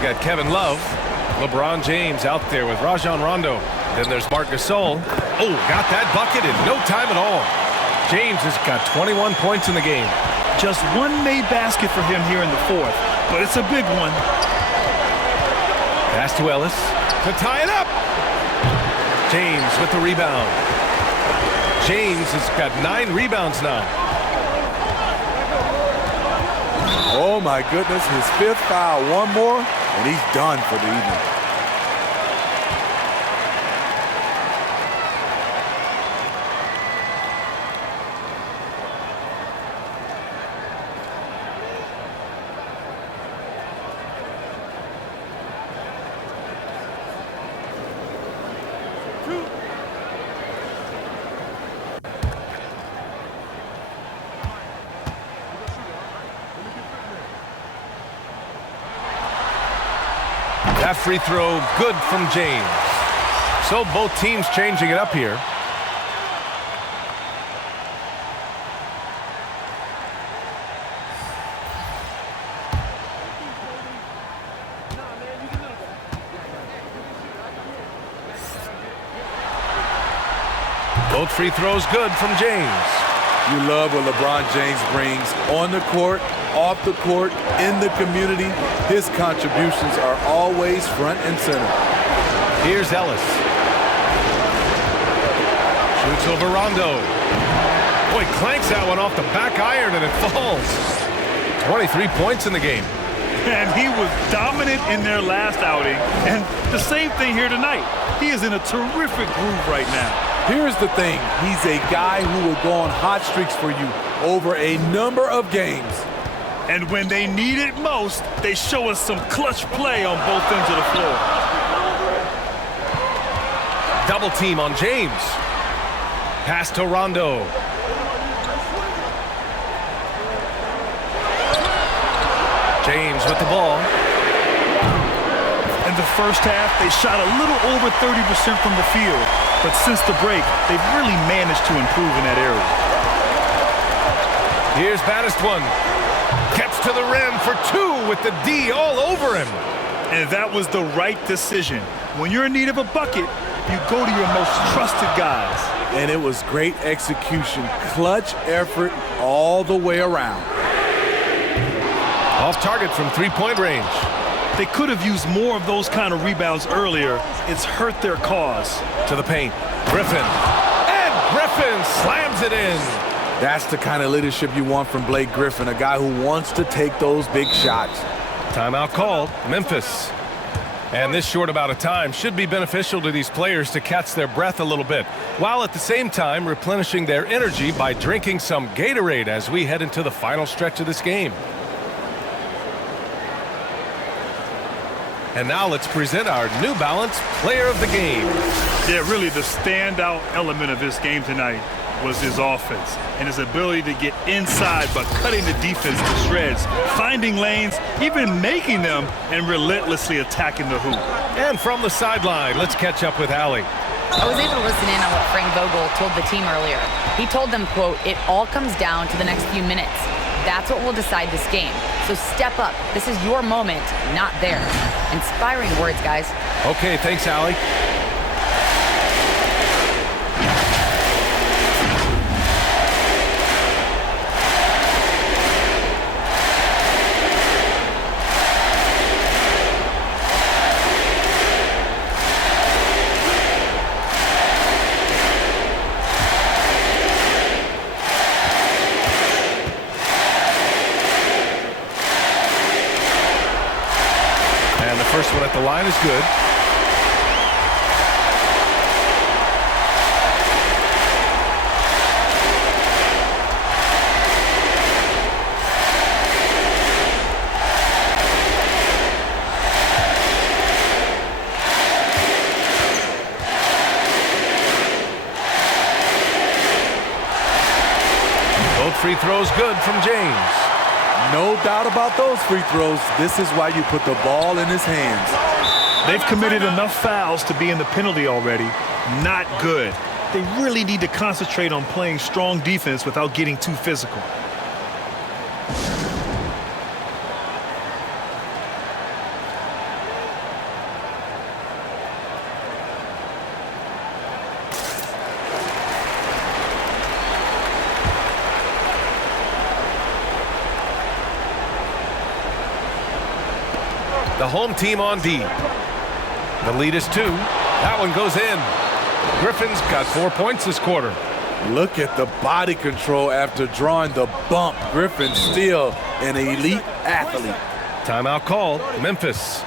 They've got Kevin Love, LeBron James out there with Rajon Rondo. Then there's Marc Gasol. Oh, got that bucket in no time at all. James has got 21 points in the game. Just one made basket for him here in the fourth, but it's a big one. Pass to Ellis to tie it up. James with the rebound. James has got 9 rebounds now. Oh my goodness, his 5th foul. One more, and he's done for the evening. That free throw good from James. So both teams changing it up here. Both free throws good from James. You love what LeBron James brings on the court, off the court, in the community. His contributions are always front and center. Here's Ellis. Shoots over Rondo. Boy, clanks that one off the back iron and it falls. 23 points in the game. And he was dominant in their last outing. And the same thing here tonight. He is in a terrific groove right now. Here's the thing. He's a guy who will go on hot streaks for you over a number of games. And when they need it most, they show us some clutch play on both ends of the floor. Double team on James. Pass to Rondo. James with the ball. In the first half, they shot a little over 30% from the field. But since the break, they've really managed to improve in that area. Here's Baddest one. Gets to the rim for 2 with the D all over him. And that was the right decision. When you're in need of a bucket, you go to your most trusted guys. And it was great execution, clutch effort all the way around. Off target from 3-point range. They could have used more of those kind of rebounds earlier. It's hurt their cause. To the paint. Griffin. And Griffin slams it in. That's the kind of leadership you want from Blake Griffin, a guy who wants to take those big shots. Timeout called. Memphis. And this short amount of time should be beneficial to these players to catch their breath a little bit, while at the same time replenishing their energy by drinking some Gatorade as we head into the final stretch of this game. And now let's present our New Balance Player of the Game. Yeah, really the standout element of this game tonight was his offense and his ability to get inside but cutting the defense to shreds, finding lanes, even making them, and relentlessly attacking the hoop. And from the sideline, let's catch up with Allie. I was able to listen in on what Frank Vogel told the team earlier. He told them, quote, "It all comes down to the next few minutes. That's what will decide this game. So step up. This is your moment, not theirs." Inspiring words, guys. Okay, thanks, Allie. First one at the line is good. Both free throws good from James. No doubt about those free throws. This is why you put the ball in his hands. They've committed enough fouls to be in the penalty already. Not good. They really need to concentrate on playing strong defense without getting too physical. The home team on D. The lead is 2. That one goes in. Griffin's got 4 points this quarter. Look at the body control after drawing the bump. Griffin still an elite athlete. Timeout called. Memphis.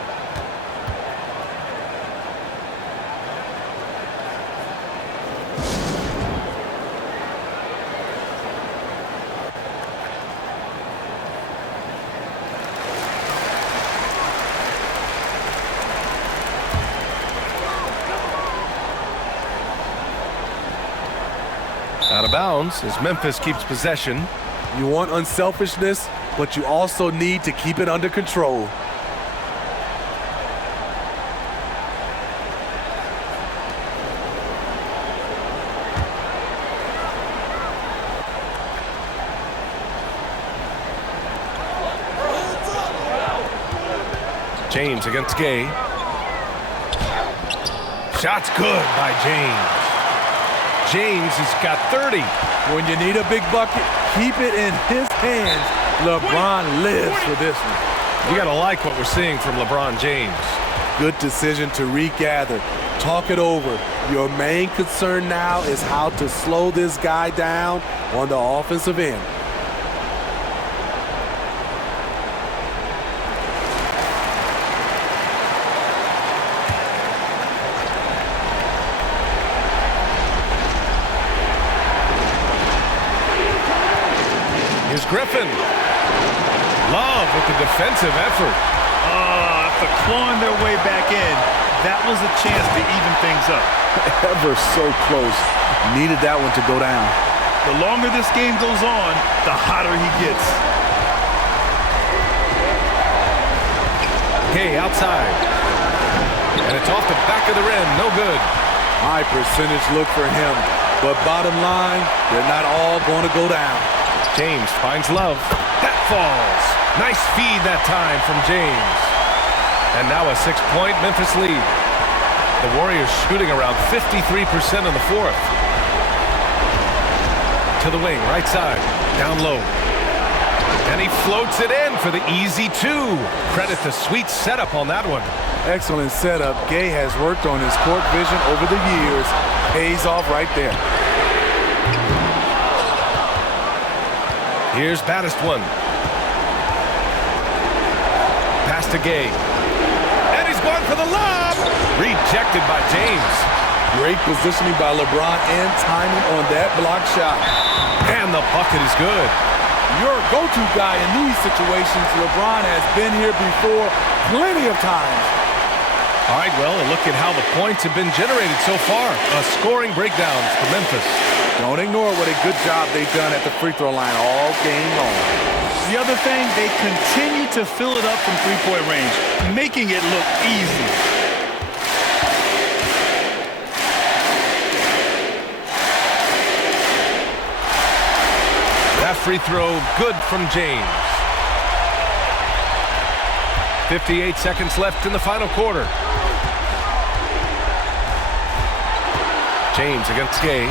Out of bounds as Memphis keeps possession. You want unselfishness, but you also need to keep it under control. James against Gay. Shot's good by James. James has got 30. When you need a big bucket, keep it in his hands. LeBron lives for this one. You gotta like what we're seeing from LeBron James. Good decision to regather. Talk it over. Your main concern now is how to slow this guy down on the offensive end. Here's Griffin. Love with the defensive effort. After clawing their way back in, that was a chance to even things up. Ever so close. Needed that one to go down. The longer this game goes on, the hotter he gets. Gay outside. And it's off the back of the rim. No good. High percentage look for him. But bottom line, they're not all going to go down. James finds Love. That falls. Nice feed that time from James. And now a 6-point Memphis lead. The Warriors shooting around 53% in the fourth. To the wing, right side, down low. And he floats it in for the easy 2. Credit the sweet setup on that one. Excellent setup. Gay has worked on his court vision over the years. Pays off right there. Here's baddest one. Pass to Gay. And he's going for the lob. Rejected by James. Great positioning by LeBron and timing on that block shot. And the bucket is good. Your go-to guy in these situations. LeBron has been here before plenty of times. All right, well, a look at how the points have been generated so far. A scoring breakdown for Memphis. Don't ignore what a good job they've done at the free throw line all game long. The other thing, they continue to fill it up from three-point range, making it look easy. That free throw good from James. 58 seconds left in the final quarter. James against Gay.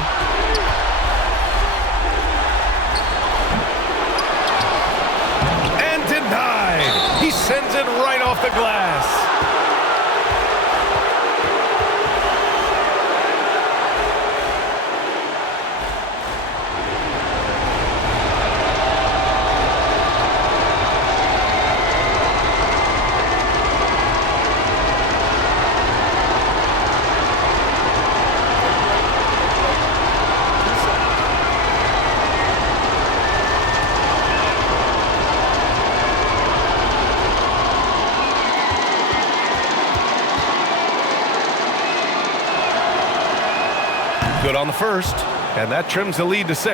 And denied. He sends it right off the glass. Good on the first, and that trims the lead to 6.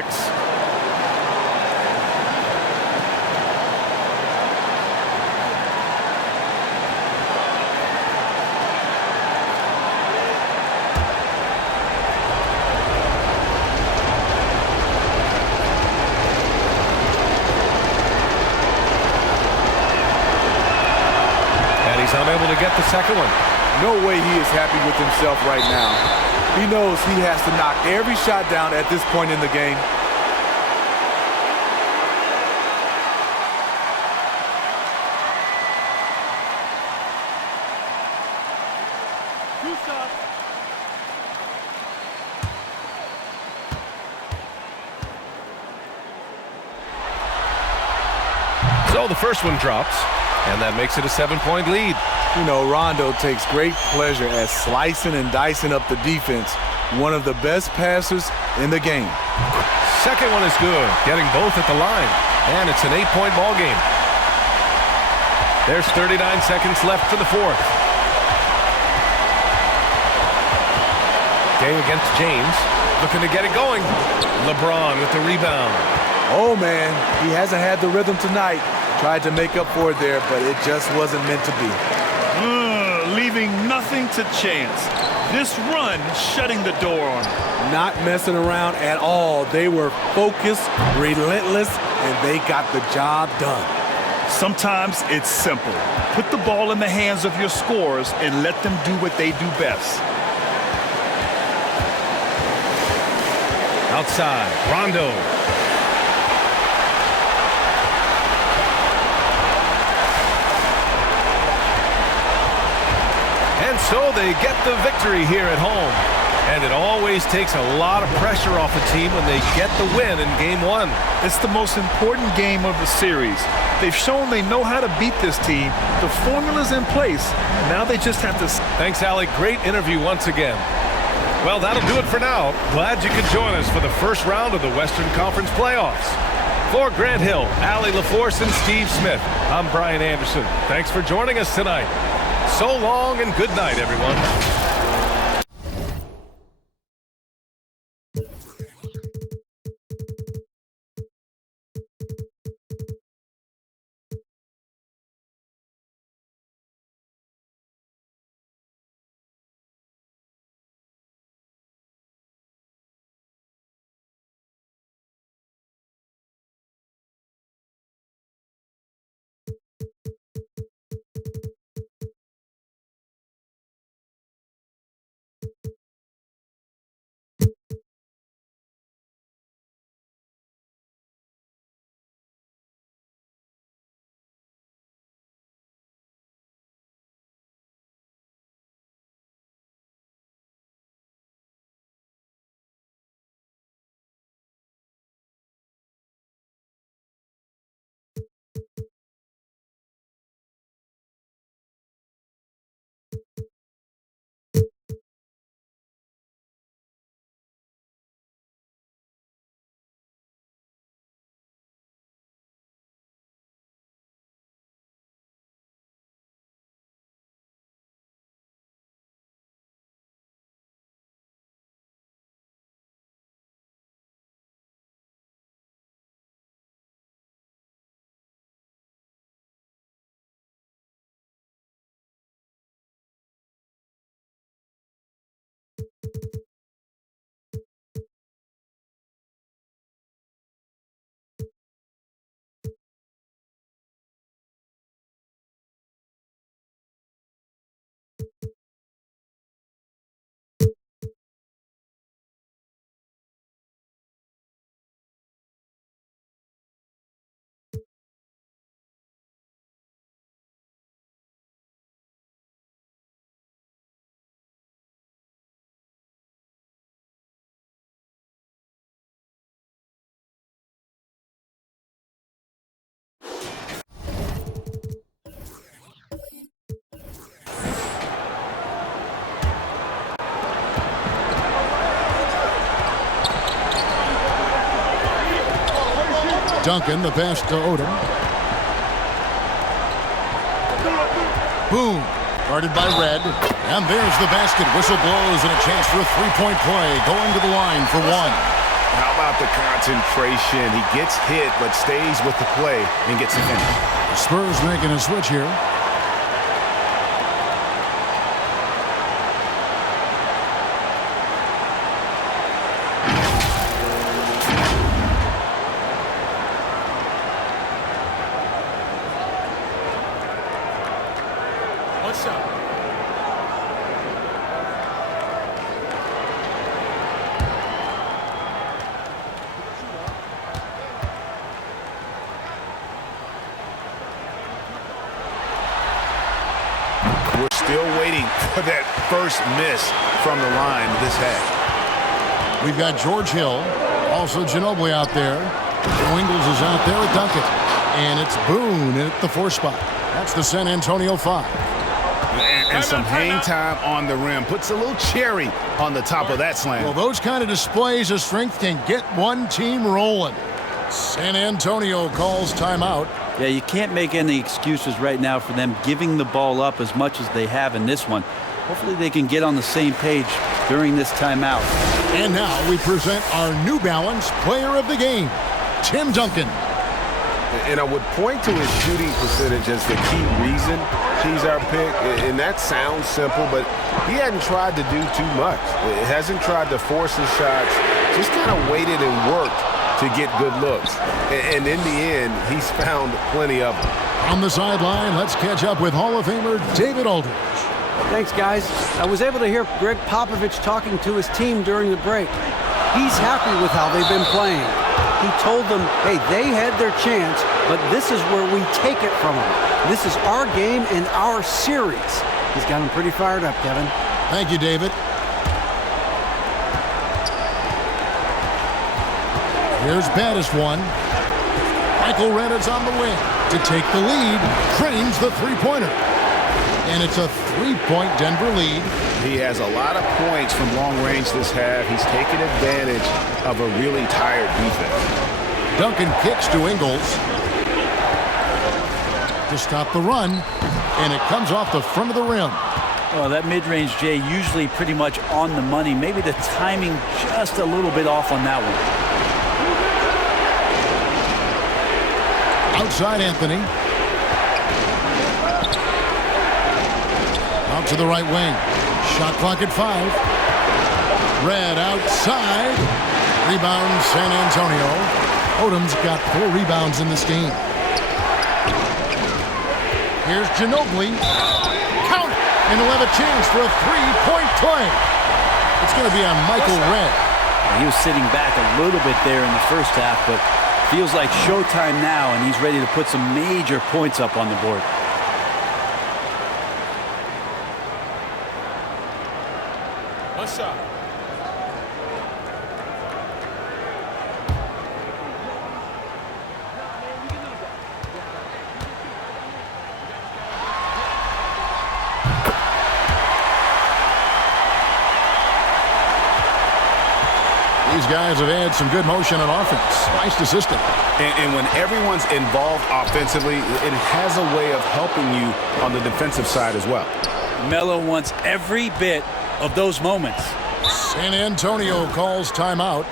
And he's unable to get the second one. No way he is happy with himself right now. He knows he has to knock every shot down at this point in the game. So the first one drops, and that makes it a 7-point lead. You know, Rondo takes great pleasure at slicing and dicing up the defense. One of the best passers in the game. Second one is good, getting both at the line. And it's an 8-point ball game. There's 39 seconds left to the fourth. Game against James. Looking to get it going. LeBron with the rebound. Oh, man, he hasn't had the rhythm tonight. Tried to make up for it there, but it just wasn't meant to be. Leaving nothing to chance. This run shutting the door on him. Not messing around at all. They were focused, relentless, and they got the job done. Sometimes it's simple. Put the ball in the hands of your scorers and let them do what they do best. Outside, Rondo. And so they get the victory here at home. And it always takes a lot of pressure off a team when they get the win in Game 1. It's the most important game of the series. They've shown they know how to beat this team. The formula's in place. Now they just have to... Thanks, Allie. Great interview once again. Well, that'll do it for now. Glad you could join us for the first round of the Western Conference playoffs. For Grant Hill, Allie LaForce, and Steve Smith, I'm Brian Anderson. Thanks for joining us tonight. So long and good night, everyone. Duncan, the pass to Odom. Boom. Guarded by Red. And there's the basket. Whistle blows and a chance for a three-point play. Going to the line for one. How about the concentration? He gets hit but stays with the play and gets the finish. The Spurs making a switch here. Still waiting for that first miss from the line this half. We've got George Hill, also Ginobili out there. Joe Ingles is out there with Duncan. And it's Boone at the 4 spot. That's the San Antonio 5. And some hang time on the rim. Puts a little cherry on the top of that slam. Well, those kind of displays of strength can get one team rolling. San Antonio calls timeout. Yeah, you can't make any excuses right now for them giving the ball up as much as they have in this one. Hopefully they can get on the same page during this timeout. And now we present our New Balance Player of the Game, Tim Duncan. And I would point to his shooting percentage as the key reason he's our pick. And that sounds simple, but he hadn't tried to do too much. It hasn't tried to force his shots, just kind of waited and worked to get good looks. And in the end, he's found plenty of them. On the sideline, let's catch up with Hall of Famer David Aldridge. Thanks, guys. I was able to hear Greg Popovich talking to his team during the break. He's happy with how they've been playing. He told them, hey, they had their chance, but this is where we take it from them. This is our game and our series. He's got them pretty fired up, Kevin. Thank you, David. Here's baddest one. Michael Redd is on the wing to take the lead. Trains the three-pointer. And it's a 3-point Denver lead. He has a lot of points from long range this half. He's taken advantage of a really tired defense. Duncan kicks to Ingles to stop the run, and it comes off the front of the rim. Well, that mid-range, Jay, usually pretty much on the money. Maybe the timing just a little bit off on that one. Outside Anthony. Out to the right wing. Shot clock at 5. Red outside. Rebound San Antonio. Odom's got 4 rebounds in this game. Here's Ginobili. Count it! And he'll have a chance for a 3-point play. It's going to be on Michael Redd. He was sitting back a little bit there in the first half, but feels like showtime now, and he's ready to put some major points up on the board. One shot. These guys have had some good motion on offense. Nice assistant. And when everyone's involved offensively, it has a way of helping you on the defensive side as well. Melo wants every bit of those moments. San Antonio calls timeout.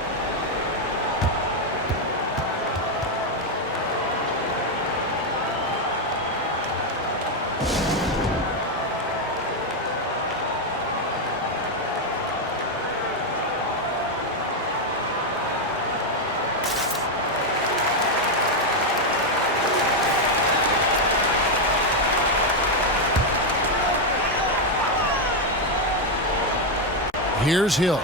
Here's Hill.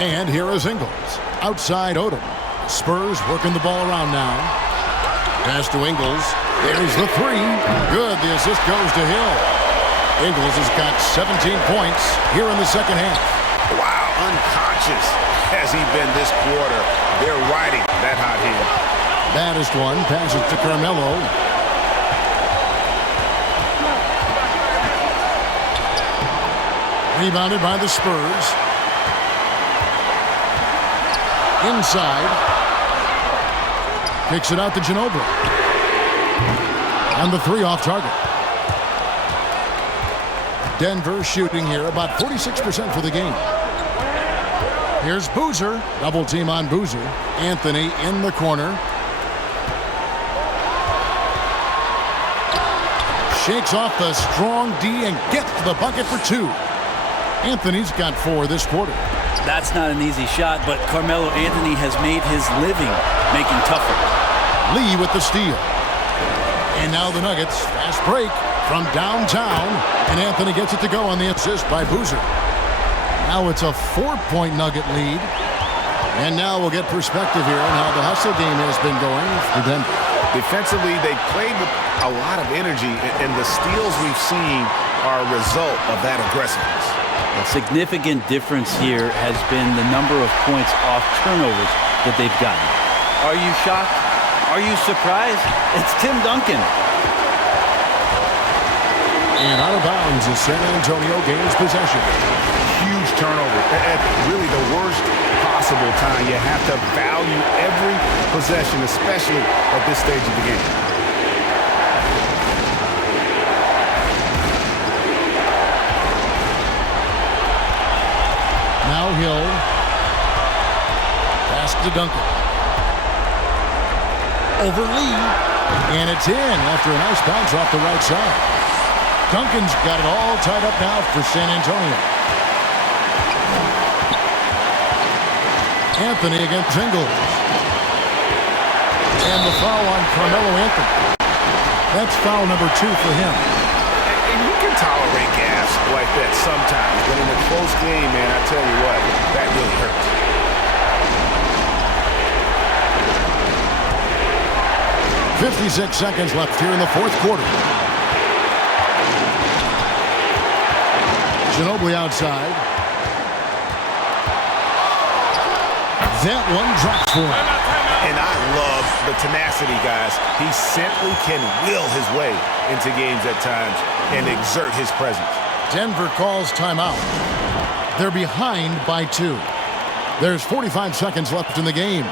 And here is Ingles. Outside Odom. Spurs working the ball around now. Pass to Ingles. There's the 3. Good. The assist goes to Hill. Ingles has got 17 points here in the second half. Wow, unconscious has he been this quarter. They're riding that hot hand. Baddest one passes to Carmelo. Rebounded by the Spurs. Inside. Kicks it out to Ginobili. And the 3 off target. Denver shooting here about 46% for the game. Here's Boozer. Double team on Boozer. Anthony in the corner. Shakes off the strong D and gets to the bucket for 2. Anthony's got 4 this quarter. That's not an easy shot, but Carmelo Anthony has made his living making tougher. Lee with the steal. And now the Nuggets. Fast break from downtown. And Anthony gets it to go on the assist by Boozer. Now it's a 4-point Nugget lead. And now we'll get perspective here on how the hustle game has been going for Denver. Defensively, they played with a lot of energy, and the steals we've seen are a result of that aggressiveness. A significant difference here has been the number of points off turnovers that they've gotten. Are you shocked? Are you surprised? It's Tim Duncan. And out of bounds as San Antonio gains possession. Huge turnover at really the worst possible time. You have to value every possession, especially at this stage of the game. Now Hill. Pass to Duncan. Over Lee. And it's in after a nice bounce off the right side. Duncan's got it all tied up now for San Antonio. Anthony against Ingles. And the foul on Carmelo Anthony. That's foul number 2 for him. And you can tolerate gas like that sometimes, but in a close game, man, I tell you what, that really hurts. .56 seconds left here in the fourth quarter. Ginobili outside. That one drops for him. And I love the tenacity, guys. He simply can will his way into games at times and exert his presence. Denver calls timeout. They're behind by 2. There's 45 seconds left in the game.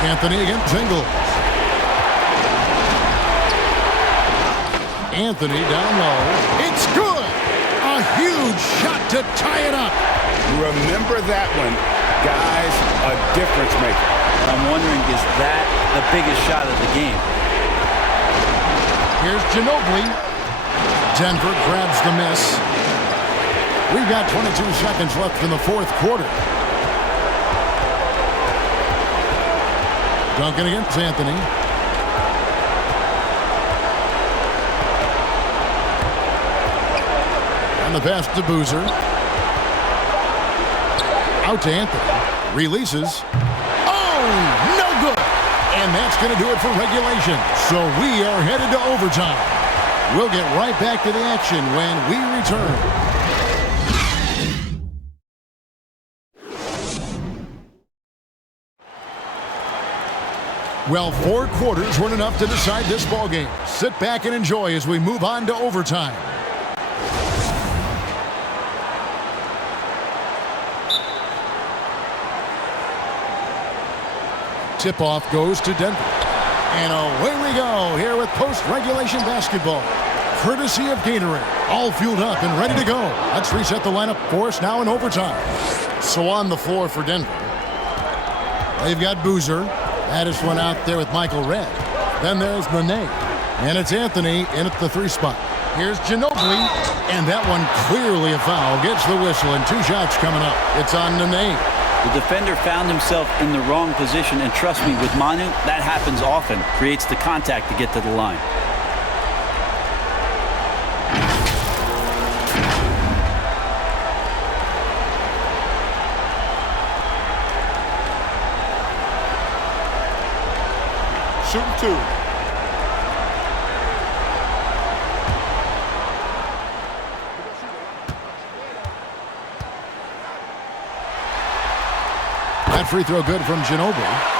Anthony against Ingles. Anthony down low. It's good! A huge shot to tie it up. Remember that one, guys, a difference maker. I'm wondering, is that the biggest shot of the game? Here's Ginobili. Denver grabs the miss. We've got 22 seconds left in the fourth quarter. Duncan against Anthony. And the pass to Boozer. Out to Anthony. Releases. Oh, no good. And that's going to do it for regulation. So we are headed to overtime. We'll get right back to the action when we return. Well, 4 quarters weren't enough to decide this ballgame. Sit back and enjoy as we move on to overtime. Tip-off goes to Denver. And away we go here with post-regulation basketball. Courtesy of Gatorade. All fueled up and ready to go. Let's reset the lineup for us now in overtime. So on the floor for Denver, they've got Boozer. Addis went out there with Michael Redd. Then there's Nene. And it's Anthony in at the 3 spot. Here's Ginobili. And that one clearly a foul. Gets the whistle and 2 shots coming up. It's on Nene. The defender found himself in the wrong position. And trust me, with Manu, that happens often. Creates the contact to get to the line. Shooting 2. That free throw good from Ginobili.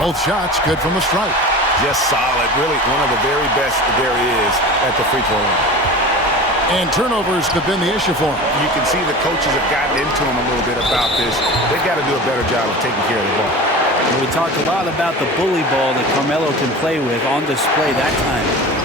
Both shots good from the stripe. Just solid. Really one of the very best there is at the free throw line. And turnovers have been the issue for him. You can see the coaches have gotten into him a little bit about this. They've got to do a better job of taking care of the ball. And we talked a lot about the bully ball that Carmelo can play with on display that time.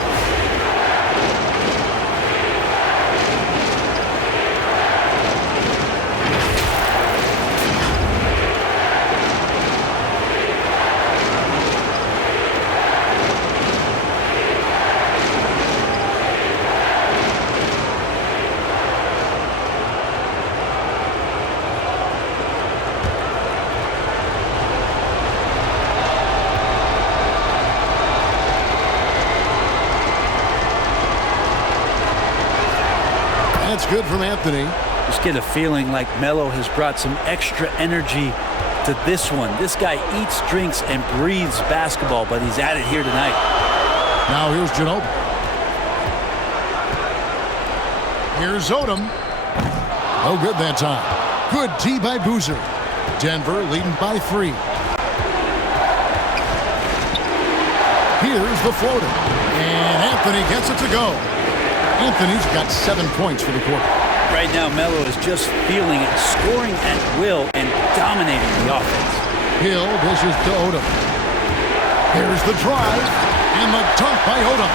It's good from Anthony. Just get a feeling like Melo has brought some extra energy to this one. This guy eats, drinks, and breathes basketball, but he's at it here tonight. Now here's Ginobili. Here's Odom. No good that time. Good tee by Boozer. Denver leading by 3. Here's the floater. And Anthony gets it to go. Anthony's got 7 points for the quarter. Right now, Melo is just feeling it, scoring at will and dominating the offense. Hill dishes to Odom. Here's the drive and the dunk by Odom.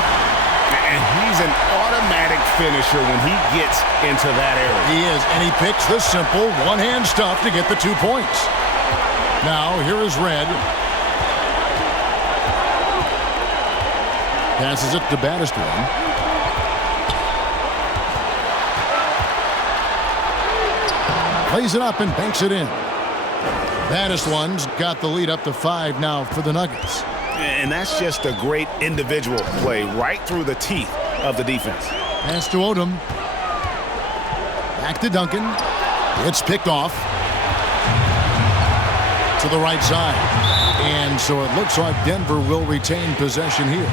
And he's an automatic finisher when he gets into that area. He is, and he picks the simple one-hand stuff to get the 2 points. Now, here is Red. Passes it to Batistone. Plays it up and banks it in. Battistone got the lead up to 5 now for the Nuggets. And that's just a great individual play right through the teeth of the defense. Pass to Odom. Back to Duncan. It's picked off to the right side. And so it looks like Denver will retain possession here.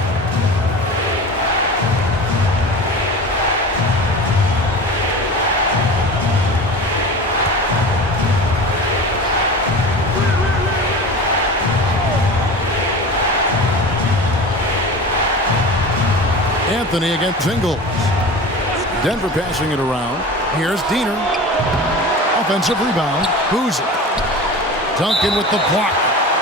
Anthony against Ingles. Denver passing it around. Here's Diener. Offensive rebound. Boozer. Duncan with the block.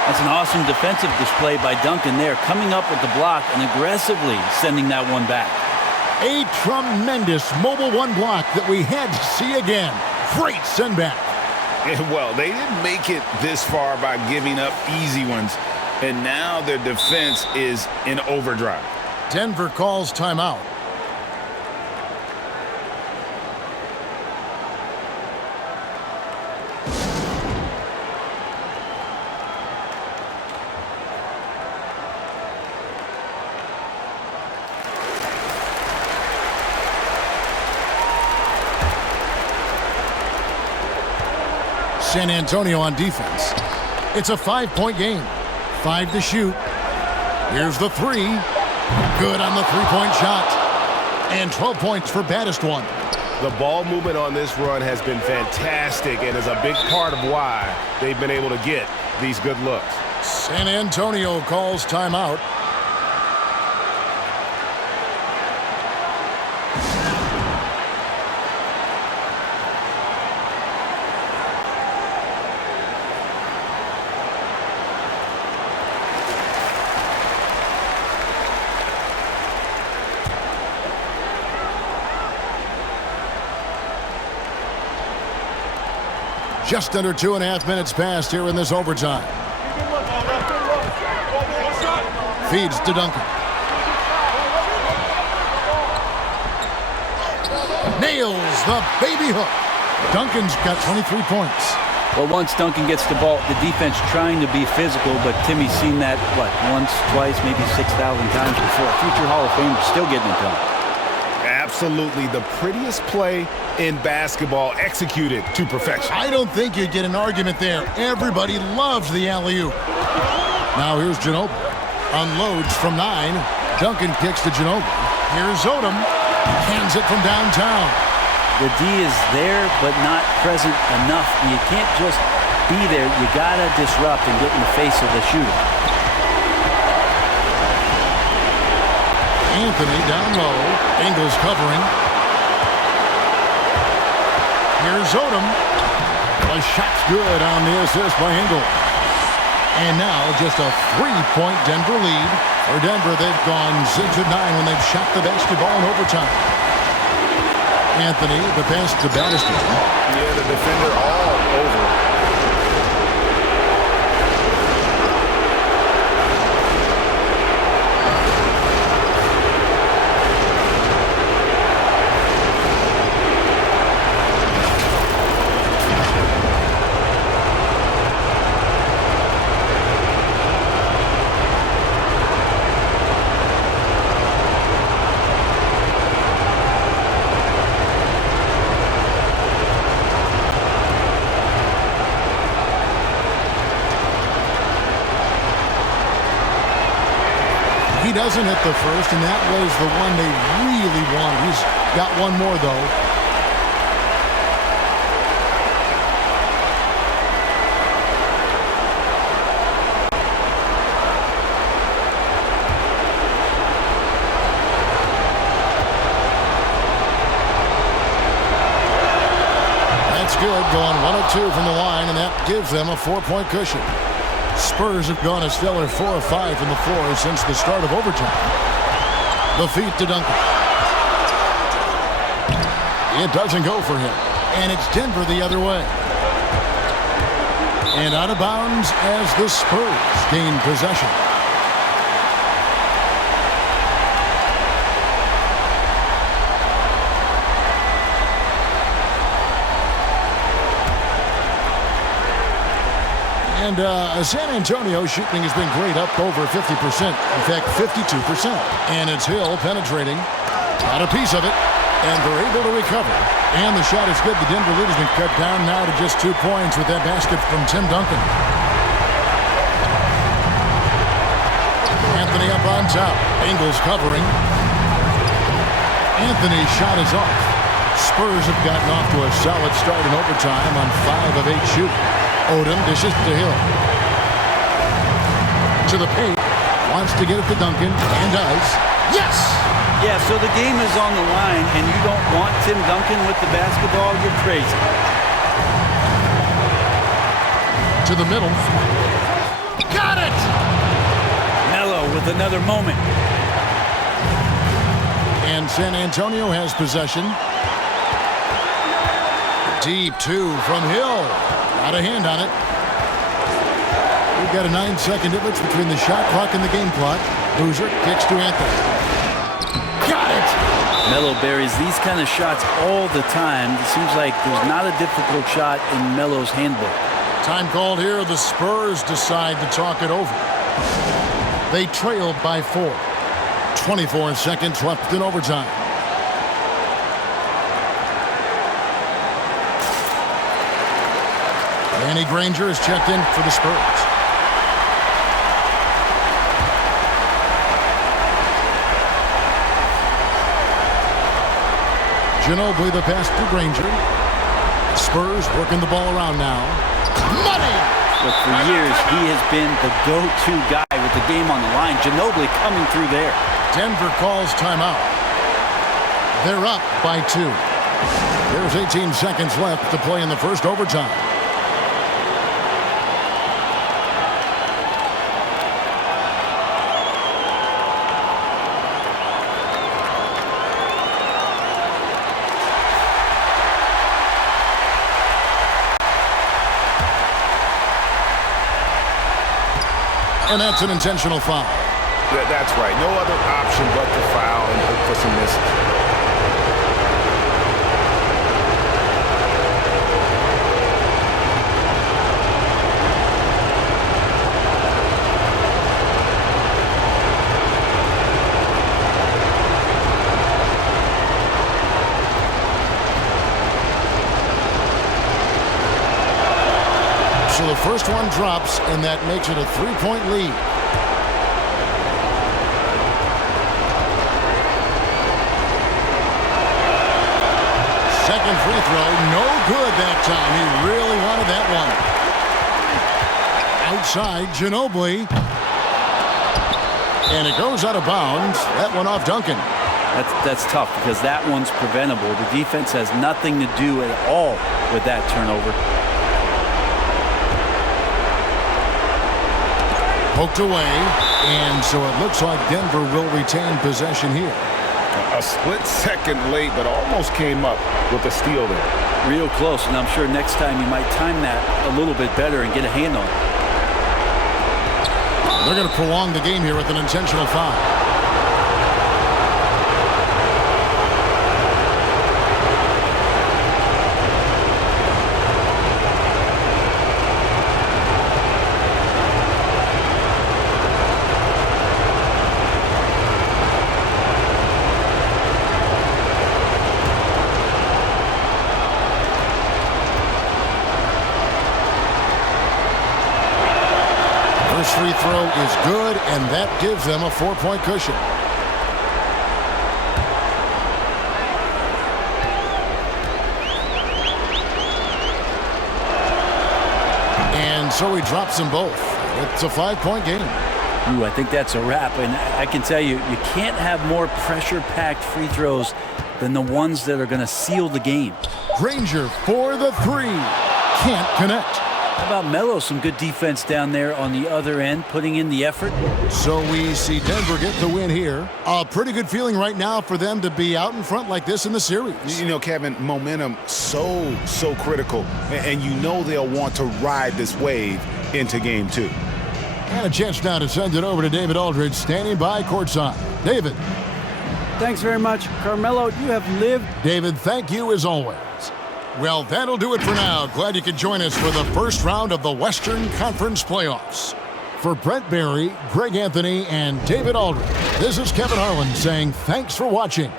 That's an awesome defensive display by Duncan there, coming up with the block and aggressively sending that one back. A tremendous mobile one block that we had to see again. Great send back. Well, they didn't make it this far by giving up easy ones. And now their defense is in overdrive. Denver calls timeout. San Antonio on defense. It's a 5-point game. 5 to shoot. Here's the 3. Good on the 3-point shot. And 12 points for Batistone. The ball movement on this run has been fantastic and is a big part of why they've been able to get these good looks. San Antonio calls timeout. Just under 2.5 minutes passed here in this overtime. Feeds to Duncan. Nails the baby hook. Duncan's got 23 points. Well, once Duncan gets the ball, the defense trying to be physical, but Timmy's seen that, once, twice, maybe 6,000 times before. Future Hall of Famer still getting it done. Absolutely the prettiest play in basketball, executed to perfection. I don't think you'd get an argument there. Everybody loves the alley-oop. Now here's Ginobili. Unloads from 9. Duncan kicks to Ginobili. Here's Odom. Hands it from downtown. The D is there, but not present enough. You can't just be there. You gotta disrupt and get in the face of the shooter. Anthony down low. Ingles covering. Here's Odom. The shot's good on the assist by Ingles. And now just a 3-point Denver lead. For Denver, they've gone 6 of 9 when they've shot the basketball in overtime. Anthony, the pass to Batistone. Yeah, the defender all over. He doesn't hit the first, and that was the one they really wanted. He's got one more, though. That's good, going 1 of 2 from the line, and that gives them a 4-point cushion. Spurs have gone a stellar 4 of 5 from the floor since the start of overtime. The feed to Duncan. It doesn't go for him. And it's Denver the other way. And out of bounds as the Spurs gain possession. And San Antonio shooting has been great, up over 50%. In fact, 52%. And it's Hill penetrating. Got a piece of it. And they're able to recover. And the shot is good. The Denver lead has been cut down now to just 2 points with that basket from Tim Duncan. Anthony up on top. Ingles covering. Anthony's shot is off. Spurs have gotten off to a solid start in overtime on 5 of 8 shooting. Odom dishes to Hill. To the paint. Wants to get it to Duncan. And does. Yes! Yeah, so the game is on the line, and you don't want Tim Duncan with the basketball, you're crazy. To the middle. Got it! Melo with another moment. And San Antonio has possession. Deep 2 from Hill. Got a hand on it. We've got a 9-second difference between the shot clock and the game clock. Boozer kicks to Anthony. Got it! Melo buries these kind of shots all the time. It seems like there's not a difficult shot in Melo's handbook. Time called here. The Spurs decide to talk it over. They trail by 4. 24 seconds left in overtime. Danny Granger is checked in for the Spurs. Ginobili the pass to Granger. Spurs working the ball around now. Money! Look, for years, he has been the go-to guy with the game on the line. Ginobili coming through there. Denver calls timeout. They're up by 2. There's 18 seconds left to play in the first overtime. And that's an intentional foul. That's right. No other option but to foul and hope for some misses. So the first one drops, and that makes it a 3-point lead. Second free throw, no good that time. He really wanted that one. Outside, Ginobili. And it goes out of bounds. That one off Duncan. That's tough because that one's preventable. The defense has nothing to do at all with that turnover. Poked away, and so it looks like Denver will retain possession here. A split second late, but almost came up with a steal there. Real close, and I'm sure next time you might time that a little bit better and get a hand on it. They're going to prolong the game here with an intentional foul. Free throw throw is good, and that gives them a 4-point cushion. And so he drops them both. It's a 5-point game. Ooh, I think that's a wrap. And I can tell you, you can't have more pressure-packed free throws than the ones that are going to seal the game. Granger for the three. Can't connect. How about Melo? Some good defense down there on the other end, putting in the effort. So we see Denver get the win here. A pretty good feeling right now for them to be out in front like this in the series. You know, Kevin, momentum so critical. And you know they'll want to ride this wave into game 2. And a chance now to send it over to David Aldridge, standing by courtside. David. Thanks very much. Carmelo, you have lived. David, thank you as always. Well, that'll do it for now. Glad you could join us for the first round of the Western Conference Playoffs. For Brent Barry, Greg Anthony, and David Aldridge, this is Kevin Harlan saying thanks for watching.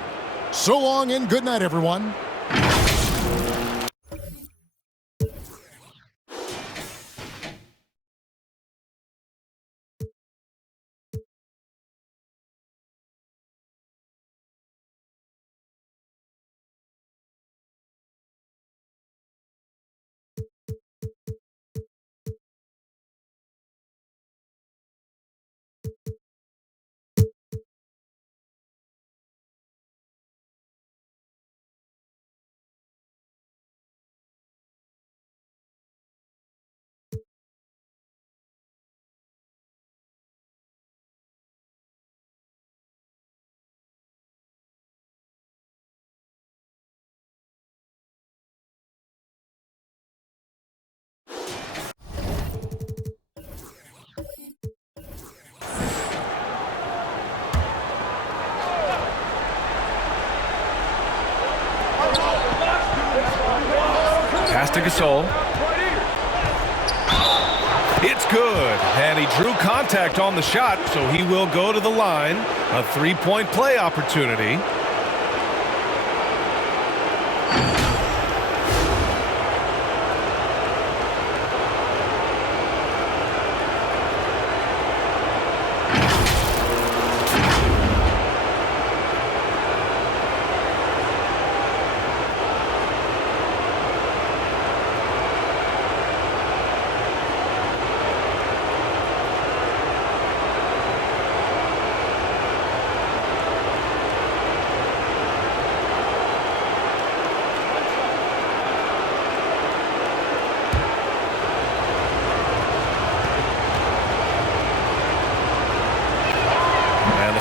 So long and good night, everyone. Pass to Gasol. It's good. And he drew contact on the shot, so he will go to the line. A 3-point play opportunity.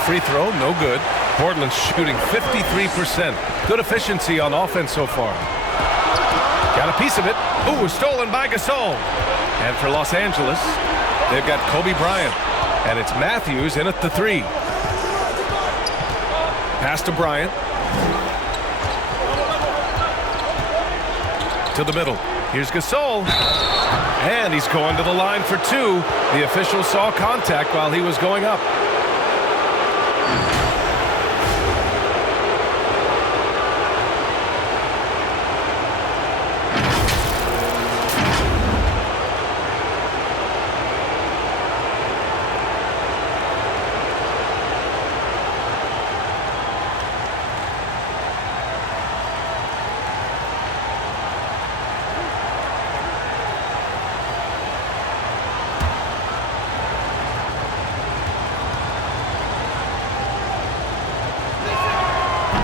Free throw, no good. Portland's shooting 53%. Good efficiency on offense so far. Got a piece of it. Ooh, stolen by Gasol. And for Los Angeles, they've got Kobe Bryant. And it's Matthews in at the 3. Pass to Bryant. To the middle. Here's Gasol. And he's going to the line for 2. The official saw contact while he was going up.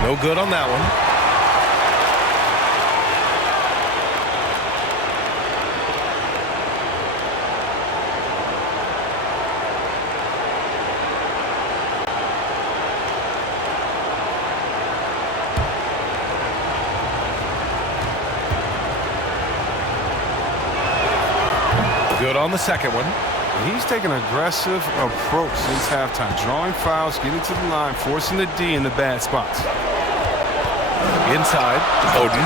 No good on that one. Good on the second one. He's taking an aggressive approach since halftime, drawing fouls, getting to the line, forcing the D in the bad spots. Inside, Oden.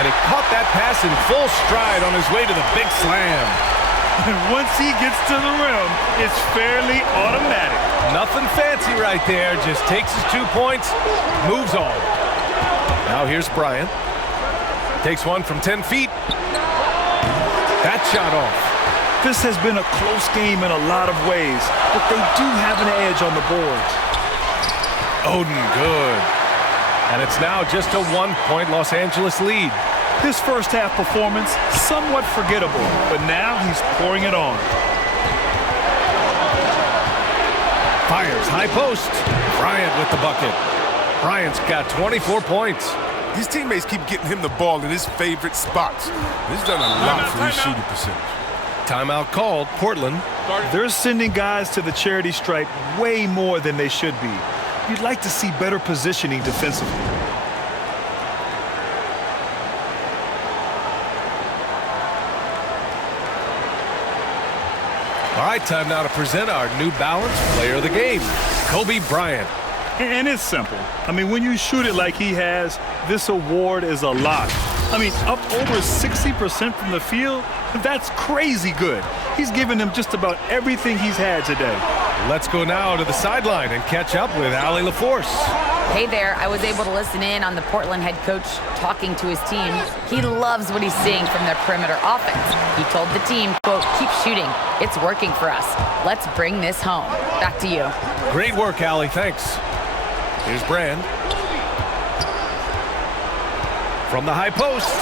And he caught that pass in full stride on his way to the big slam. And once he gets to the rim, it's fairly automatic. Nothing fancy right there. Just takes his 2 points, moves on. Now here's Bryant. Takes one from 10 feet. That shot off. This has been a close game in a lot of ways, but they do have an edge on the board. Oden, good. And it's now just a 1-point Los Angeles lead. His first half performance, somewhat forgettable, but now he's pouring it on. Fires, high post. Bryant with the bucket. Bryant's got 24 points. His teammates keep getting him the ball in his favorite spots. This has done a lot for his shooting percentage. Timeout called, Portland. They're sending guys to the charity stripe way more than they should be. You'd like to see better positioning defensively. All right, time now to present our New Balance Player of the Game, Kobe Bryant. And it's simple. I mean, when you shoot it like he has, this award is a lot. I mean, up over 60% from the field, that's crazy good. He's given them just about everything he's had today. Let's go now to the sideline and catch up with Allie LaForce. Hey there, I was able to listen in on the Portland head coach talking to his team. He loves what he's seeing from their perimeter offense. He told the team, quote, keep shooting. It's working for us. Let's bring this home. Back to you. Great work, Allie. Thanks. Here's Brand. From the high post.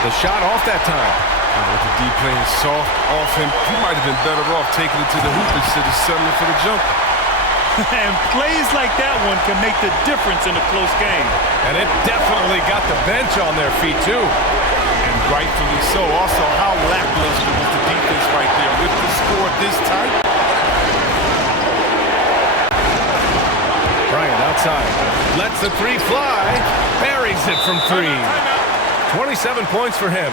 The shot off that time. With the D playing soft off him, he might have been better off taking it to the hoop instead of settling for the jumper. And plays like that one can make the difference in a close game. And it definitely got the bench on their feet, too. And rightfully so. Also, how lackluster was the defense right there with the score this tight. Bryant outside. Lets the three fly. Buries it from three. 27 points for him.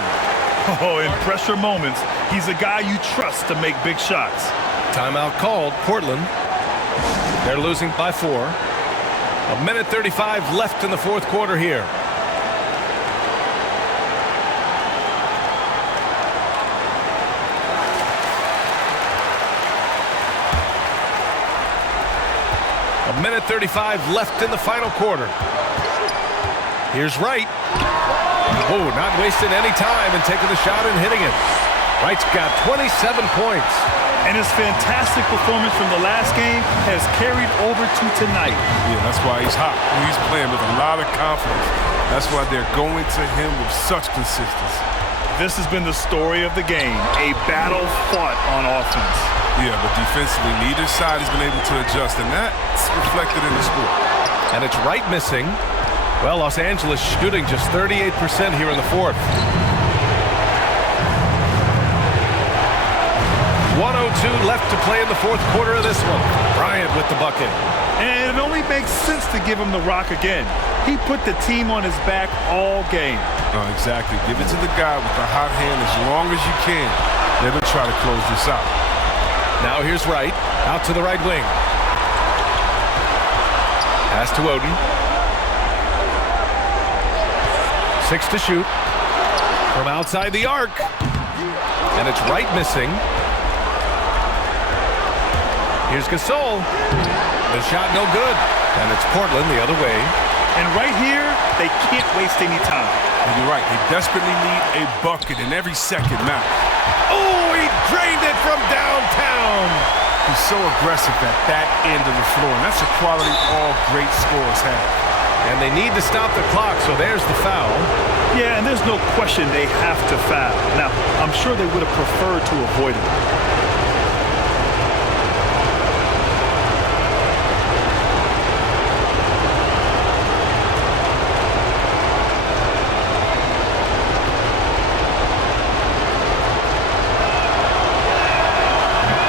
Oh, in pressure moments, he's a guy you trust to make big shots. Timeout called, Portland. They're losing by 4. 1:35 left in the fourth quarter here. A 1:35 left in the final quarter. Here's Wright. Oh, not wasting any time and taking the shot and hitting it. Wright's got 27 points. And his fantastic performance from the last game has carried over to tonight. Yeah, that's why he's hot. He's playing with a lot of confidence. That's why they're going to him with such consistency. This has been the story of the game, a battle fought on offense. Yeah, but defensively, neither side has been able to adjust, and that's reflected in the score. And it's Wright missing. Well, Los Angeles shooting just 38% here in the fourth. 1:02 left to play in the fourth quarter of this one. Bryant with the bucket. And it only makes sense to give him the rock again. He put the team on his back all game. Oh, exactly. Give it to the guy with the hot hand as long as you can. They're going to try to close this out. Now here's Wright. Out to the right wing. Pass to Oden. 6 to shoot. From outside the arc. And it's Wright missing. Here's Gasol. The shot no good. And it's Portland the other way. And right here, they can't waste any time. And you're right. They desperately need a bucket, and every second matters. Oh, he drained it from downtown. He's so aggressive at that end of the floor, and that's a quality all great scorers have. And they need to stop the clock, so there's the foul. Yeah, and there's no question they have to foul. Now, I'm sure they would have preferred to avoid it.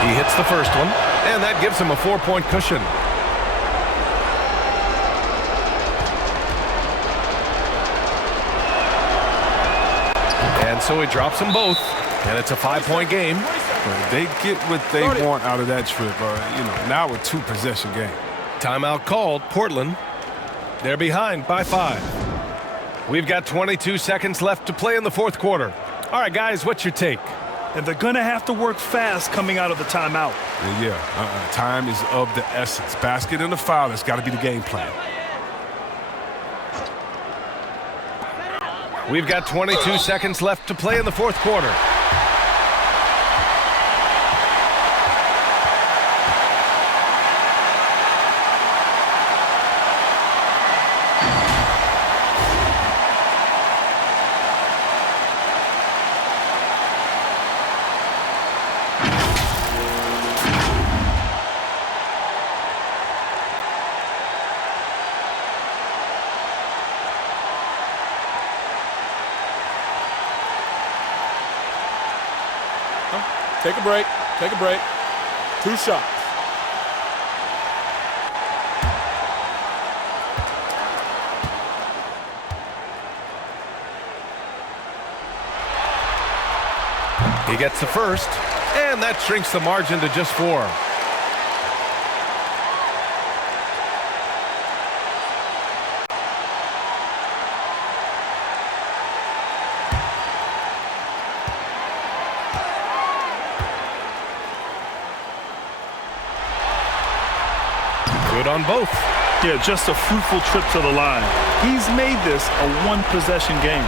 He hits the first one, and that gives him a 4-point cushion. And so he drops them both, and it's a 5-point game. They get what they want out of that trip. Now a 2-possession game. Timeout called, Portland. They're behind by 5. We've got 22 seconds left to play in the fourth quarter. All right, guys, what's your take? And they're going to have to work fast coming out of the timeout. Time is of the essence. Basket and a foul, that's got to be the game plan. We've got 22 seconds left to play in the fourth quarter. Take a break. Take a break. 2 shots. He gets the first, and that shrinks the margin to just 4. Good on both. Yeah, just a fruitful trip to the line. He's made this a one-possession game.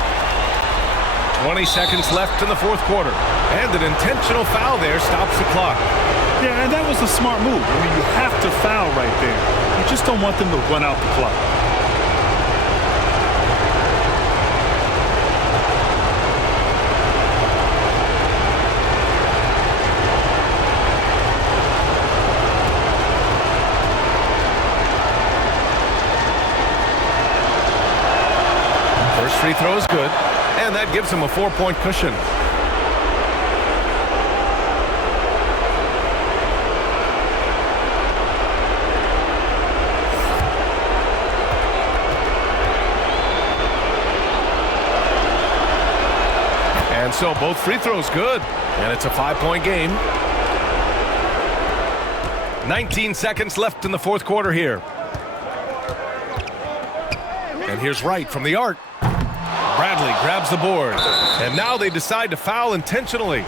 20 seconds left in the fourth quarter. And an intentional foul there stops the clock. Yeah, and that was a smart move. I mean, you have to foul right there. You just don't want them to run out the clock. First free throw is good, and that gives him a 4-point cushion. And so both free throws good, and it's a 5-point game. 19 seconds left in the fourth quarter here. And here's Wright from the arc. Bradley grabs the board, and now they decide to foul intentionally.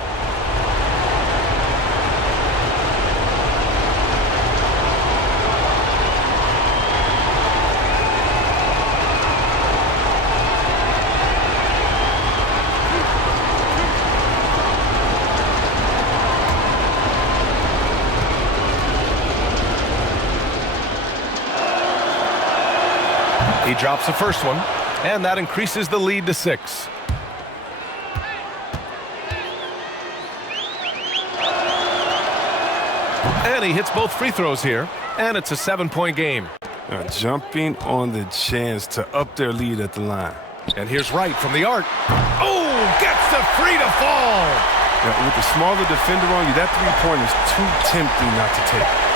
He drops the first one, and that increases the lead to 6. And he hits both free throws here, and it's a 7-point game. Jumping on the chance to up their lead at the line. And here's Wright from the arc. Oh, gets the free to fall. Now, with the smaller defender on you, that three-pointer is too tempting not to take.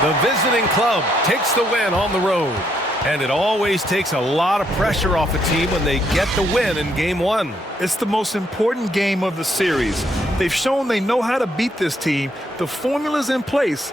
The visiting club takes the win on the road. And it always takes a lot of pressure off a team when they get the win in Game 1. It's the most important game of the series. They've shown they know how to beat this team. The formula's in place.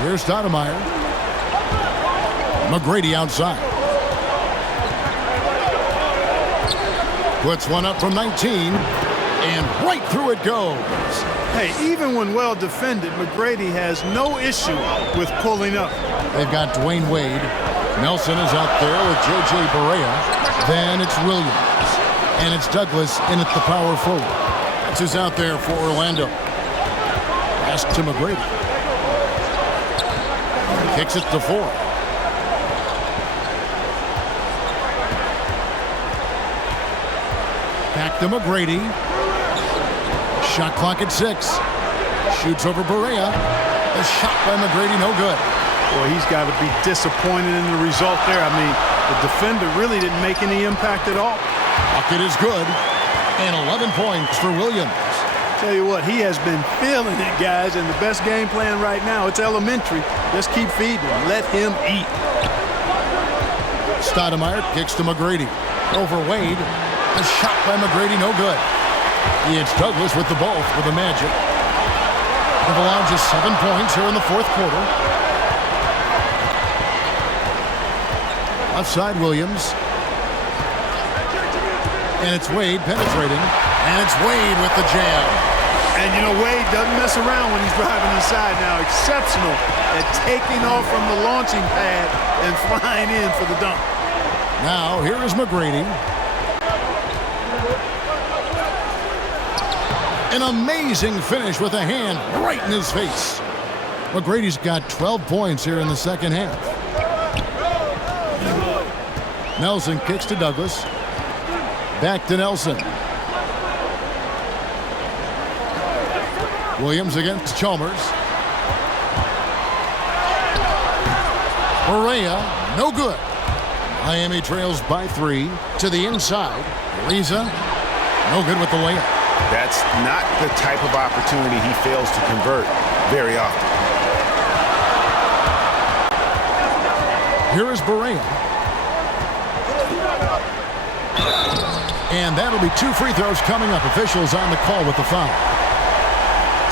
Here's Stoudemire. McGrady outside. Puts one up from 19, and right through it goes. Hey, even when well defended, McGrady has no issue with pulling up. They've got Dwyane Wade. Nelson is out there with J.J. Barea. Then it's Williams. And it's Douglas in at the power forward. That's who's out there for Orlando. Pass to McGrady. Kicks it to 4. Back to McGrady. Shot clock at 6. Shoots over Barea. A shot by McGrady, no good. Boy, he's got to be disappointed in the result there. I mean, the defender really didn't make any impact at all. Bucket is good. And 11 points for Williams. Tell you what, he has been feeling it, guys, and the best game plan right now, it's elementary. Just keep feeding him. Let him eat. Stoudemire kicks to McGrady. Over Wade. A shot by McGrady, no good. It's Douglas with the ball for the Magic. They've allowed just 7 points here in the fourth quarter. Left side, Williams. And it's Wade penetrating. And it's Wade with the jam. And, you know, Wade doesn't mess around when he's driving inside now. Exceptional at taking off from the launching pad and flying in for the dunk. Now, here is McGrady. An amazing finish with a hand right in his face. McGrady's got 12 points here in the second half. Nelson kicks to Douglas. Back to Nelson. Williams against Chalmers. Barea, no good. Miami trails by 3 to the inside. Ariza, no good with the layup. That's not the type of opportunity he fails to convert very often. Here is Barea. And that'll be 2 free throws coming up. Officials on the call with the foul.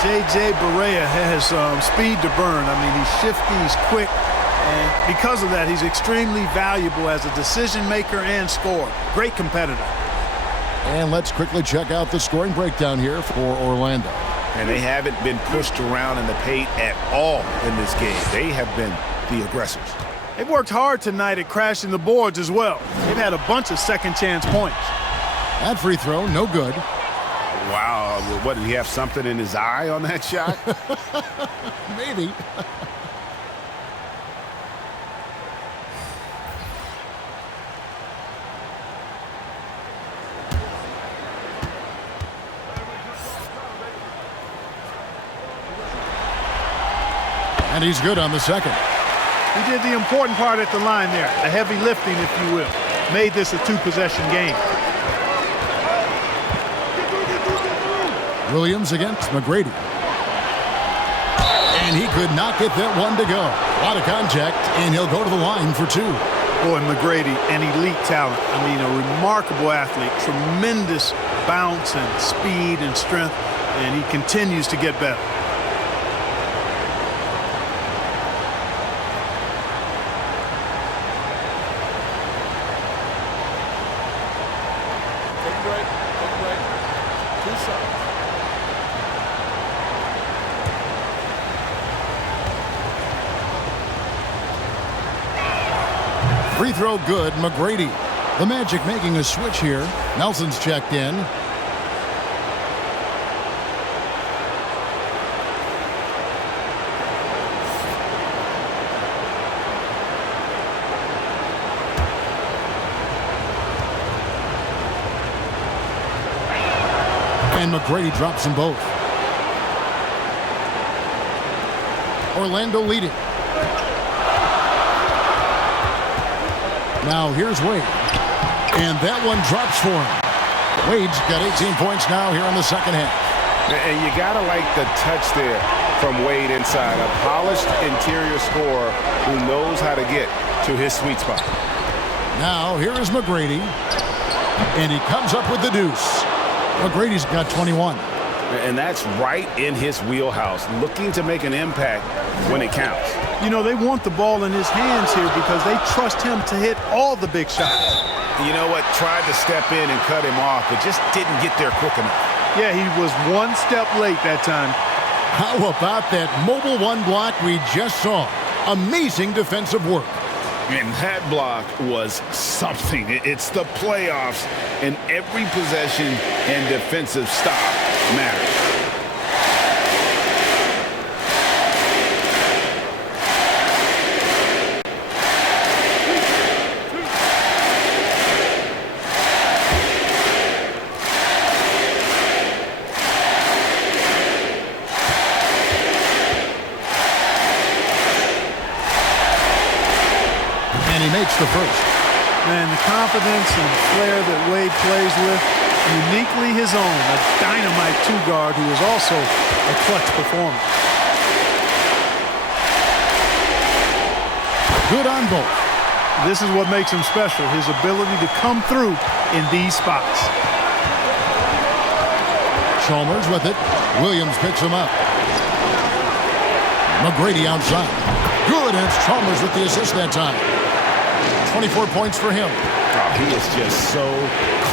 J.J. Barea has speed to burn. I mean, he's shifty, he's quick, and because of that, he's extremely valuable as a decision maker and scorer. Great competitor. And let's quickly check out the scoring breakdown here for Orlando. And they haven't been pushed around in the paint at all in this game. They have been the aggressors. They've worked hard tonight at crashing the boards as well. They've had a bunch of second chance points. That free throw, no good. Wow, what, did he have something in his eye on that shot? Maybe. And he's good on the second. He did the important part at the line there, the heavy lifting, if you will. Made this a 2-possession game. Williams against McGrady. And he could not get that one to go. A lot of contact, and he'll go to the line for 2. Boy, McGrady, an elite talent. I mean, a remarkable athlete. Tremendous bounce and speed and strength, and he continues to get better. Free throw good, McGrady. The Magic making a switch here. Nelson's checked in. And McGrady drops them both. Orlando leading. Now here's Wade. And that one drops for him. Wade's got 18 points now here in the second half. And you got to like the touch there from Wade inside. A polished interior scorer who knows how to get to his sweet spot. Now here is McGrady. And he comes up with the deuce. McGrady's got 21. And that's right in his wheelhouse, looking to make an impact when it counts. You know, they want the ball in his hands here because they trust him to hit all the big shots. You know what? Tried to step in and cut him off, but just didn't get there quick enough. Yeah, he was one step late that time. How about that mobile one block we just saw? Amazing defensive work. And that block was something. It's the playoffs, and every possession and defensive stop matters. And he makes the first. Man, the confidence and flair that Wade plays with, uniquely his own. A dynamite two-guard who is also a clutch performer. Good on both. This is what makes him special, his ability to come through in these spots. Chalmers with it. Williams picks him up. McGrady outside. Good, and it's Chalmers with the assist that time. 24 points for him. Oh, he is just so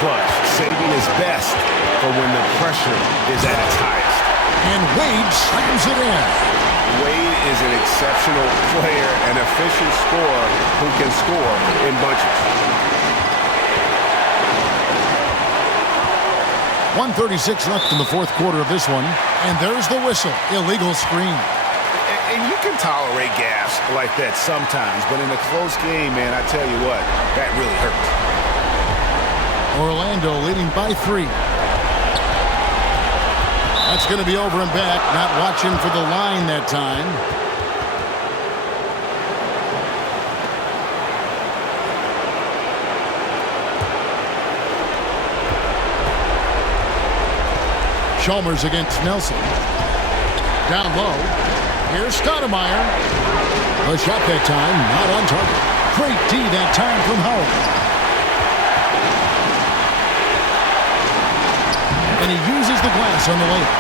clutch, saving his best for when the pressure is at its highest. And Wade slams it in. Wade is an exceptional player, an efficient scorer who can score in bunches. 1:36 left in the fourth quarter of this one. And there's the whistle. Illegal screen. And you can tolerate gaffes like that sometimes, but in a close game, man, I tell you what, that really hurts. Orlando leading by 3. That's going to be over and back. Not watching for the line that time. Chalmers against Nelson. Down low. Here's Stoudemire. A shot that time, not on target. Great D that time from Howard. And he uses the glass on the layup.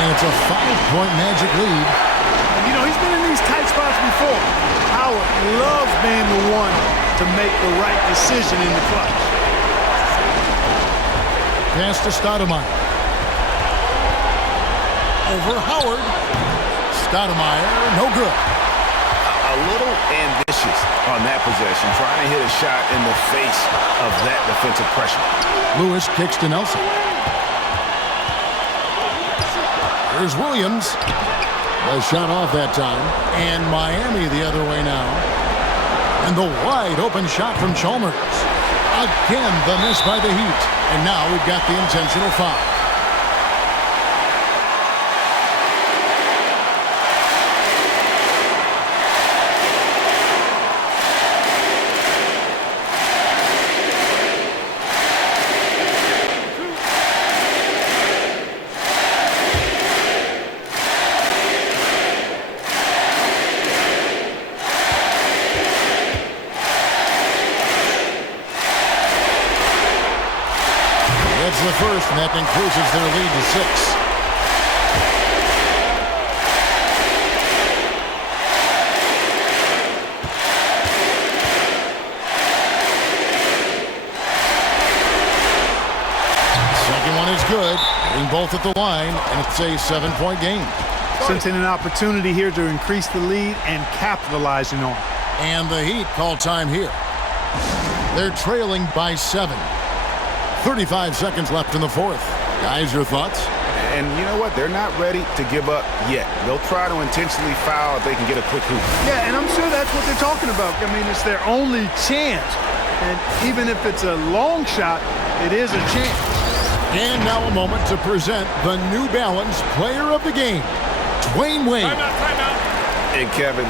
And it's a 5-point Magic lead. You know, he's been in these tight spots before. Howard loves being the one to make the right decision in the clutch. Pass to Stoudemire. Over Howard. Stoudemire, no good. A little ambitious on that possession, trying to hit a shot in the face of that defensive pressure. Lewis kicks to Nelson. Here's Williams. A shot off that time. And Miami the other way now. And the wide open shot from Chalmers. Again, the miss by the Heat. And now we've got the intentional foul. That's the first, and that increases their lead to 6. Second one is good. Hitting both at the line, and it's a 7-point game. Sensing an opportunity here to increase the lead and capitalizing on it. And the Heat call time here. They're trailing by 7. 35 seconds left in the fourth. Guys, your thoughts? And you know what? They're not ready to give up yet. They'll try to intentionally foul if they can get a quick hoop. Yeah, and I'm sure that's what they're talking about. I mean, it's their only chance. And even if it's a long shot, it is a chance. And now a moment to present the New Balance Player of the Game, Dwyane Wade. Timeout. And Kevin,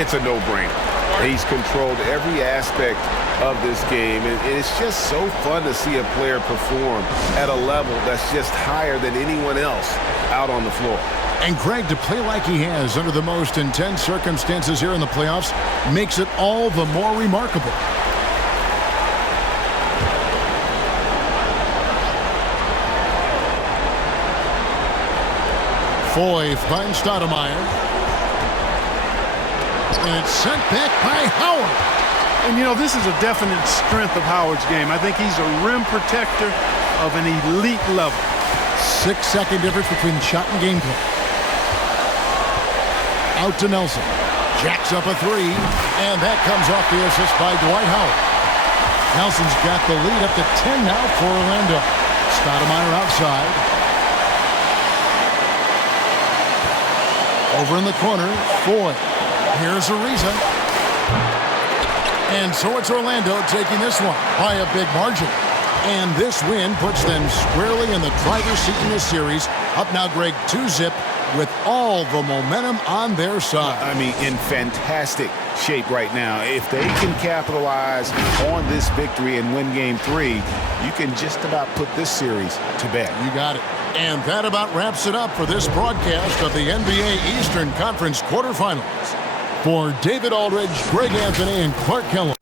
it's a no-brainer. He's controlled every aspect of this game, and it's just so fun to see a player perform at a level that's just higher than anyone else out on the floor. And Greg, to play like he has under the most intense circumstances here in the playoffs makes it all the more remarkable. Foy finds Stoudemire. And it's sent back by Howard. And, you know, this is a definite strength of Howard's game. I think he's a rim protector of an elite level. 6-second difference between shot and game play. Out to Nelson. Jacks up a three. And that comes off the assist by Dwight Howard. Nelson's got the lead up to 10 now for Orlando. Stoudemire outside. Over in the corner, Foy. Here's Ariza. And so it's Orlando taking this one by a big margin. And this win puts them squarely in the driver's seat in this series. Up now, Greg, 2-zip with all the momentum on their side. I mean, in fantastic shape right now. If they can capitalize on this victory and win Game 3, you can just about put this series to bed. You got it. And that about wraps it up for this broadcast of the NBA Eastern Conference quarterfinals. For David Aldridge, Greg Anthony, and Clark Kellogg.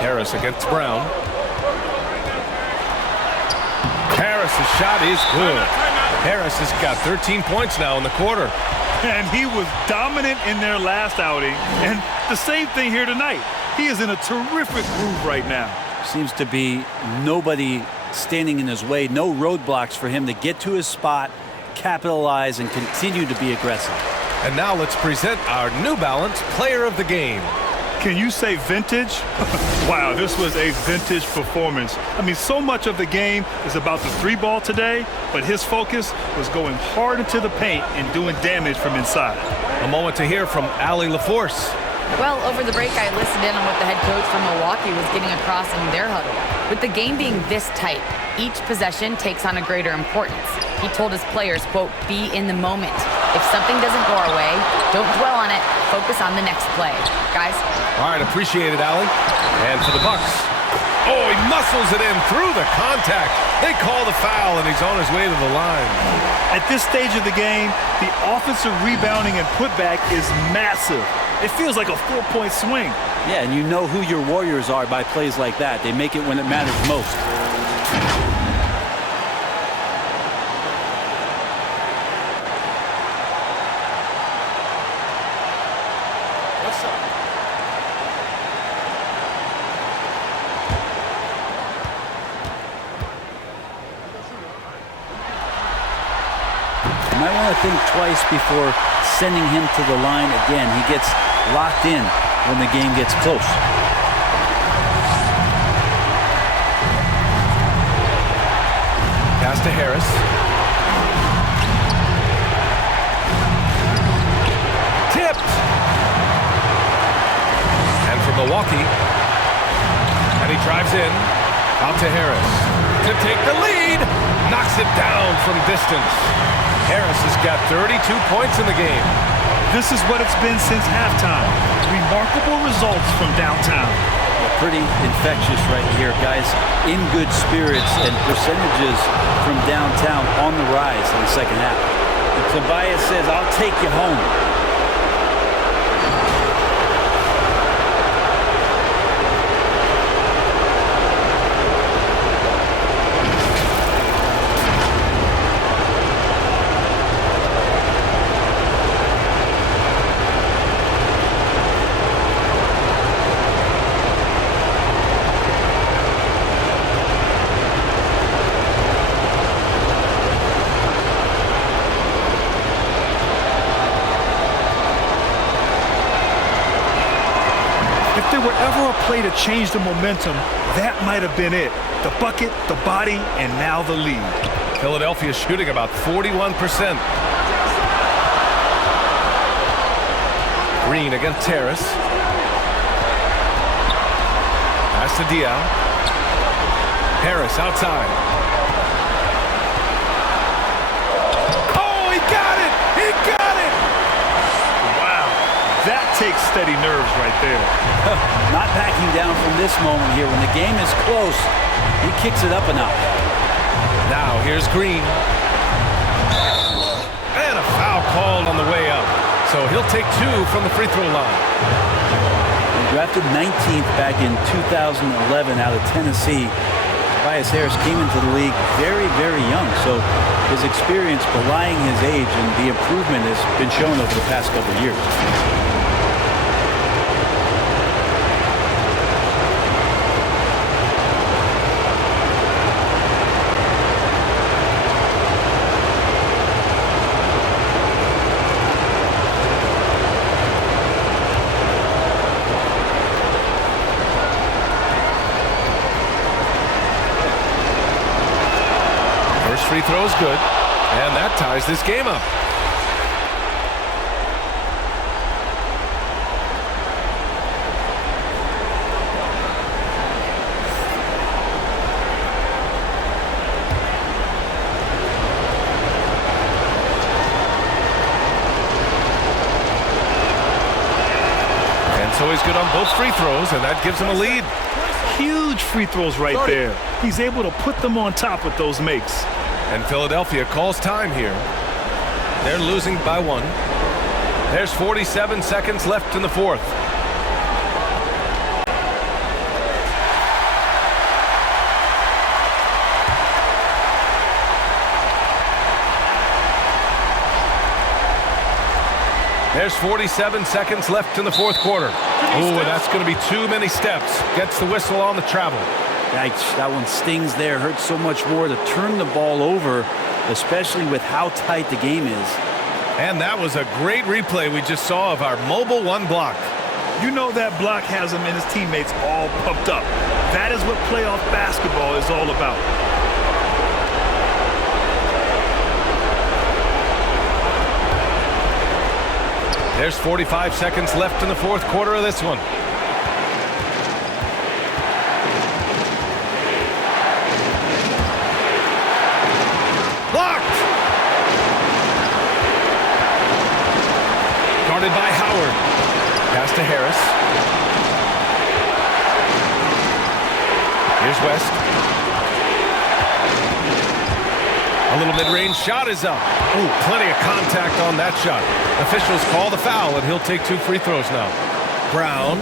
Harris against Brown. Harris's shot is good. Harris has got 13 points now in the quarter. And he was dominant in their last outing. And the same thing here tonight. He is in a terrific groove right now. Seems to be nobody standing in his way. No roadblocks for him to get to his spot, capitalize, and continue to be aggressive. And now let's present our New Balance Player of the Game. Can you say vintage? Wow, this was a vintage performance. I mean, so much of the game is about the three ball today, but his focus was going hard into the paint and doing damage from inside. A moment to hear from Allie LaForce. Well, over the break, I listened in on what the head coach from Milwaukee was getting across in their huddle. With the game being this tight, each possession takes on a greater importance. He told his players, quote, be in the moment. If something doesn't go our way, don't dwell on it. Focus on the next play. Guys? All right, appreciate it, Allie. And for the Bucks. Oh, he muscles it in through the contact. They call the foul, and he's on his way to the line. At this stage of the game, the offensive rebounding and putback is massive. It feels like a 4-point swing. Yeah, and you know who your Warriors are by plays like that. They make it when it matters most. What's up? You might want to think twice before sending him to the line again. He gets locked in when the game gets close. Pass to Harris. Tipped. And from Milwaukee. And he drives in. Out to Harris. To take the lead. Knocks it down from distance. Harris has got 32 points in the game. This is what it's been since halftime. Remarkable results from downtown. Pretty infectious right here, guys. In good spirits and percentages from downtown on the rise in the second half. And Tobias says, I'll take you home. If there were ever a play to change the momentum, that might have been it. The bucket, the body, and now the lead. Philadelphia shooting about 41%. Green against Harris. Pass to Diaw. Harris outside. Oh, he got it! He got it! Wow, that takes steady nerves right there. Not backing down from this moment here. When the game is close, he kicks it up a notch. Now here's Green. And a foul called on the way up. So he'll take 2 from the free throw line. He drafted 19th back in 2011 out of Tennessee. Tobias Harris came into the league very, very young. So his experience belying his age, and the improvement has been shown over the past couple of years. Free throw is good, and that ties this game up. And so he's good on both free throws, and that gives him a lead. Huge free throws right there. He's able to put them on top with those makes. And Philadelphia calls time here. They're losing by 1. There's 47 seconds left in the fourth. There's 47 seconds left in the fourth quarter. Oh, that's going to be too many steps. Gets the whistle on the travel. Yikes, that one stings there. Hurts so much more to turn the ball over, especially with how tight the game is. And that was a great replay we just saw of our mobile 1 block. You know that block has him and his teammates all pumped up. That is what playoff basketball is all about. There's 45 seconds left in the fourth quarter of this one. guarded by Howard. Pass to Harris. Here's West. A little mid-range shot is up. Ooh, plenty of contact on that shot. Officials call the foul, and he'll take 2 free throws now. Brown.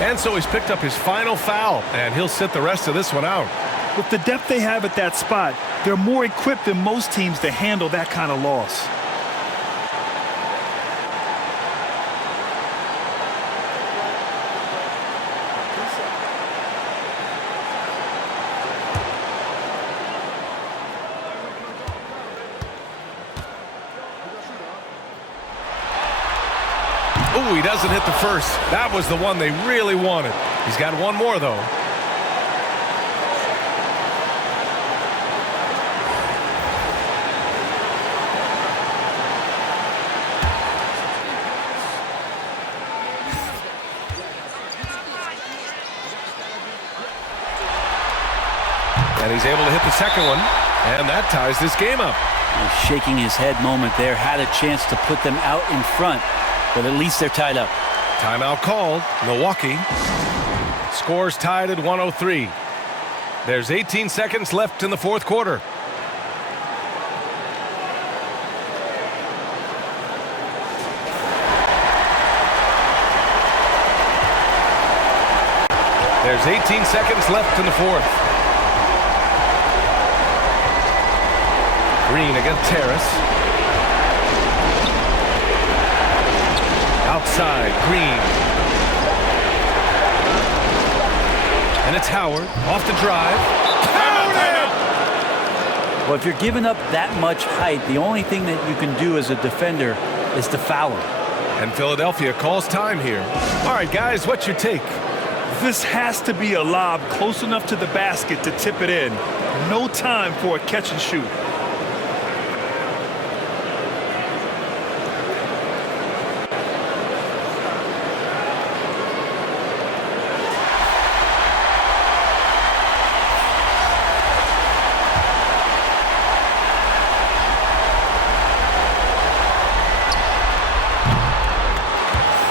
And so he's picked up his final foul, and he'll sit the rest of this one out. With the depth they have at that spot, they're more equipped than most teams to handle that kind of loss. Ooh, he doesn't hit the first. That was the one they really wanted. He's got one more, though. And he's able to hit the second one, and that ties this game up. A shaking his head moment there. Had a chance to put them out in front, but at least they're tied up. Timeout called. Milwaukee. Scores tied at 103. There's 18 seconds left in the fourth quarter. There's 18 seconds left in the fourth. Green against Terrace. Outside, Green. And it's Howard off the drive. Well, if you're giving up that much height, the only thing that you can do as a defender is to foul him. And Philadelphia calls time here. All right, guys, what's your take? This has to be a lob close enough to the basket to tip it in. No time for a catch and shoot.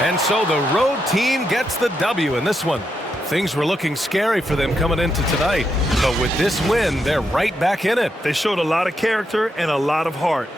And so the road team gets the W in this one. Things were looking scary for them coming into tonight, but with this win, they're right back in it. They showed a lot of character and a lot of heart.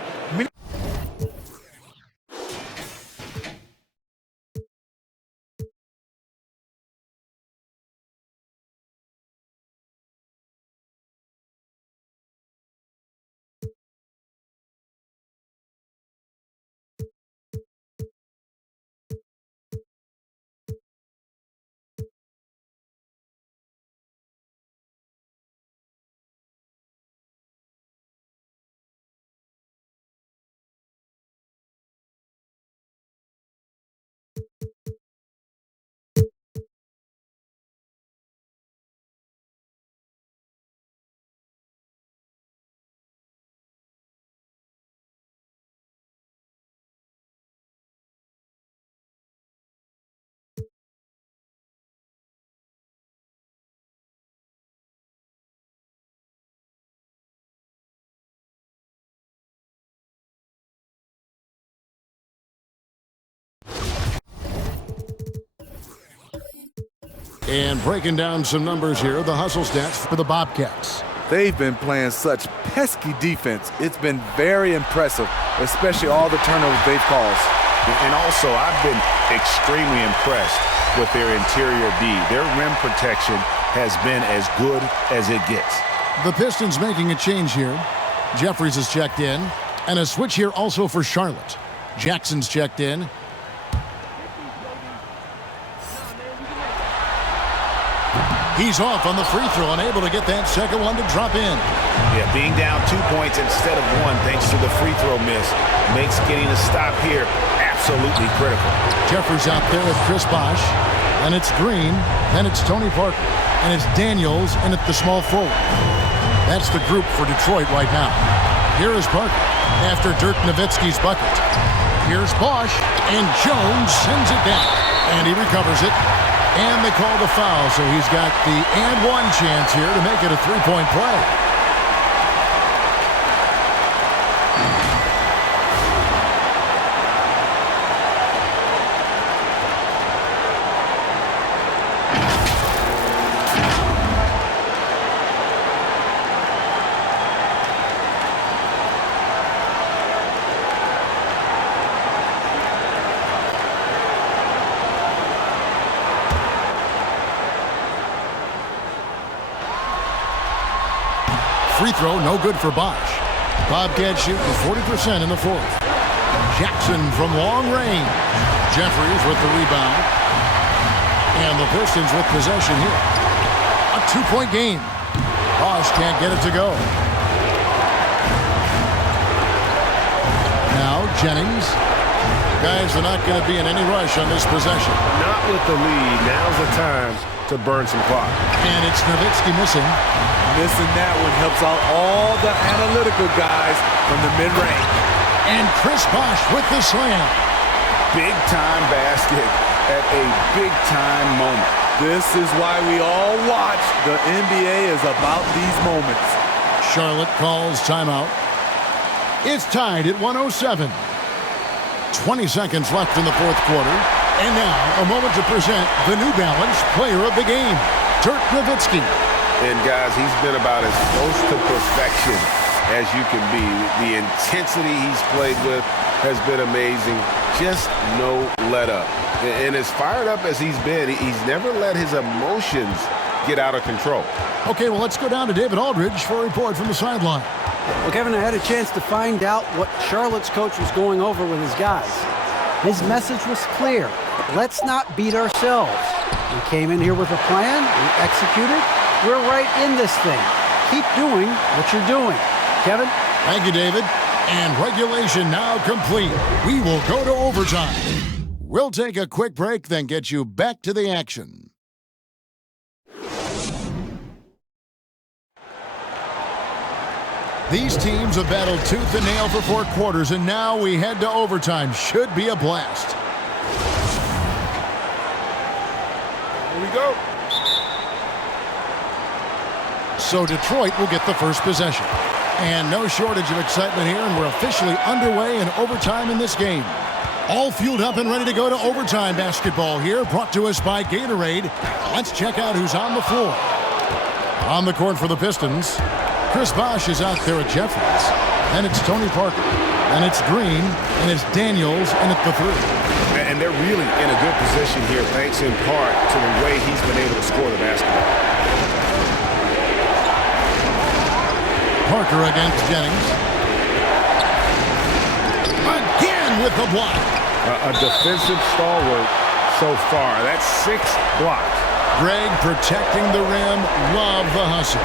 And breaking down some numbers here, the hustle stats for the Bobcats. They've been playing such pesky defense. It's been very impressive, especially all the turnovers they've caused. And also, I've been extremely impressed with their interior D. Their rim protection has been as good as it gets. The Pistons making a change here. Jeffries is checked in. And a switch here also for Charlotte. Jackson's checked in. He's off on the free throw, unable to get that second one to drop in. Yeah, being down 2 points instead of 1 thanks to the free throw miss makes getting a stop here absolutely critical. Jeffries out there with Chris Bosh. And it's Green. Then it's Tony Parker. And it's Daniels in at the small forward. That's the group for Detroit right now. Here is Parker after Dirk Nowitzki's bucket. Here's Bosh, and Jones sends it down. And he recovers it. And they call the foul, so he's got the and one chance here to make it a three-point play. free throw, no good for Bosch. Bobcats shooting 40% in the fourth. Jackson from long range. Jeffries with the rebound. And the Pistons with possession here. A 2-point game. Bosch can't get it to go. Now Jennings. Guys are not going to be in any rush on this possession. Not with the lead. Now's the time to burn some clock. And it's Nowitzki missing. Missing that one helps out all the analytical guys from the mid-range. And Chris Bosch with the slam. Big-time basket at a big-time moment. This is why we all watch. The NBA is about these moments. Charlotte calls timeout. It's tied at 107. 20 seconds left in the fourth quarter. And now, a moment to present the New Balance Player of the Game, Dirk Nowitzki. And guys, he's been about as close to perfection as you can be. The intensity he's played with has been amazing. Just no let up. And as fired up as he's been, he's never let his emotions get out of control. Okay, well, let's go down to David Aldridge for a report from the sideline. Well, Kevin, I had a chance to find out what Charlotte's coach was going over with his guys. His message was clear. Let's not beat ourselves. We came in here with a plan. We executed. We're right in this thing. Keep doing what you're doing. Kevin? Thank you, David. And regulation now complete. We will go to overtime. We'll take a quick break, then get you back to the action. These teams have battled tooth and nail for 4 quarters, and now we head to overtime. Should be a blast. Here we go. So Detroit will get the first possession. And no shortage of excitement here, and we're officially underway in overtime in this game. All fueled up and ready to go to overtime basketball here, brought to us by Gatorade. Let's check out who's on the floor. On the court for the Pistons, Chris Bosch is out there at Jeffries. Then it's Tony Parker. Then it's Green. And it's Daniels in at the 3. And they're really in a good position here, thanks in part to the way he's been able to score the basketball. Parker against Jennings. Again with the block. A defensive stalwart so far. That's 6 blocks. Greg protecting the rim. Love the hustle.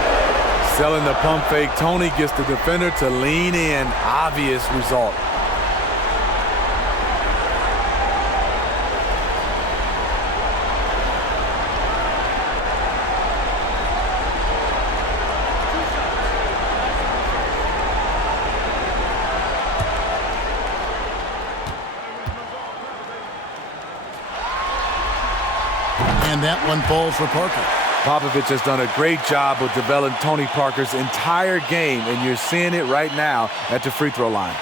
Selling the pump fake. Tony gets the defender to lean in. Obvious result. And that one falls for Parker. Popovich has done a great job of developing Tony Parker's entire game, and you're seeing it right now at the free throw line.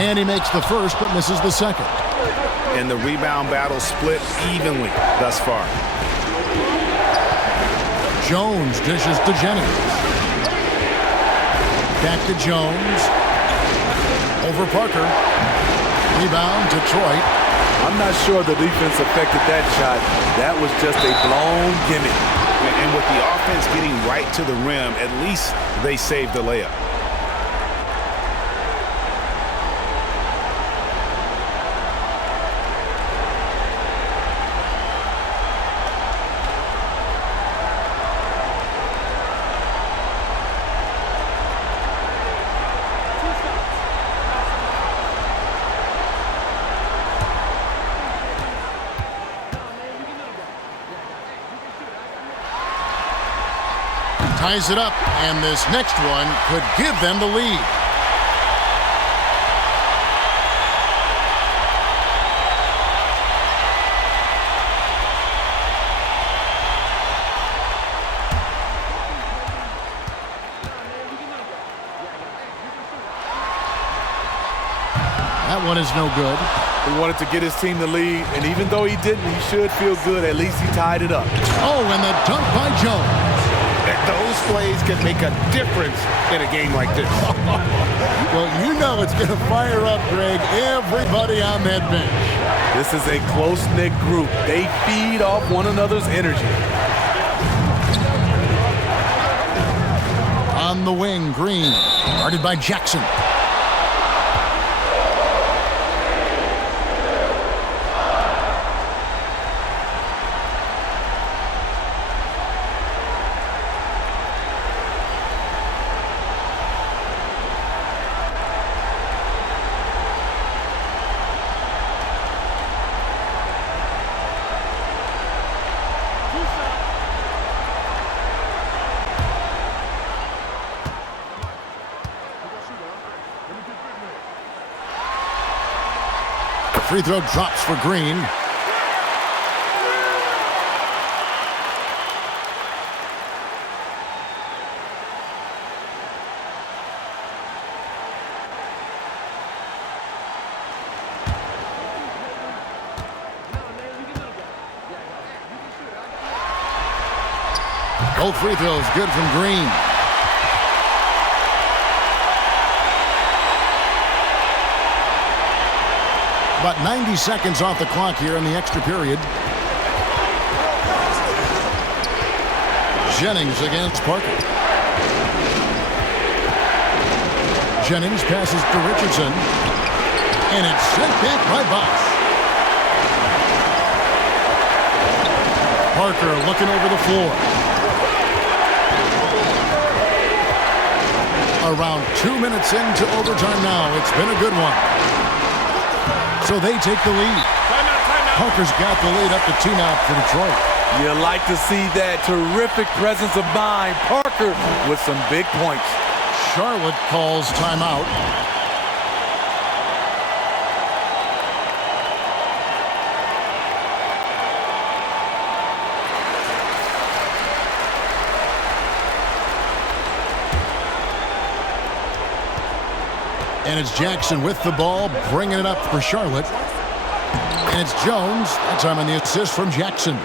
And he makes the first but misses the second. And the rebound battle split evenly thus far. Jones dishes to Jennings. Back to Jones. Over Parker. Rebound, Detroit. I'm not sure the defense affected that shot. That was just a blown gimmick. And with the offense getting right to the rim, at least they saved the layup. Ties it up, and this next one could give them the lead. That one is no good. He wanted to get his team the lead, and even though he didn't, he should feel good. At least he tied it up. Oh, and the dunk by Jones. Those plays can make a difference in a game like this. Well, you know it's going to fire up, Greg, everybody on that bench. This is a close-knit group. They feed off one another's energy. On the wing, Green, guarded by Jackson. Free throw drops for Green. Both free throws good from Green. About 90 seconds off the clock here in the extra period. Jennings against Parker. Jennings passes to Richardson. And it's sent back by Bosch. Parker looking over the floor. Around 2 minutes into overtime now. It's been a good one. So they take the lead. Timeout. Parker's got the lead up to 2 now for Detroit. You like to see that terrific presence of mind. Parker with some big points. Charlotte calls timeout. And it's Jackson with the ball, bringing it up for Charlotte. And it's Jones. That time on the assist from Jackson.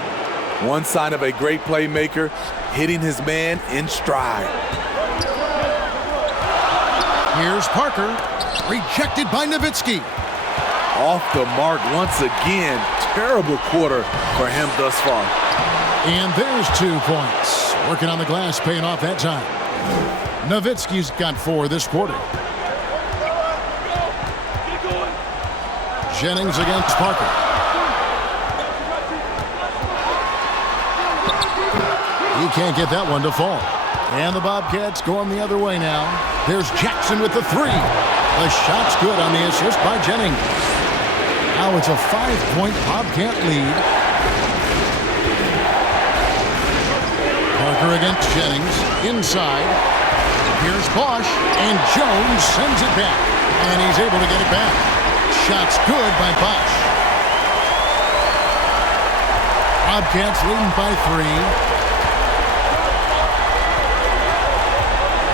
One sign of a great playmaker, hitting his man in stride. Here's Parker, rejected by Nowitzki. Off the mark once again. Terrible quarter for him thus far. And there's 2 points. Working on the glass, paying off that time. Nowitzki's got 4 this quarter. Jennings against Parker. He can't get that one to fall. And the Bobcats going the other way now. There's Jackson with the 3. The shot's good on the assist by Jennings. Now it's a 5-point Bobcat lead. Parker against Jennings. Inside. Here's Bosch. And Jones sends it back. And he's able to get it back. Shot's good by Bosch. Bobcats leading by 3.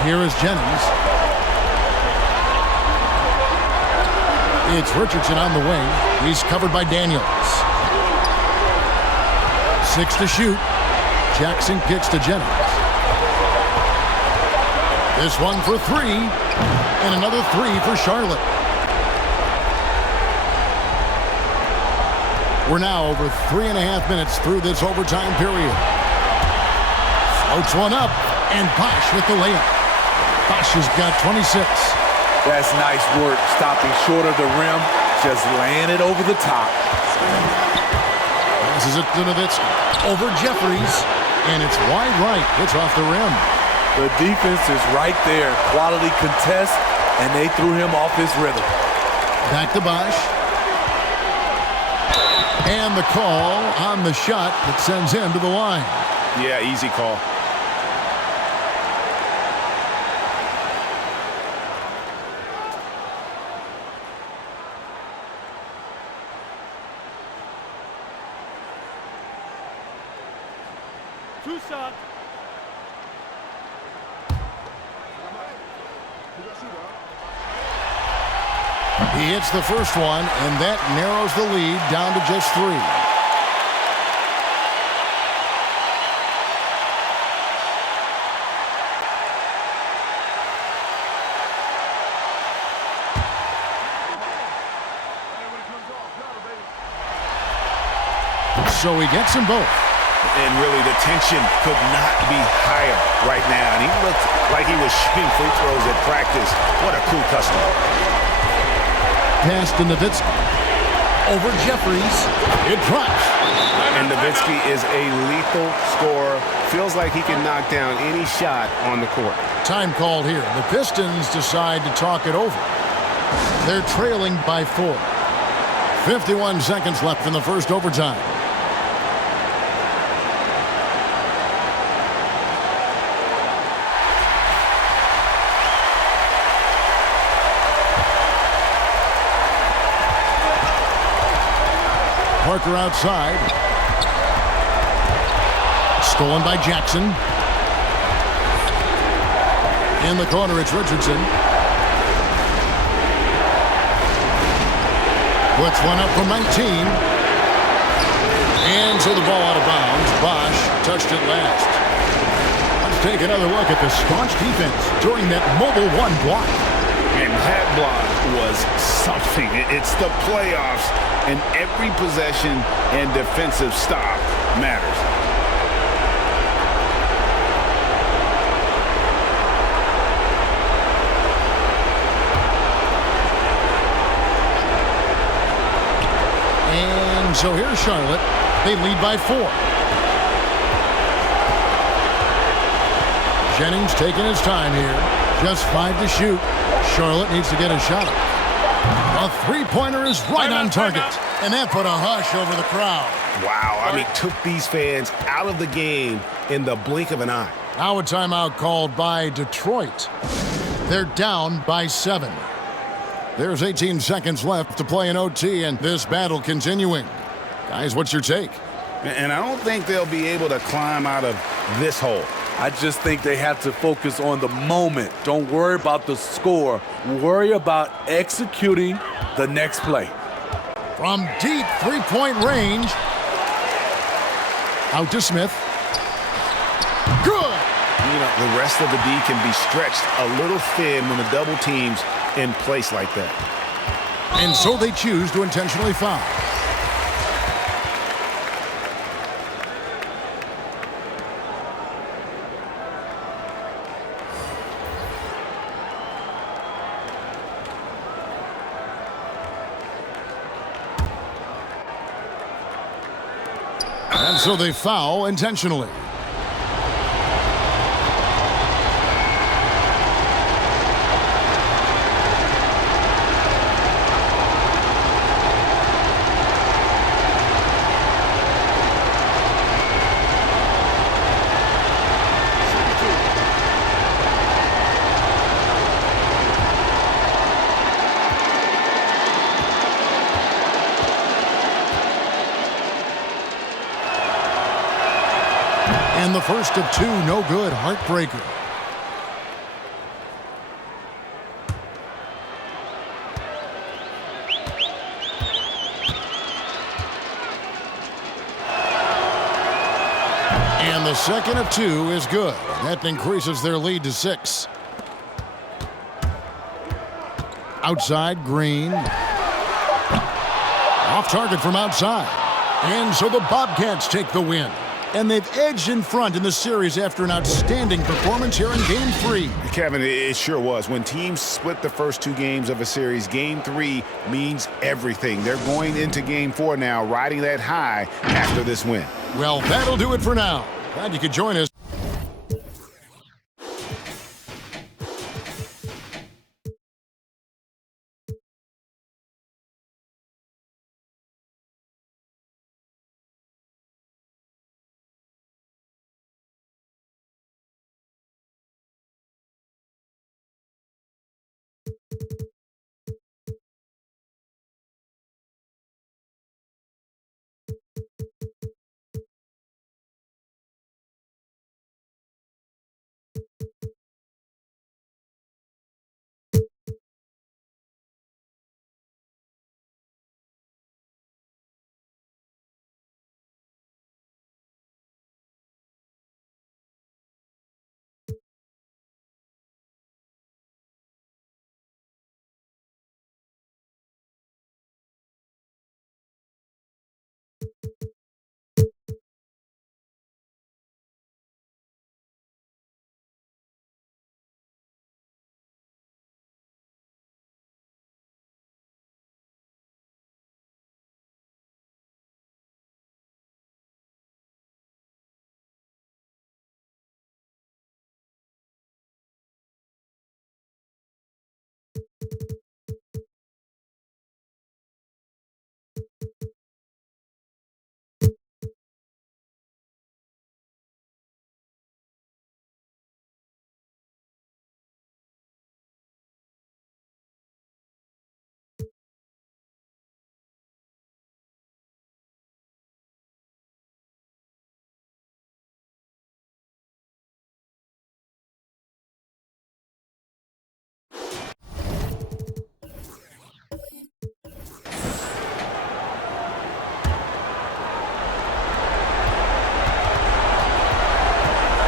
Here is Jennings. It's Richardson on the wing. He's covered by Daniels. 6 to shoot. Jackson kicks to Jennings. This one for 3. And another 3 for Charlotte. We're now over 3.5 minutes through this overtime period. Floats one up, and Bosch with the layup. Bosch has got 26. That's nice work, stopping short of the rim, just laying it over the top. Passes it to Nowitzki. Over Jeffries, and it's wide right. It's off the rim. The defense is right there. Quality contest, and they threw him off his rhythm. Back to Bosch. And the call on the shot that sends him to the line. Yeah, easy call. Two shots. He hits the first one, and that narrows the lead down to just 3. So he gets them both. And really, the tension could not be higher right now. And he looked like he was shooting free throws at practice. What a cool customer. Pass to Nowitzki. Over Jeffries. It drops. And Nowitzki is a lethal scorer. Feels like he can knock down any shot on the court. Time called here. The Pistons decide to talk it over. They're trailing by 4. 51 seconds left in the first overtime. Parker outside. Stolen by Jackson. In the corner, it's Richardson. Puts one up from 19. And so the ball out of bounds. Bosch touched it last. Let's take another look at the staunch defense during that mobile 1 block. And that block was something. It's the playoffs, and every possession and defensive stop matters. And so here's Charlotte. They lead by 4. Jennings taking his time here. Just 5 to shoot. Charlotte needs to get a shot up. A three-pointer is right on target. And that put a hush over the crowd. Wow, I mean, took these fans out of the game in the blink of an eye. Now a timeout called by Detroit. They're down by 7. There's 18 seconds left to play in OT, and this battle continuing. Guys, what's your take? And I don't think they'll be able to climb out of this hole. I just think they have to focus on the moment. Don't worry about the score. Worry about executing the next play. From deep three-point range. Out to Smith. Good! You know, the rest of the D can be stretched a little thin when the double team's in place like that. And so they choose to intentionally foul. And so they foul intentionally. And the first of 2, no good, heartbreaker. And the second of 2 is good. That increases their lead to 6. Outside, Green. Off target from outside. And so the Bobcats take the win. And they've edged in front in the series after an outstanding performance here in Game 3. Kevin, it sure was. When teams split the first 2 games of a series, Game 3 means everything. They're going into Game 4 now, riding that high after this win. Well, that'll do it for now. Glad you could join us.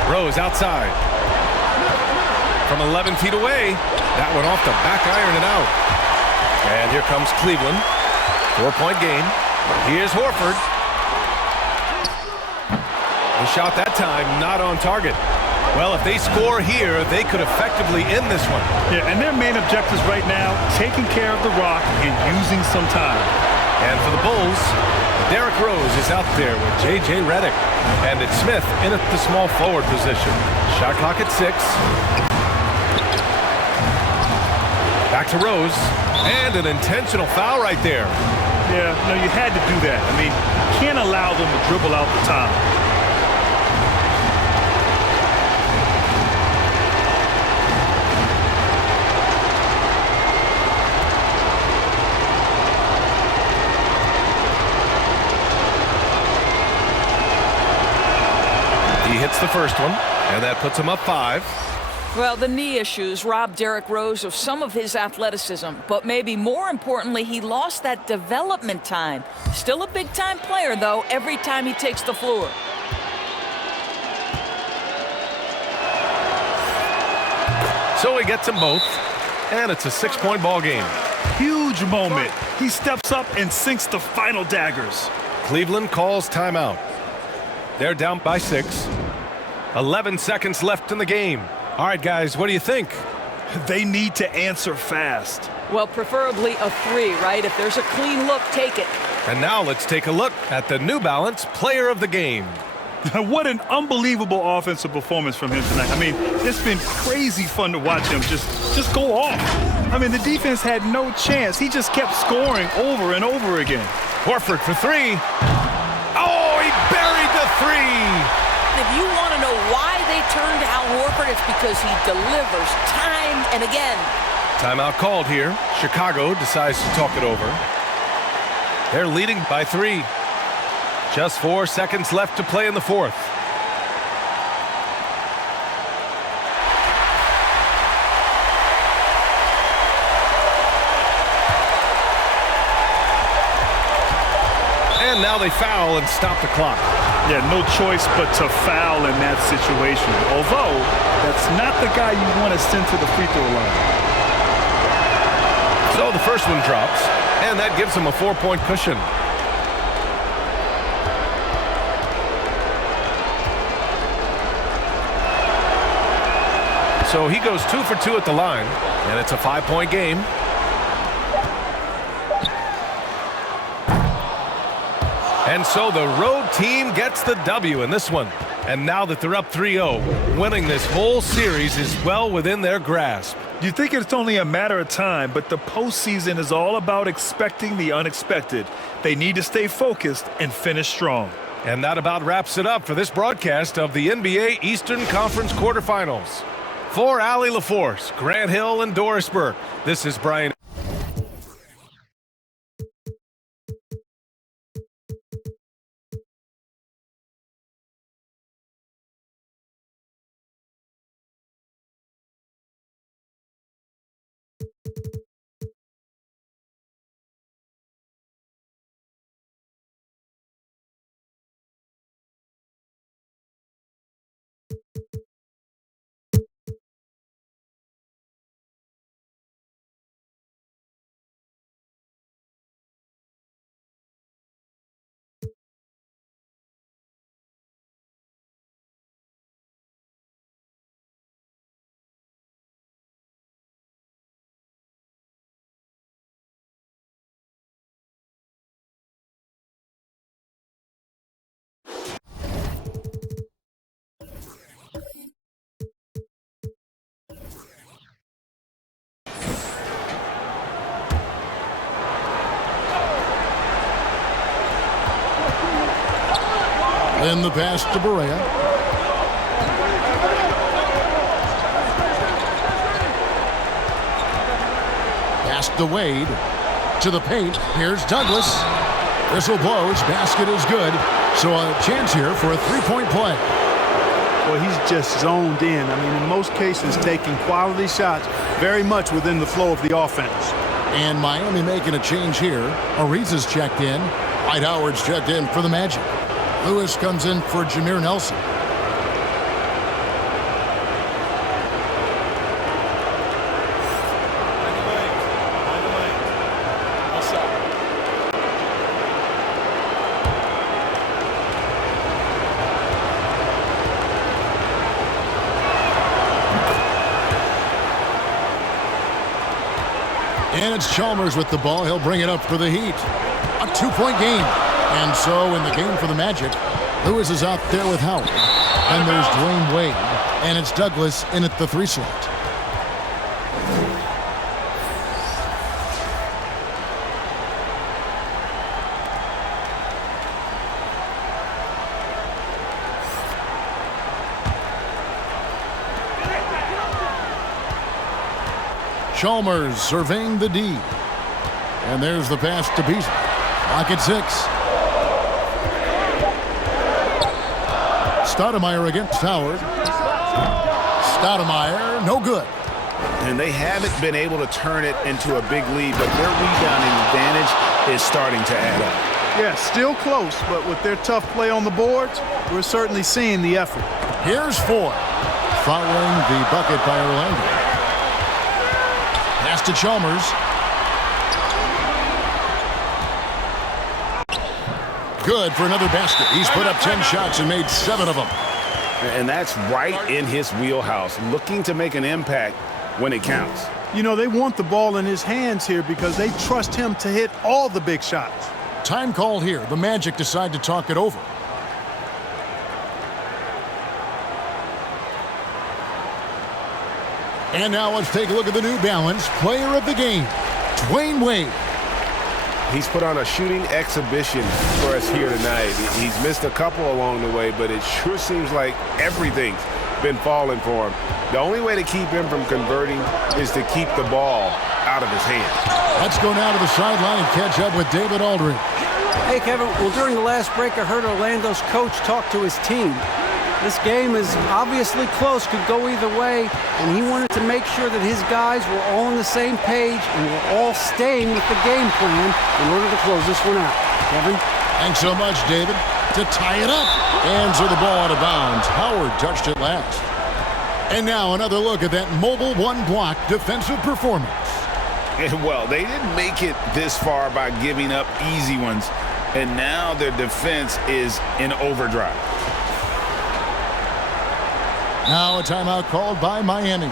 Rose outside. From 11 feet away, that one off the back iron and out. And here comes Cleveland. 4-point game. Here's Horford. The shot that time not on target. Well, if they score here, they could effectively end this one. Yeah, and their main objectives right now, taking care of the rock and using some time. And for the Bulls, Derrick Rose is out there with J.J. Redick. And it's Smith in at the small forward position. Shot clock at 6. Back to Rose. And an intentional foul right there. Yeah, no, you had to do that. I mean, you can't allow them to dribble out the time. He hits the first one, and that puts him up 5. Well, the knee issues robbed Derrick Rose of some of his athleticism, but maybe more importantly, he lost that development time. Still a big-time player, though, every time he takes the floor. So he gets them both, and it's a 6-point ball game. Huge moment. He steps up and sinks the final daggers. Cleveland calls timeout. They're down by 6. 11 seconds left in the game. All right, guys, what do you think? They need to answer fast. Well, preferably a 3, right? If there's a clean look, take it. And now let's take a look at the New Balance Player of the Game. What an unbelievable offensive performance from him tonight. I mean, it's been crazy fun to watch him just go off. I mean, the defense had no chance. He just kept scoring over and over again. Horford for 3. Oh, he buried the 3. If you want to know why they turned Al Horford, it's because he delivers time and again. Timeout called here. Chicago decides to talk it over. They're leading by 3. Just 4 seconds left to play in the 4th. And now they foul and stop the clock. Yeah, no choice but to foul in that situation. Although, that's not the guy you want to send to the free throw line. So the first one drops, and that gives him a 4-point cushion. So he goes 2 for 2 at the line, and it's a 5-point game. And so the road team gets the W in this one. And now that they're up 3-0, winning this whole series is well within their grasp. You think it's only a matter of time, but the postseason is all about expecting the unexpected. They need to stay focused and finish strong. And that about wraps it up for this broadcast of the NBA Eastern Conference quarterfinals. For Allie LaForce, Grant Hill, and Doris Burke, this is Brian. Then the pass to Berea. Pass to Wade. To the paint. Here's Douglas. Whistle blows. Basket is good. So a chance here for a three-point play. Well, he's just zoned in. I mean, in most cases, taking quality shots very much within the flow of the offense. And Miami making a change here. Ariza's checked in. Dwight Howard's checked in for the Magic. Lewis comes in for Jameer Nelson. And it's Chalmers with the ball. He'll bring it up for the Heat. A two-point game. And so in the game for the Magic, Lewis is out there with Howard. And there's Dwyane Wade. And it's Douglas in at the 3 slot. Chalmers surveying the D. And there's the pass to Beasley. Lock at 6. Stoudemire against Howard. Stoudemire, no good. And they haven't been able to turn it into a big lead, but their rebounding advantage is starting to add up. Yeah, still close, but with their tough play on the boards, we're certainly seeing the effort. Here's 4. Following the bucket by Orlando. Pass to Chalmers. Good for another basket. He's put up 10 shots and made 7 of them. And that's right in his wheelhouse, looking to make an impact when it counts. You know, they want the ball in his hands here because they trust him to hit all the big shots. Time called here. The Magic decide to talk it over. And now let's take a look at the New Balance player of the game, Dwyane Wade. He's put on a shooting exhibition for us here tonight. He's missed a couple along the way, but it sure seems like everything's been falling for him. The only way to keep him from converting is to keep the ball out of his hands. Let's go now to the sideline and catch up with David Aldridge. Hey, Kevin. Well, during the last break, I heard Orlando's coach talk to his team. This game is obviously close, could go either way, and he wanted to make sure that his guys were all on the same page and were all staying with the game plan in order to close this one out. Kevin? Thanks so much, David. To tie it up. Hands are the ball out of bounds. Howard touched it last. And now another look at that mobile one-block defensive performance. Well, they didn't make it this far by giving up easy ones, and now their defense is in overdrive. Now a timeout called by Miami.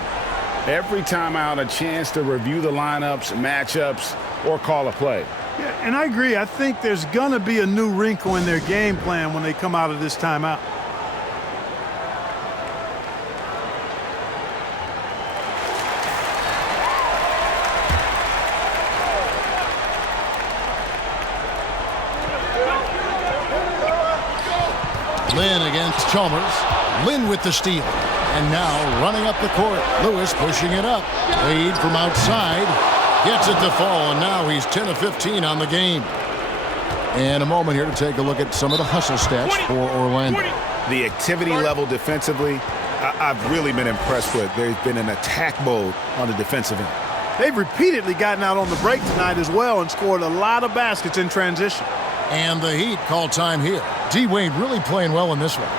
Every timeout, a chance to review the lineups, matchups, or call a play. Yeah, and I agree. I think there's going to be a new wrinkle in their game plan when they come out of this timeout. Lynn against Chalmers. Lynn with the steal. And now running up the court. Lewis pushing it up. Wade from outside. Gets it to fall, and now he's 10 of 15 on the game. And a moment here to take a look at some of the hustle stats for Orlando. The activity level defensively, I've really been impressed with. There's been an attack mode on the defensive end. They've repeatedly gotten out on the break tonight as well and scored a lot of baskets in transition. And the Heat call time here. D-Wade really playing well in this one.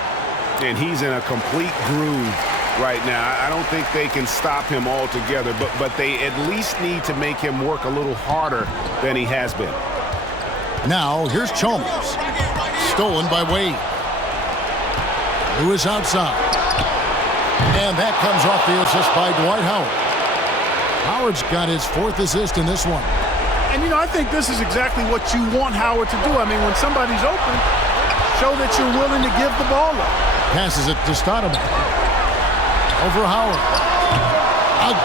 And he's in a complete groove right now. I don't think they can stop him altogether, but they at least need to make him work a little harder than he has been. Now, here's Chalmers. Stolen by Wade. Lewis outside. And that comes off the assist by Dwight Howard. Howard's got his 4th assist in this one. And, you know, I think this is exactly what you want Howard to do. I mean, when somebody's open, show that you're willing to give the ball up. Passes it to Stoudemire. Over Howard.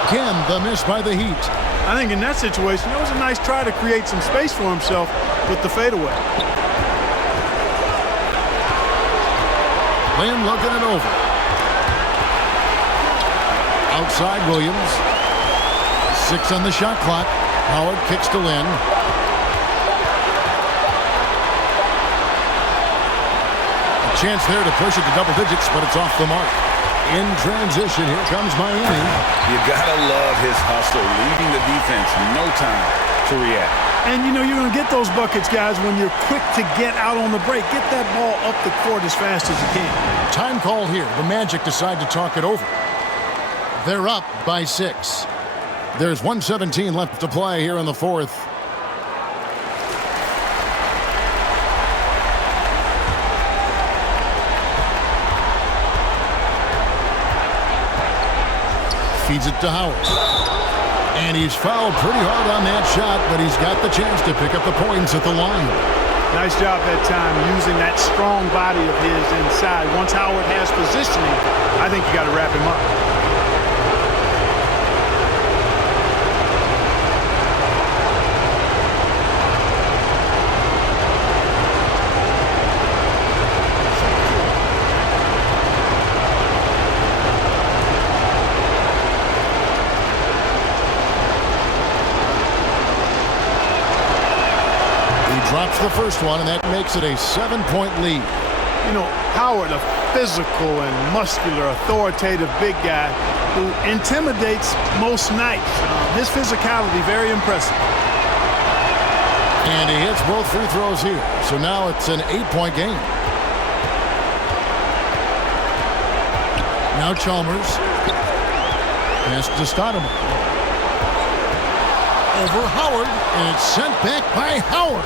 Again, the miss by the Heat. I think in that situation, it was a nice try to create some space for himself with the fadeaway. Lynn looking it over. Outside Williams. 6 on the shot clock. Howard kicks to Lynn. A chance there to push it to double digits, but it's off the mark. In transition, here comes Miami. You gotta love his hustle, leaving the defense no time to react. And, you know, you're going to get those buckets, guys, when you're quick to get out on the break. Get that ball up the court as fast as you can. Time called here. The Magic decide to talk it over. They're up by 6. There's 1:17 left to play here in the fourth. Feeds it to Howard. And he's fouled pretty hard on that shot, but he's got the chance to pick up the points at the line. Nice job that time using that strong body of his inside. Once Howard has positioning, I think you got to wrap him up. Drops the first one, and that makes it a 7-point lead. You know, Howard, a physical and muscular, authoritative big guy who intimidates most nights. His physicality, very impressive. And he hits both free throws here. So now it's an 8-point game. Now Chalmers. Pass to Stoudemire. Over Howard, and it's sent back by Howard.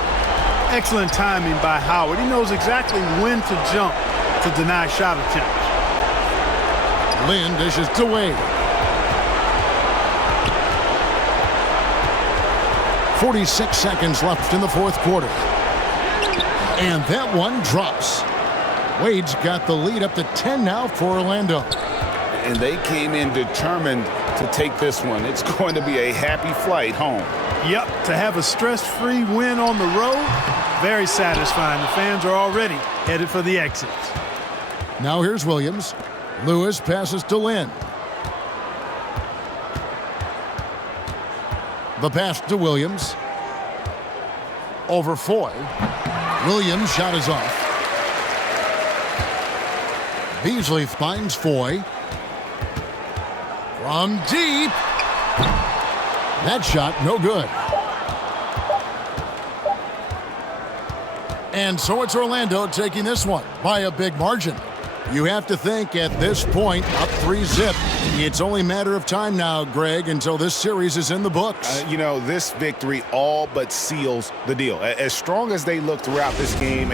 Excellent timing by Howard. He knows exactly when to jump to deny shot attempts. Lynn dishes to Wade. 46 seconds left in the fourth quarter. And that one drops. Wade's got the lead up to 10 now for Orlando. And they came in determined to take this one. It's going to be a happy flight home. Yep, to have a stress-free win on the road, very satisfying. The fans are already headed for the exits. Now here's Williams. Lewis passes to Lynn. The pass to Williams. Over Foy. Williams' shot is off. Beasley finds Foy. From deep. That shot, no good. And so it's Orlando taking this one by a big margin. You have to think at this point, up 3-zip. It's only a matter of time now, Greg, until this series is in the books. You know, this victory all but seals the deal. As strong as they look throughout this game.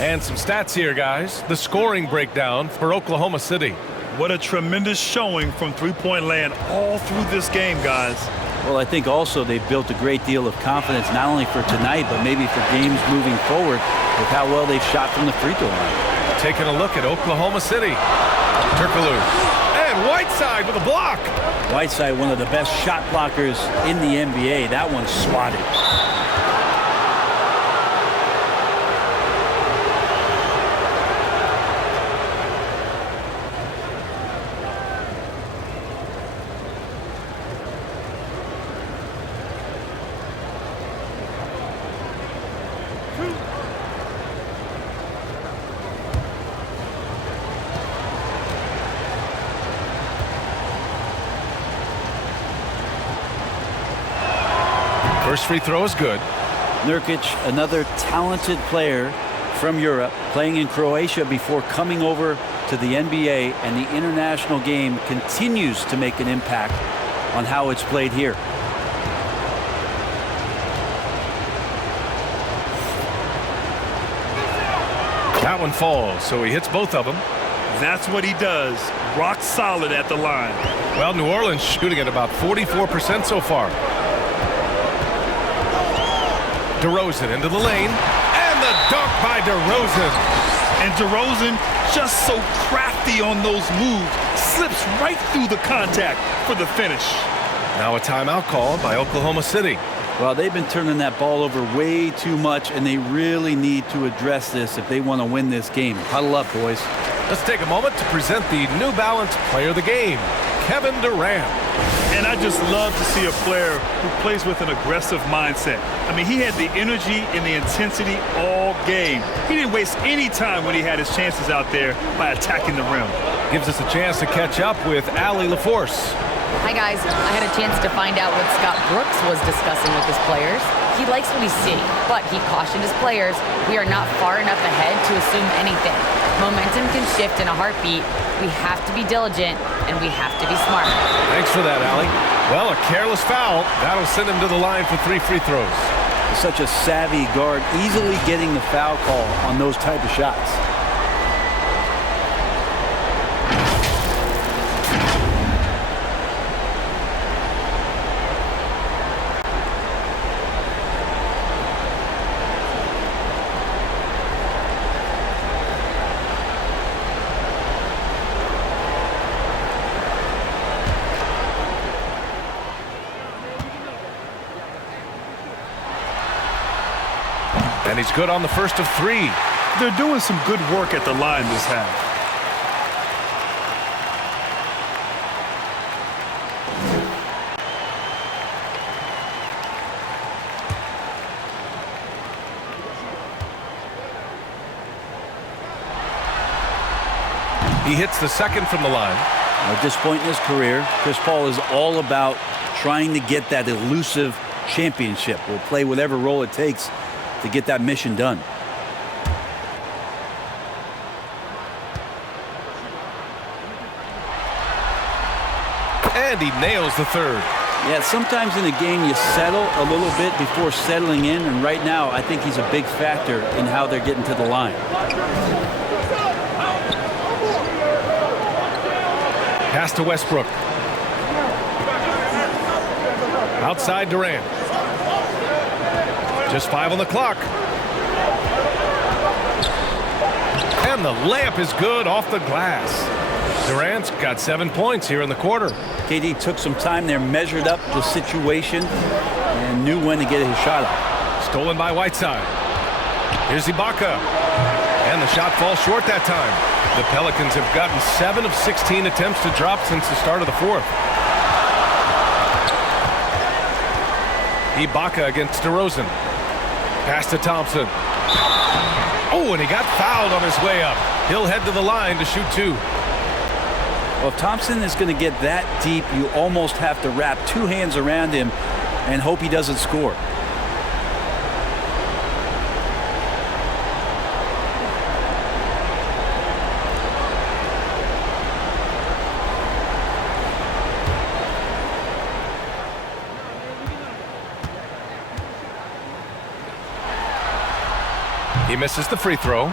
And some stats here, guys. The scoring breakdown for Oklahoma City. What a tremendous showing from three-point land all through this game, guys. Well, I think also they've built a great deal of confidence, not only for tonight, but maybe for games moving forward with how well they've shot from the free throw line. Taking a look at Oklahoma City. Turkoglu. And Whiteside with a block. Whiteside, one of the best shot blockers in the NBA. That one's swatted. First free throw is good. Nurkic, another talented player from Europe, playing in Croatia before coming over to the NBA, and the international game continues to make an impact on how it's played here. That one falls, so he hits both of them. That's what he does. Rock solid at the line. Well, New Orleans shooting at about 44% so far. DeRozan into the lane, and the dunk by DeRozan. And DeRozan, just so crafty on those moves, slips right through the contact for the finish. Now a timeout called by Oklahoma City. Well, they've been turning that ball over way too much, and they really need to address this if they want to win this game. Huddle up, boys. Let's take a moment to present the New Balance Player of the Game, Kevin Durant. And I just love to see a player who plays with an aggressive mindset. I mean, he had the energy and the intensity all game. He didn't waste any time when he had his chances out there by attacking the rim. Gives us a chance to catch up with Allie LaForce. Hi, guys. I had a chance to find out what Scott Brooks was discussing with his players. He likes what he's seeing, but he cautioned his players, we are not far enough ahead to assume anything. Momentum can shift in a heartbeat. We have to be diligent, and we have to be smart. Thanks for that, Allie. Well, a careless foul. That'll send him to the line for 3 free throws. Such a savvy guard, easily getting the foul call on those type of shots. And he's good on the first of 3. They're doing some good work at the line this half. He hits the second from the line. At this point in his career, Chris Paul is all about trying to get that elusive championship. Will play whatever role it takes to get that mission done. And he nails the third. Yeah, sometimes in a game you settle a little bit before settling in, and right now I think he's a big factor in how they're getting to the line. Pass to Westbrook. Outside Durant. Just 5 on the clock. And the layup is good off the glass. Durant's got 7 points here in the quarter. KD took some time there, measured up the situation, and knew when to get his shot off. Stolen by Whiteside. Here's Ibaka. And the shot falls short that time. The Pelicans have gotten 7 of 16 attempts to drop since the start of the fourth. Ibaka against DeRozan. Pass to Thompson. Oh, and he got fouled on his way up. He'll head to the line to shoot 2. Well, if Thompson is going to get that deep, you almost have to wrap 2 hands around him and hope he doesn't score. He misses the free throw.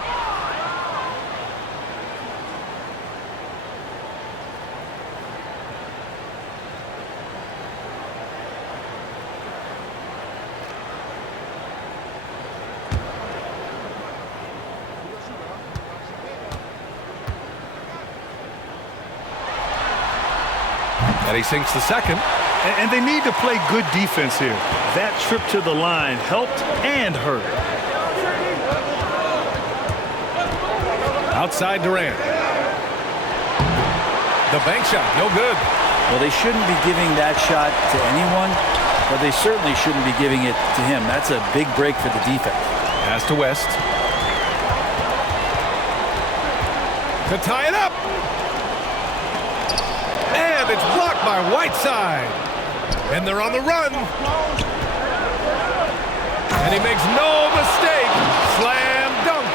And he sinks the second. And they need to play good defense here. That trip to the line helped and hurt. Outside Durant. The bank shot, no good. Well, they shouldn't be giving that shot to anyone, but they certainly shouldn't be giving it to him. That's a big break for the defense. Pass to West. To tie it up. And it's blocked by Whiteside. And they're on the run. And he makes no mistake. Slam dunk.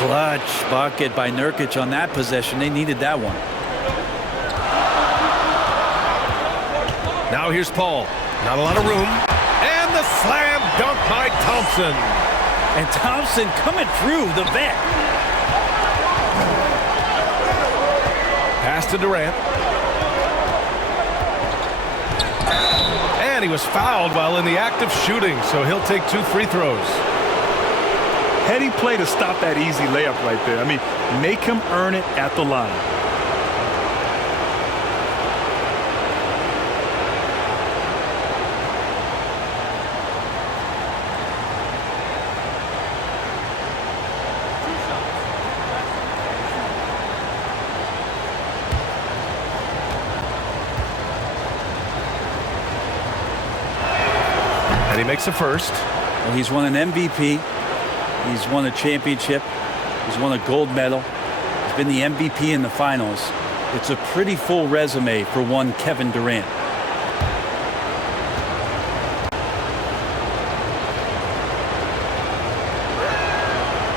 Clutch bucket by Nurkic on that possession. They needed that one. Now here's Paul. Not a lot of room. And the slam dunk by Thompson. And Thompson coming through the vet. Pass to Durant. And he was fouled while in the act of shooting, so he'll take 2 free throws. Heady play to stop that easy layup right there. I mean, make him earn it at the line. And he makes a first. Well, he's won an MVP. He's won a championship. He's won a gold medal. He's been the MVP in the finals. It's a pretty full resume for one Kevin Durant.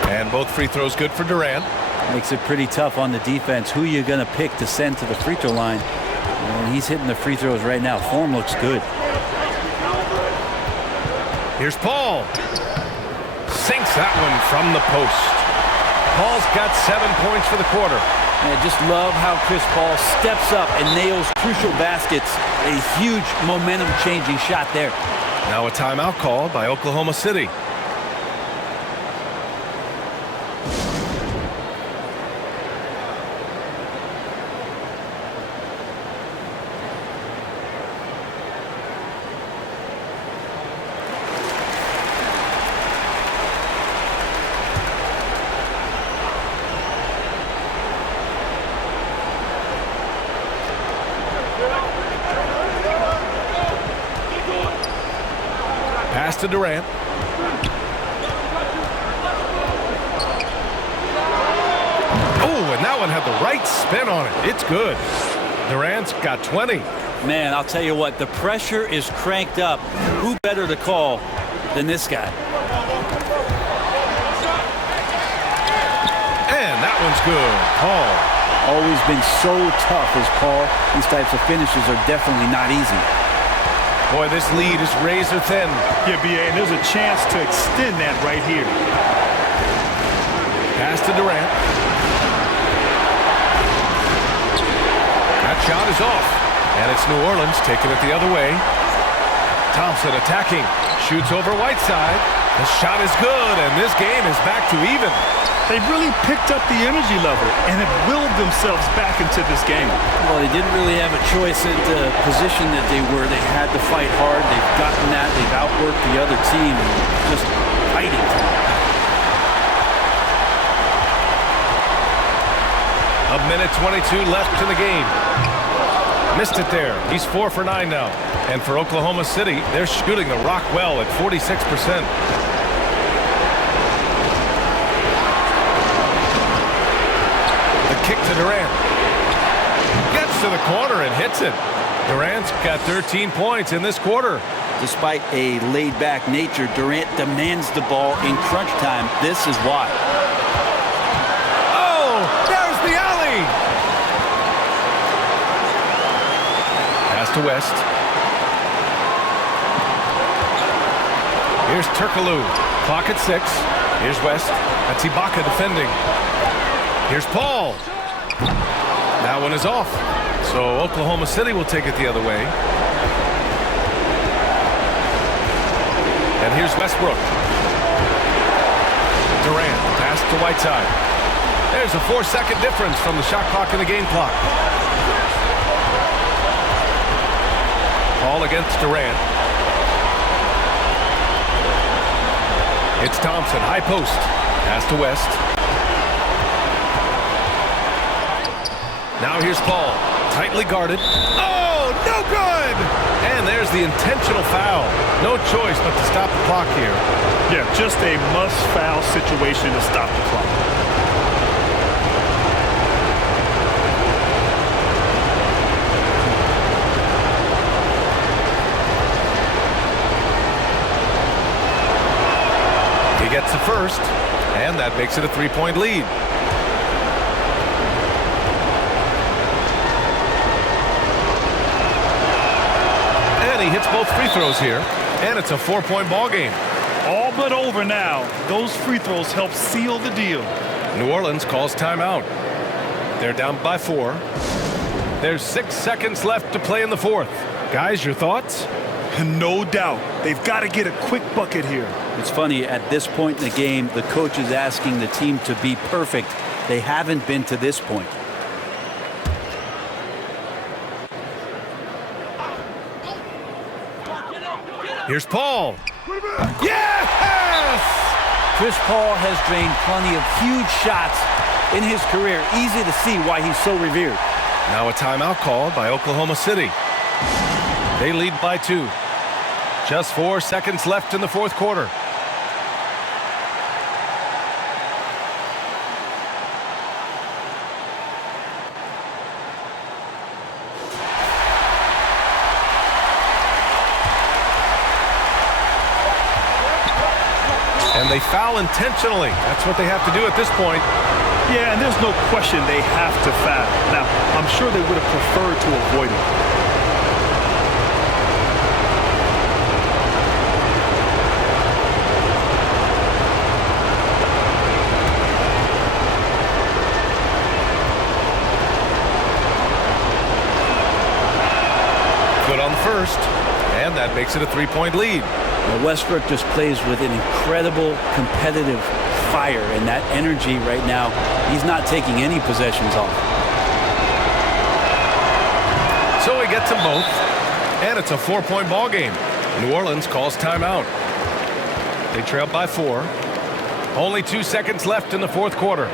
And both free throws good for Durant. Makes it pretty tough on the defense. Who you going to pick to send to the free throw line? And he's hitting the free throws right now. Form looks good. Here's Paul. Sinks that one from the post. Paul's got 7 points for the quarter. I just love how Chris Paul steps up and nails crucial baskets. A huge momentum-changing shot there. Now a timeout called by Oklahoma City. Pass to Durant. Oh, and that one had the right spin on it. It's good. Durant's got 20. Man, I'll tell you what, the pressure is cranked up. Who better to call than this guy? And that one's good. Paul. Always been so tough as Paul. These types of finishes are definitely not easy. Boy, this lead is razor thin. Yeah, B.A., and there's a chance to extend that right here. Pass to Durant. That shot is off. And it's New Orleans taking it the other way. Thompson attacking. Shoots over Whiteside. The shot is good, and this game is back to even. They really picked up the energy level and have willed themselves back into this game. Well, they didn't really have a choice at the position that they were. They had to fight hard. They've gotten that. They've outworked the other team. Just fighting. A minute 22 left in the game. Missed it there. He's 4 for 9 now. And for Oklahoma City, they're shooting the rock well at 46%. Kick to Durant. Gets to the corner and hits it. Durant's got 13 points in this quarter. Despite a laid-back nature, Durant demands the ball in crunch time. This is why. Oh, there's the alley. Pass to West. Here's Turkoglu. Clock at 6. Here's West. That's Ibaka defending. Here's Paul. That one is off. So Oklahoma City will take it the other way. And here's Westbrook. Durant, pass to Whiteside. There's a 4-second difference from the shot clock and the game clock. Paul against Durant. It's Thompson, high post. Pass to West. Now here's Paul, tightly guarded. Oh, no good! And there's the intentional foul. No choice but to stop the clock here. Yeah, just a must-foul situation to stop the clock. He gets the first, and that makes it a 3-point lead. And he hits both free throws here, and it's a 4-point ball game. All but over now. Those free throws help seal the deal. New Orleans calls timeout. They're down by 4. There's 6 seconds left to play in the fourth. Guys, your thoughts? No doubt. They've got to get a quick bucket here. It's funny, at this point in the game, the coach is asking the team to be perfect. They haven't been to this point. Here's Paul. Yes! Chris Paul has drained plenty of huge shots in his career. Easy to see why he's so revered. Now a timeout called by Oklahoma City. They lead by 2. Just 4 seconds left in the fourth quarter. And they foul intentionally. That's what they have to do at this point. Yeah, and there's no question they have to foul. Now, I'm sure they would have preferred to avoid it. Good on the first, and that makes it a 3-point lead. Well, Westbrook just plays with an incredible competitive fire, and that energy right now, he's not taking any possessions off. So he gets them both, and it's a 4-point ball game. New Orleans calls timeout. They trail by 4. Only 2 seconds left in the fourth quarter.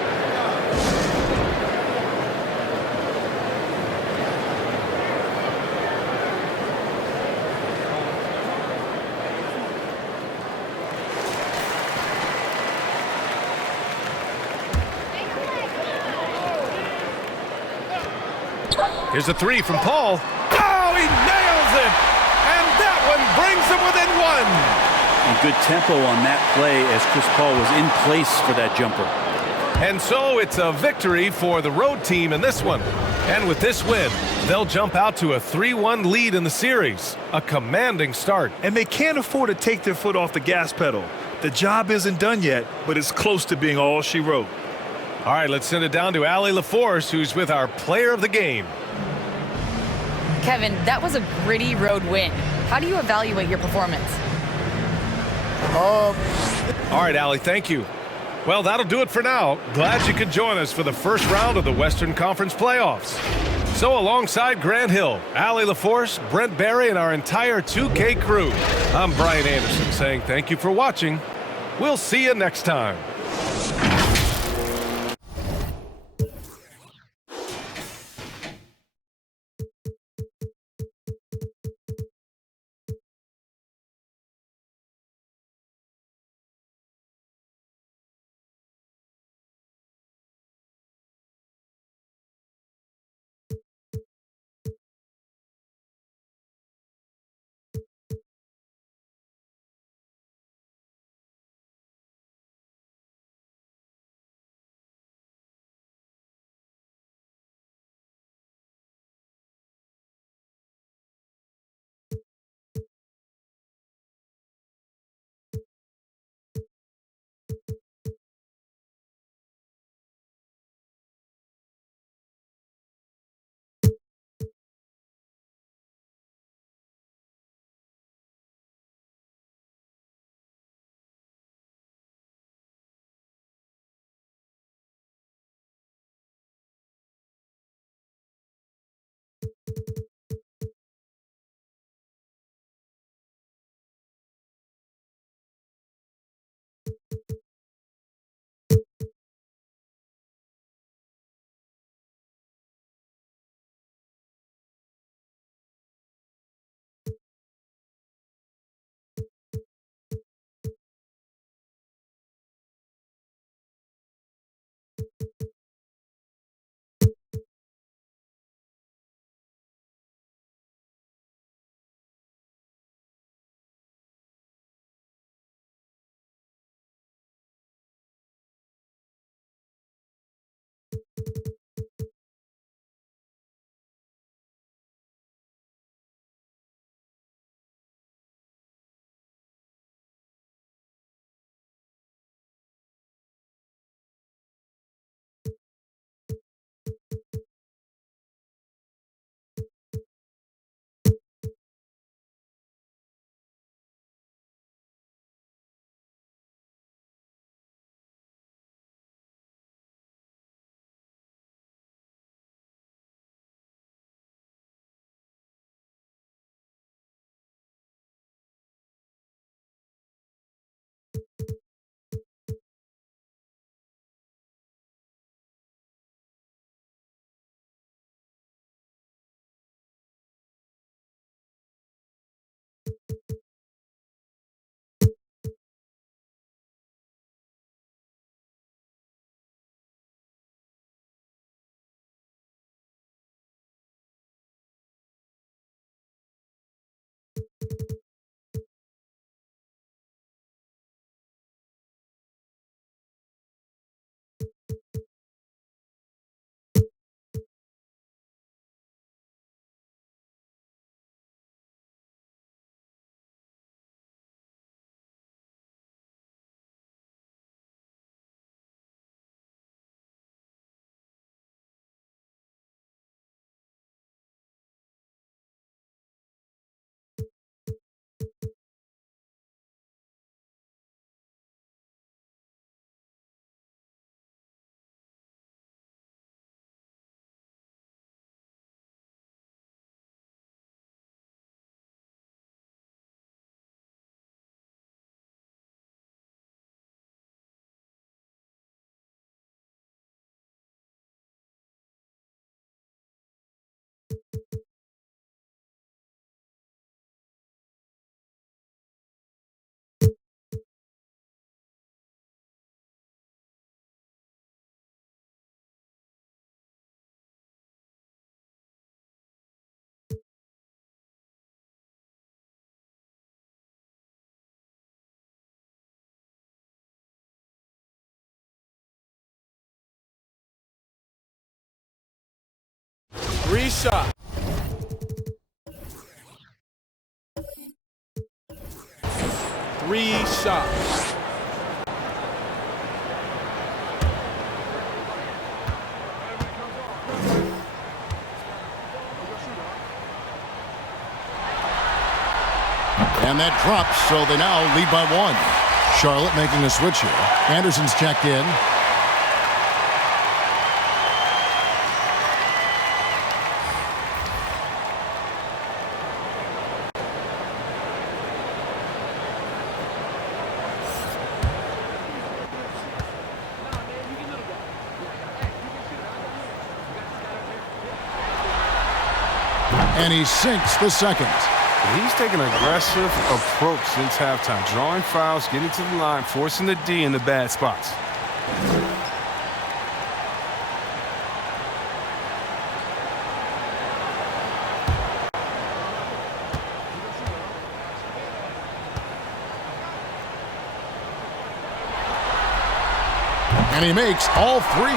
Here's a 3 from Paul. Oh, he nails it! And that one brings him within 1. And good tempo on that play as Chris Paul was in place for that jumper. And so it's a victory for the road team in this one. And with this win, they'll jump out to a 3-1 lead in the series. A commanding start. And they can't afford to take their foot off the gas pedal. The job isn't done yet, but it's close to being all she wrote. All right, let's send it down to Allie LaForce, who's with our player of the game. Kevin, that was a gritty road win. How do you evaluate your performance? All right, Allie, thank you. Well, that'll do it for now. Glad you could join us for the first round of the Western Conference playoffs. So alongside Grant Hill, Allie LaForce, Brent Barry, and our entire 2K crew, I'm Brian Anderson saying thank you for watching. We'll see you next time. Three shots. Three shots. And that drops, so they now lead by 1. Charlotte making a switch here. Anderson's checked in. And he sinks the second. He's taking an aggressive approach since halftime, drawing fouls, getting to the line, forcing the D in the bad spots. And he makes all 3.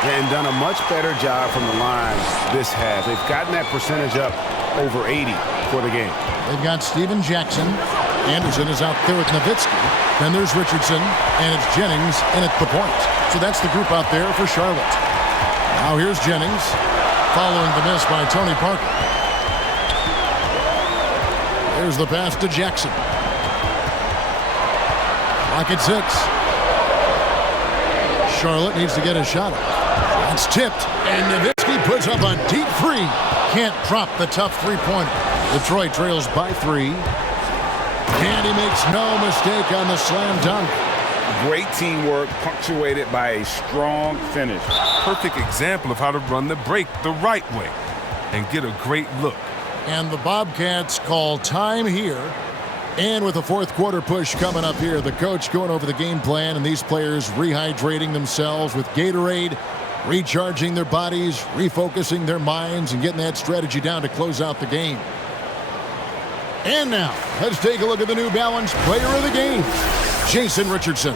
And done a much better job from the line this half. They've gotten that percentage up over 80 for the game. They've got Steven Jackson. Anderson is out there with Nowitzki. Then there's Richardson, and it's Jennings in at the point. So that's the group out there for Charlotte. Now here's Jennings, following the miss by Tony Parker. There's the pass to Jackson. Rocket 6. Charlotte needs to get a shot up. It's tipped, and Nowitzki puts up a deep 3. Can't drop the tough three-pointer. Detroit trails by 3. And he makes no mistake on the slam dunk. Great teamwork, punctuated by a strong finish. Perfect example of how to run the break the right way and get a great look. And the Bobcats call time here. And with the fourth quarter push coming up here, the coach going over the game plan and these players rehydrating themselves with Gatorade, recharging their bodies, refocusing their minds, and getting that strategy down to close out the game. And now, let's take a look at the New Balance player of the game, Jason Richardson.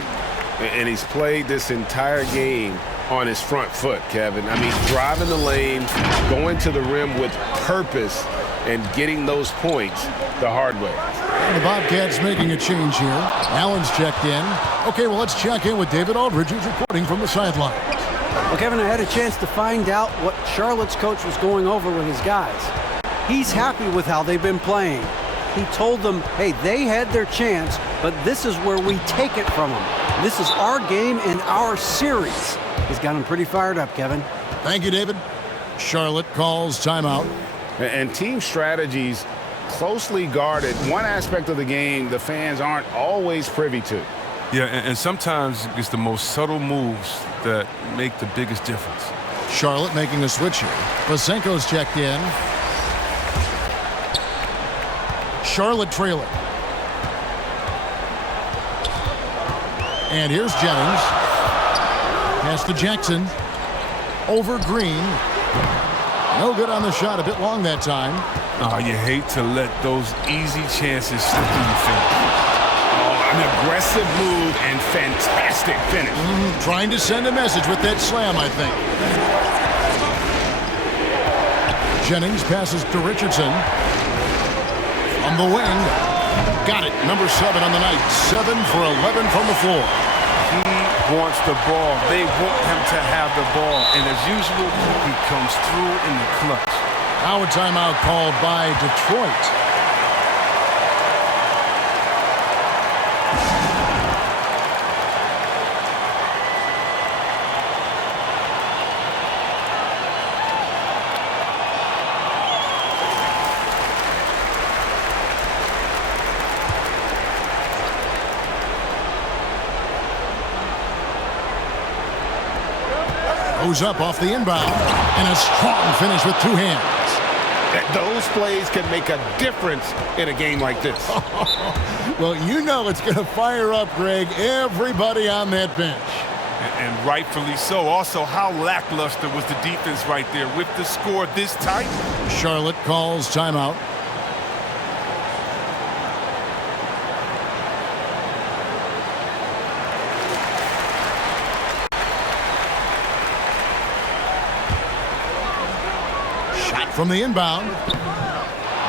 And he's played this entire game on his front foot, Kevin. I mean, driving the lane, going to the rim with purpose, and getting those points the hard way. And the Bobcats making a change here. Allen's checked in. Okay, well, let's check in with David Aldridge, who's reporting from the sideline. Well, Kevin, I had a chance to find out what Charlotte's coach was going over with his guys. He's happy with how they've been playing. He told them, hey, they had their chance, but this is where we take it from them. This is our game and our series. He's got them pretty fired up, Kevin. Thank you, David. Charlotte calls timeout. And team strategies closely guarded. One aspect of the game the fans aren't always privy to. Yeah, and sometimes it's the most subtle moves that make the biggest difference. Charlotte making a switch here. Vasenko's checked in. Charlotte trailing. And here's Jennings. Pass to Jackson. Over Green. No good on the shot. A bit long that time. Oh, you hate to let those easy chances slip through your fingers. An aggressive move and fantastic finish. Trying to send a message with that slam, I think. Jennings passes to Richardson. On the wing. Got it. Number 7 on the night. 7 for 11 from the floor. He wants the ball. They want him to have the ball. And as usual, he comes through in the clutch. Now a timeout called by Detroit. Goes up off the inbound, and a strong finish with 2 hands. Those plays can make a difference in a game like this. Well, you know it's going to fire up, Greg, everybody on that bench. And rightfully so. Also, how lackluster was the defense right there with the score this tight? Charlotte calls timeout. From the inbound,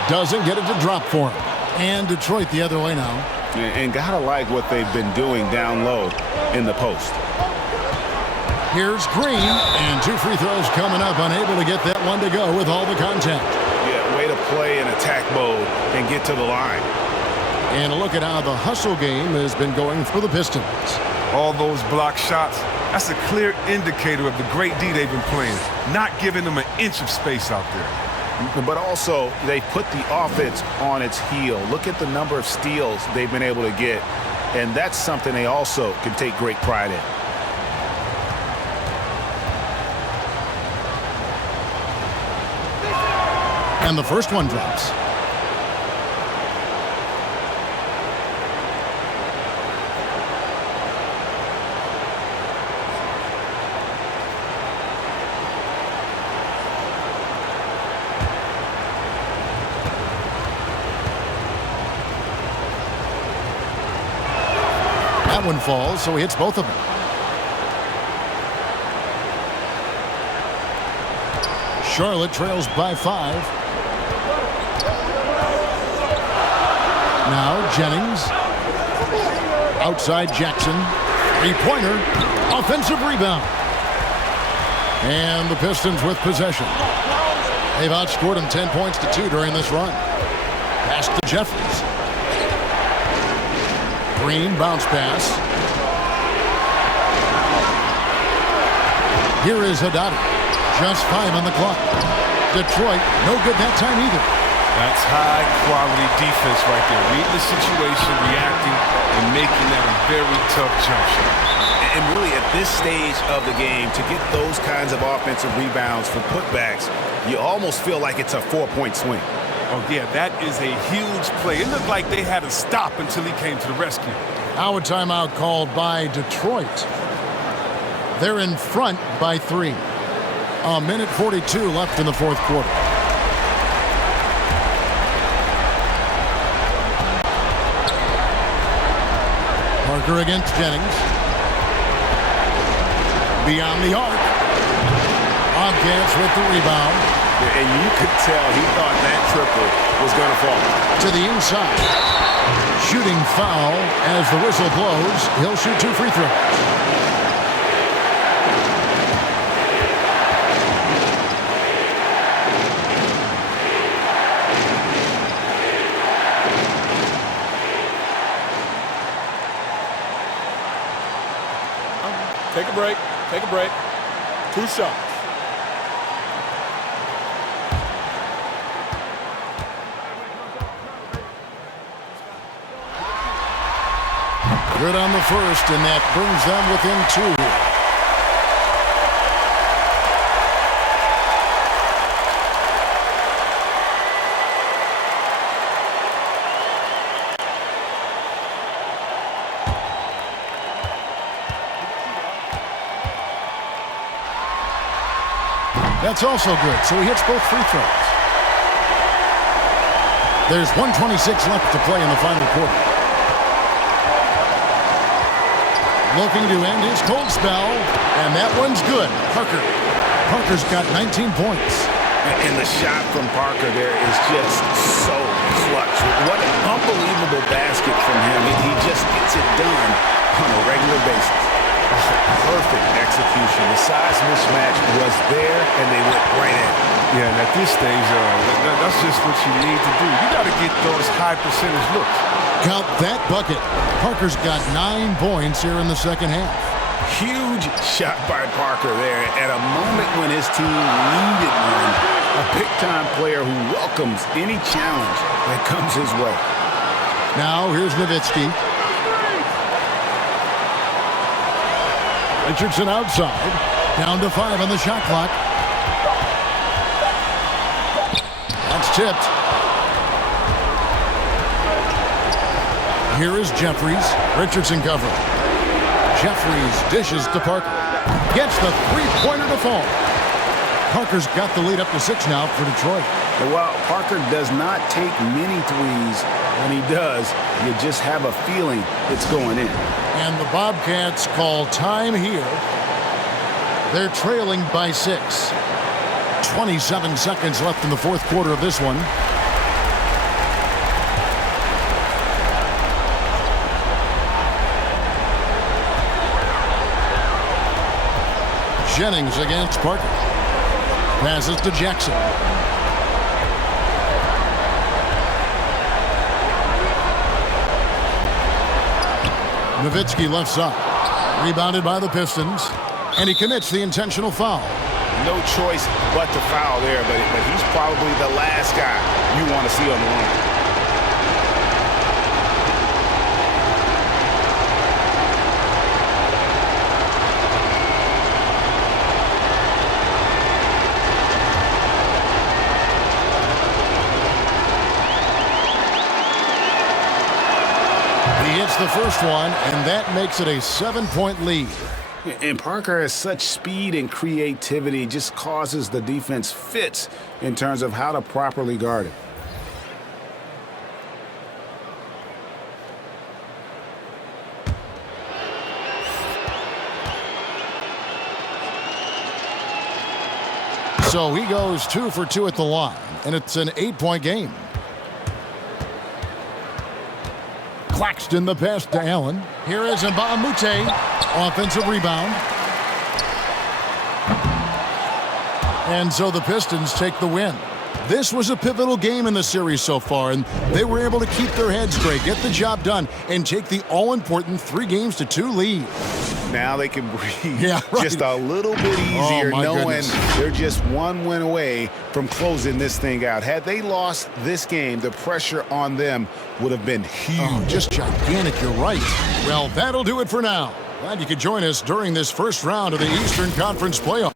doesn't get it to drop for him. And Detroit the other way now. And gotta like what they've been doing down low in the post. Here's Green, and 2 free throws coming up, unable to get that one to go with all the contact. Yeah, way to play in attack mode and get to the line. And a look at how the hustle game has been going for the Pistons. All those block shots, that's a clear indicator of the great D they've been playing, not giving them an inch of space out there. But also, they put the offense on its heel. Look at the number of steals they've been able to get, and that's something they also can take great pride in. And the first one drops. That one falls, so he hits both of them. Charlotte trails by 5. Now Jennings. Outside Jackson. 3-pointer. Offensive rebound. And the Pistons with possession. They've outscored them 10 points to 2 during this run. Pass to Jeffries. Green bounce pass. Here is Haddadi. Just 5 on the clock. Detroit, no good that time either. That's high-quality defense right there. Reading the situation, reacting, and making that a very tough jump shot. And really, at this stage of the game, to get those kinds of offensive rebounds for putbacks, you almost feel like it's a 4-point swing. Oh, yeah, that is a huge play. It looked like they had to stop until he came to the rescue. Now a timeout called by Detroit. They're in front by 3. A minute 42 left in the fourth quarter. Parker against Jennings. Beyond the arc. Hopkins with the rebound. And you could tell he thought that triple was going to fall. To the inside. Shooting foul as the whistle blows. He'll shoot 2 free throws. Take a break. Take a break. 2 shots. Good on the first, and that brings them within 2. That's also good, so he hits both free throws. There's 1:26 left to play in the final quarter. Looking to end his cold spell, and that one's good. Parker's got 19 points. And the shot from Parker there is just so clutch. What an unbelievable basket from him. He just gets it done on a regular basis. Perfect execution. The size mismatch was there, and they went right at it. Yeah, and at this stage, that's just what you need to do. You got to get those high percentage looks. Count that bucket. Parker's got 9 points here in the second half. Huge shot by Parker there at a moment when his team needed one. A big-time player who welcomes any challenge that comes his way. Now here's Nowitzki. Richardson outside. Down to 5 on the shot clock. That's tipped. Here is Jeffries. Richardson covering. Jeffries dishes to Parker. Gets the three-pointer to fall. Parker's got the lead up to 6 now for Detroit. And while Parker does not take many threes, when he does, you just have a feeling it's going in. And the Bobcats call time here. They're trailing by 6. 27 seconds left in the fourth quarter of this one. Jennings against Parker. Passes to Jackson. Nowitzki left side. Rebounded by the Pistons. And he commits the intentional foul. No choice but to foul there, but he's probably the last guy you want to see on the line. He hits the first one, and that makes it a 7-point lead. And Parker has such speed and creativity, just causes the defense fits in terms of how to properly guard it. So he goes 2 for 2 at the line, and it's an 8-point game. Claxton the pass to Allen. Here is Mbamute. Offensive rebound. And so the Pistons take the win. This was a pivotal game in the series so far, and they were able to keep their heads straight, get the job done, and take the all-important 3-2 lead. Now they can breathe right. just a little bit easier, knowing goodness. they're just one win away from closing this thing out. Had they lost this game, the pressure on them would have been huge. Oh, just gigantic, you're right. Well, that'll do it for now. Glad you could join us during this first round of the Eastern Conference playoffs.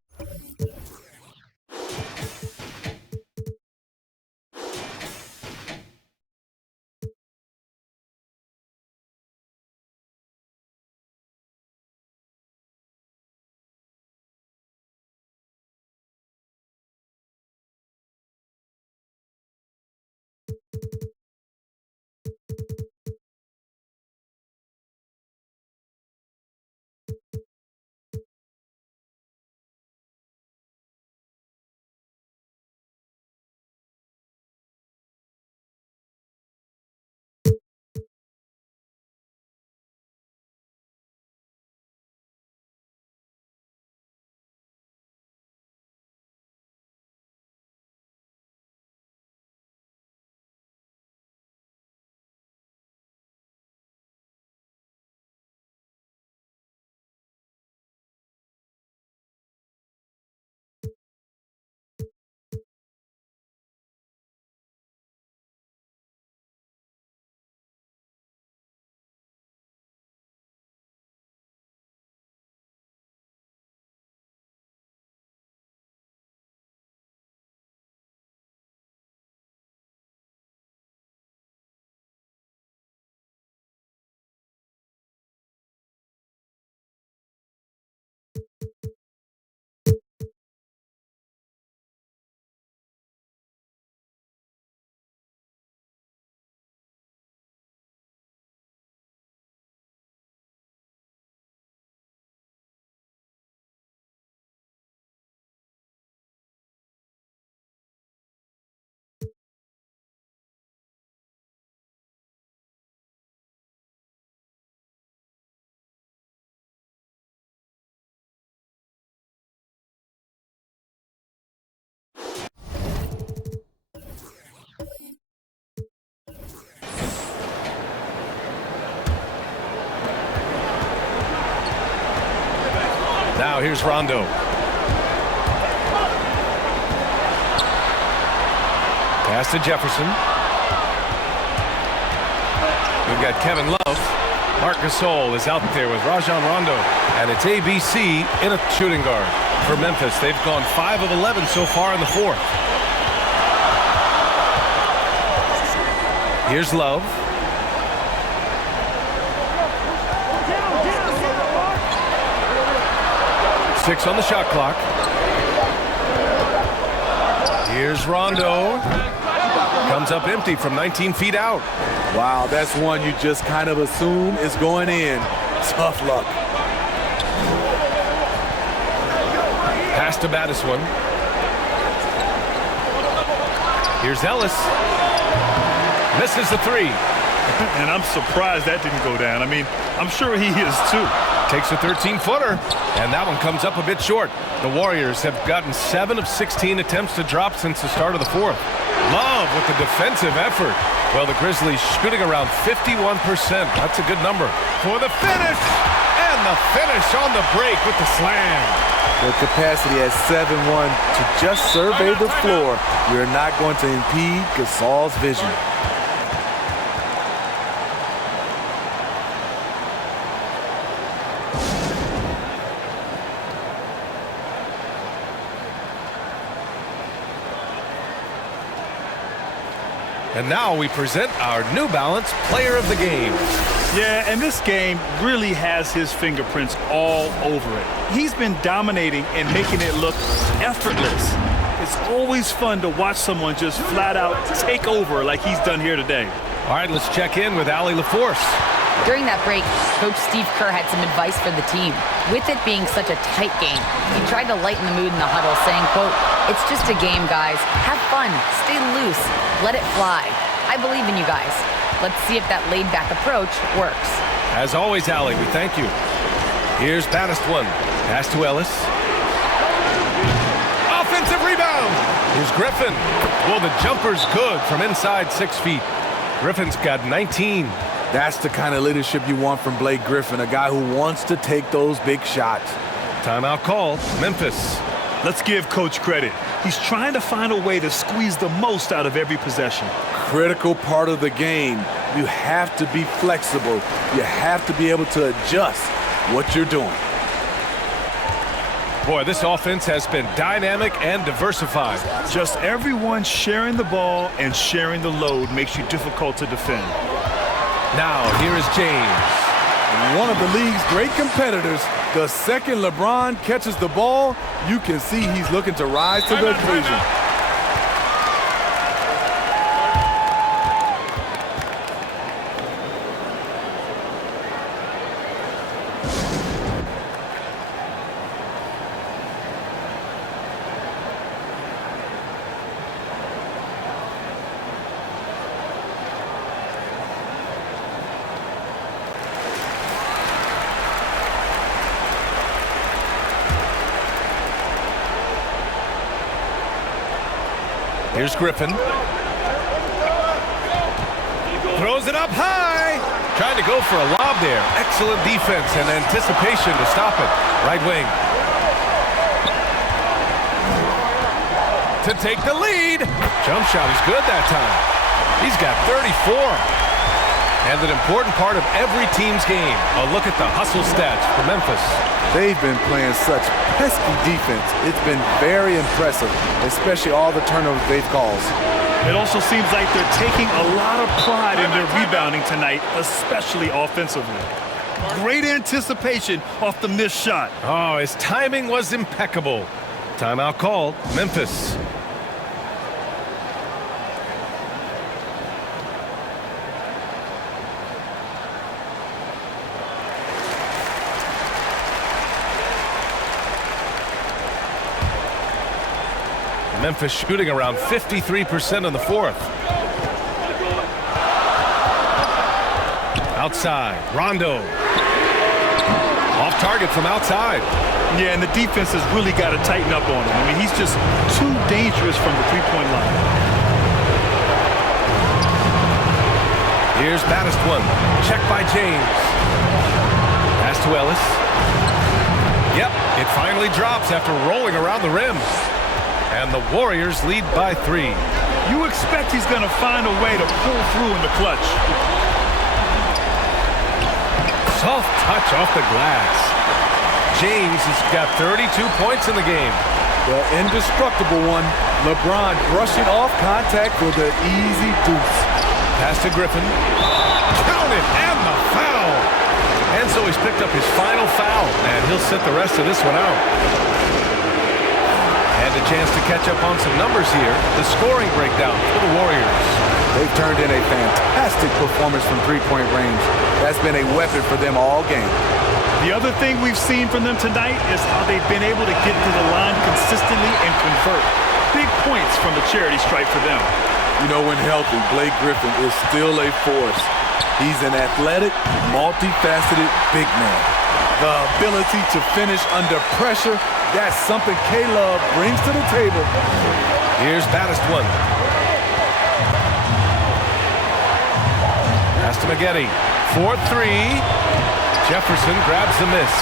Now here's Rondo. Pass to Jefferson. We've got Kevin Love. Marc Gasol is out there with Rajon Rondo. And it's ABC in a shooting guard for Memphis. They've gone 5 of 11 so far in the fourth. Here's Love. Six on the shot clock. Here's Rondo. Comes up empty from 19 feet out. Wow, that's one you just kind of assume is going in. Tough luck. Pass to Battiswan. Here's Ellis. Misses the three. And I'm surprised that didn't go down. I mean, I'm sure he is too. Takes a 13-footer, and that one comes up a bit short. The Warriors have gotten 7 of 16 attempts to drop since the start of the fourth. Love with the defensive effort. Well, the Grizzlies shooting around 51%. That's a good number. For the finish, and the finish on the break with the slam. Their capacity at 7-1 to just survey the floor. You're not going to impede Gasol's vision. And now we present our New Balance Player of the Game. Yeah, and this game really has his fingerprints all over it. He's been dominating and making it look effortless. It's always fun to watch someone just flat out take over like he's done here today. All right, let's check in with Allie LaForce. During that break, Coach Steve Kerr had some advice for the team. With it being such a tight game, he tried to lighten the mood in the huddle, saying, quote, "It's just a game, guys. Have fun. Stay loose. Let it fly. I believe in you guys. Let's see if that laid-back approach works." As always, Allie, we thank you. Here's Battiswan. Pass to Ellis. Offensive rebound. Here's Griffin. Well, the jumper's good from inside 6 feet. Griffin's got 19. That's the kind of leadership you want from Blake Griffin, a guy who wants to take those big shots. Timeout called. Memphis. Let's give Coach credit. He's trying to find a way to squeeze the most out of every possession. Critical part of the game. You have to be flexible. You have to be able to adjust what you're doing. Boy, this offense has been dynamic and diversified. Just everyone sharing the ball and sharing the load makes you difficult to defend. Now, here is James. One of the league's great competitors. The second LeBron catches the ball, you can see he's looking to rise to the occasion. Here's Griffin. Throws it up high. Trying to go for a lob there. Excellent defense and anticipation to stop it. Right wing. To take the lead. Jump shot is good that time. He's got 34. And an important part of every team's game. A look at the hustle stats for Memphis. They've been playing such pesky defense. It's been very impressive, especially all the turnovers they've caused. It also seems like they're taking a lot of pride in their rebounding tonight, especially offensively. Great anticipation off the missed shot. Oh, his timing was impeccable. Timeout called. Memphis. Memphis shooting around 53% in the fourth. Outside, Rondo. Off target from outside. Yeah, and the defense has really got to tighten up on him. I mean, he's just too dangerous from the three-point line. Here's Battiswan. Check by James. Pass to Ellis. Yep, It finally drops after rolling around the rim. And the Warriors lead by 3. You expect he's going to find a way to pull through in the clutch. Soft touch off the glass. James has got 32 points in the game. The indestructible one. LeBron brushing off contact for the easy deuce. Pass to Griffin. Count it, and the foul. And so he's picked up his final foul, and he'll sit the rest of this one out. And a chance to catch up on some numbers here. The scoring breakdown for the Warriors. They've turned in a fantastic performance from three-point range. That's been a weapon for them all game. The other thing we've seen from them tonight is how they've been able to get to the line consistently and convert. Big points from the charity stripe for them. You know, when healthy, Blake Griffin is still a force. He's an athletic, multifaceted big man. The ability to finish under pressure, that's something K-Love brings to the table. Here's Baddest one. Pass to Maggette. 4-3. Jefferson grabs the miss.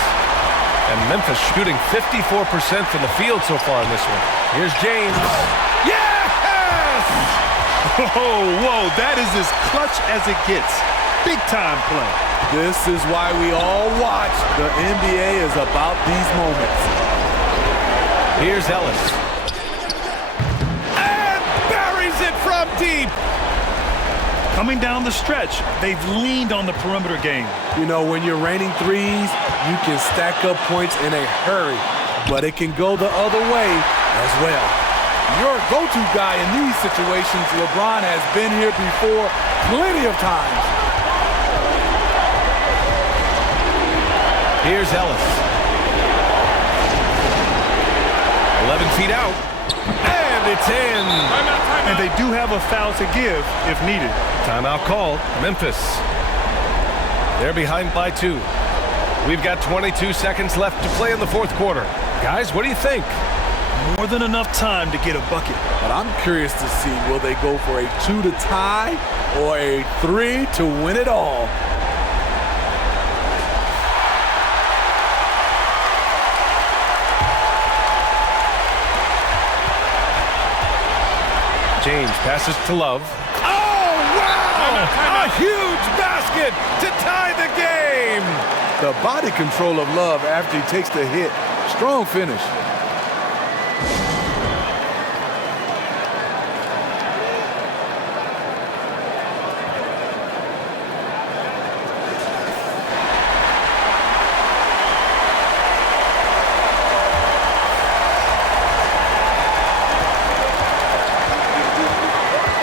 And Memphis shooting 54% from the field so far in this one. Here's James. Yes! Whoa, that is as clutch as it gets. Big time play. This is why we all watch. The NBA is about these moments. Here's Ellis. And buries it from deep. Coming down the stretch, they've leaned on the perimeter game. You know, when you're raining threes, you can stack up points in a hurry, but it can go the other way as well. Your go-to guy in these situations, LeBron has been here before plenty of times. Here's Ellis. 11 feet out. And it's in. And they do have a foul to give if needed. Timeout called. Memphis. They're behind by 2. We've got 22 seconds left to play in the fourth quarter. Guys, what do you think? More than enough time to get a bucket. But I'm curious to see, will they go for a 2 to tie or a 3 to win it all? James passes to Love. Oh, wow! A huge basket to tie the game! The body control of Love after he takes the hit. Strong finish.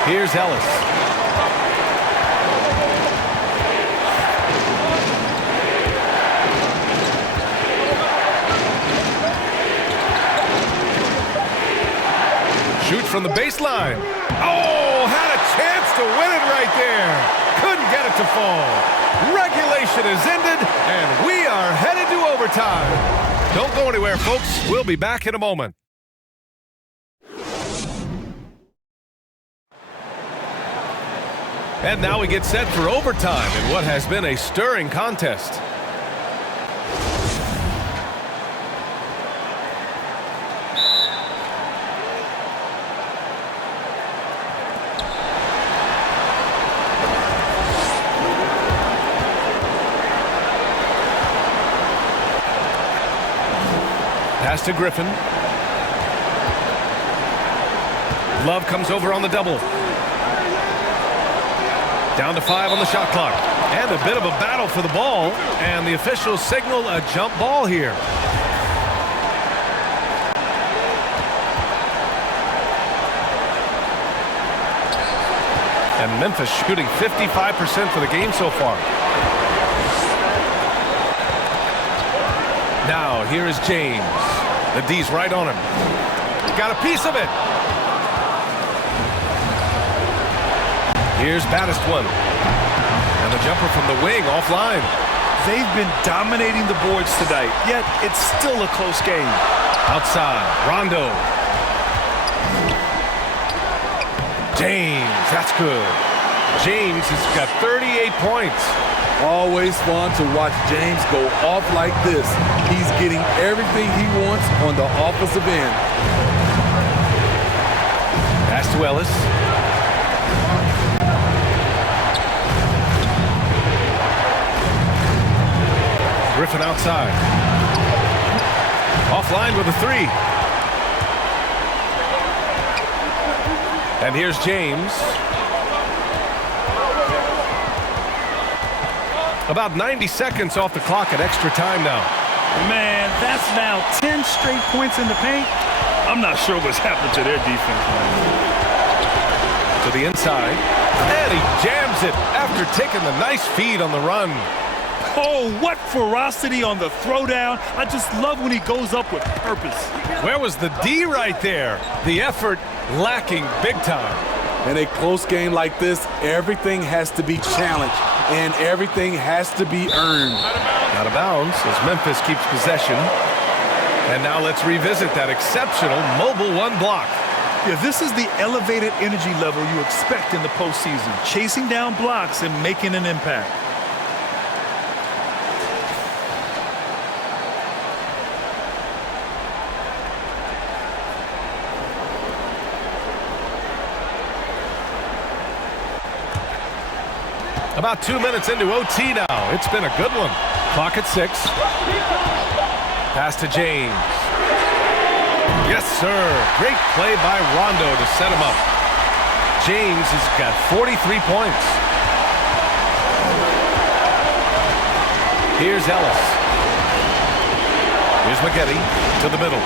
Here's Ellis. Shoot from the baseline. Oh, had a chance to win it right there. Couldn't get it to fall. Regulation is ended, and we are headed to overtime. Don't go anywhere, folks. We'll be back in a moment. And now we get set for overtime in what has been a stirring contest. Pass to Griffin. Love comes over on the double. Down to 5 on the shot clock. And a bit of a battle for the ball. And the officials signal a jump ball here. And Memphis shooting 55% for the game so far. Now, here is James. The D's right on him. Got a piece of it. Here's Baddest one. And the jumper from the wing offline. They've been dominating the boards tonight, yet it's still a close game. Outside, Rondo. James, that's good. James has got 38 points. Always fun to watch James go off like this. He's getting everything he wants on the offensive end. Pass to Ellis. Griffin outside. Offline with a three. And here's James. About 90 seconds off the clock at extra time now. Man, that's now 10 straight points in the paint. I'm not sure what's happened to their defense. To the inside. And he jams it after taking the nice feed on the run. Oh, what ferocity on the throwdown. I just love when he goes up with purpose. Where was the D right there? The effort lacking big time. In a close game like this, everything has to be challenged and everything has to be earned. Out of bounds as Memphis keeps possession. And now let's revisit that exceptional mobile one block. Yeah, this is the elevated energy level you expect in the postseason. Chasing down blocks and making an impact. About 2 minutes into OT now. It's been a good one. Clock at 6. Pass to James. Yes, sir. Great play by Rondo to set him up. James has got 43 points. Here's Ellis. Here's McGetty to the middle.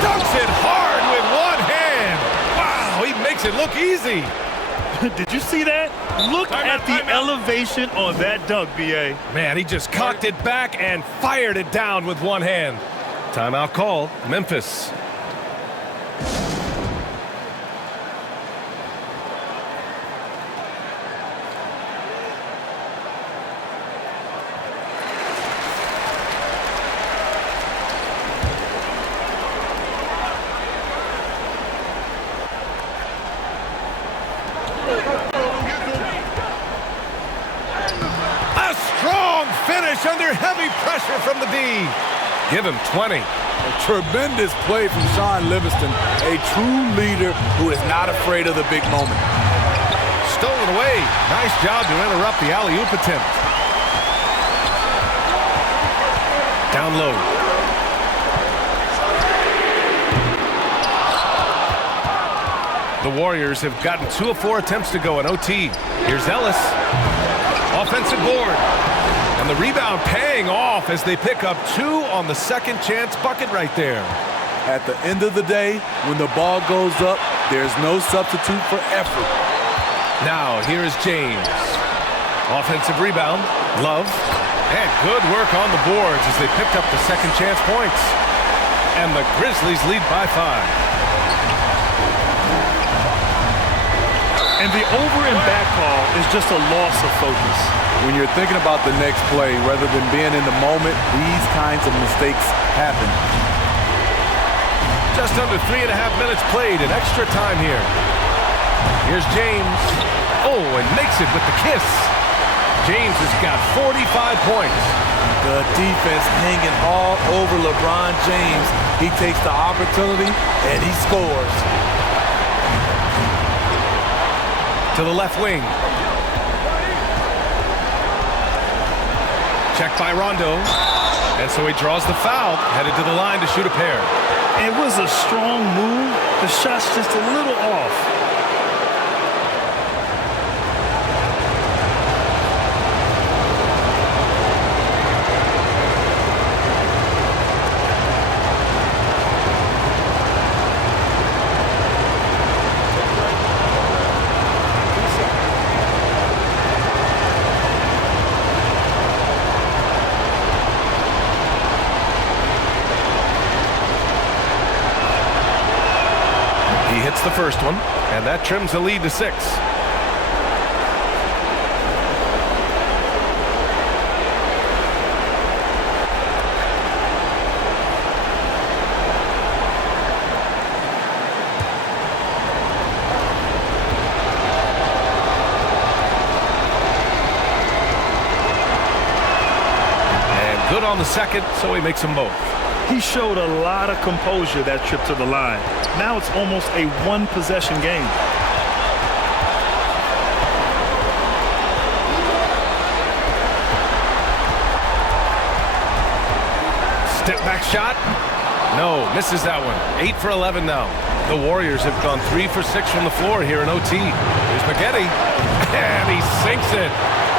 Dunks it hard with one hand. Wow, he makes it look easy. Did you see that? Look at the elevation on that dunk, B.A. Man, he just cocked it back and fired it down with one hand. Timeout called. Memphis. Under heavy pressure from the D. Give him 20. A tremendous play from Sean Livingston, a true leader who is not afraid of the big moment. Stolen away. Nice job to interrupt the alley-oop attempt. Down low. The Warriors have gotten 2 of 4 attempts to go in OT. Here's Ellis. Offensive board. And the rebound paying off as they pick up 2 on the second chance bucket right there. At the end of the day, when the ball goes up, there's no substitute for effort. Now, here is James. Offensive rebound. Love. And good work on the boards as they picked up the second chance points. And the Grizzlies lead by 5. And the over and back call is just a loss of focus. When you're thinking about the next play, rather than being in the moment, these kinds of mistakes happen. Just under 3.5 minutes played in extra time here. Here's James. Oh, and makes it with the kiss. James has got 45 points. The defense hanging all over LeBron James. He takes the opportunity and he scores. To the left wing. Checked by Rondo. And so he draws the foul, headed to the line to shoot a pair. It was a strong move. The shot's just a little off. The first one, and that trims the lead to 6. on the second, so he makes them both. He showed a lot of composure that trip to the line. Now it's almost a one-possession game. Step back shot. No, misses that one. 8 for 11 now. The Warriors have gone 3 for 6 from the floor here in OT. Here's McGetty, and he sinks it.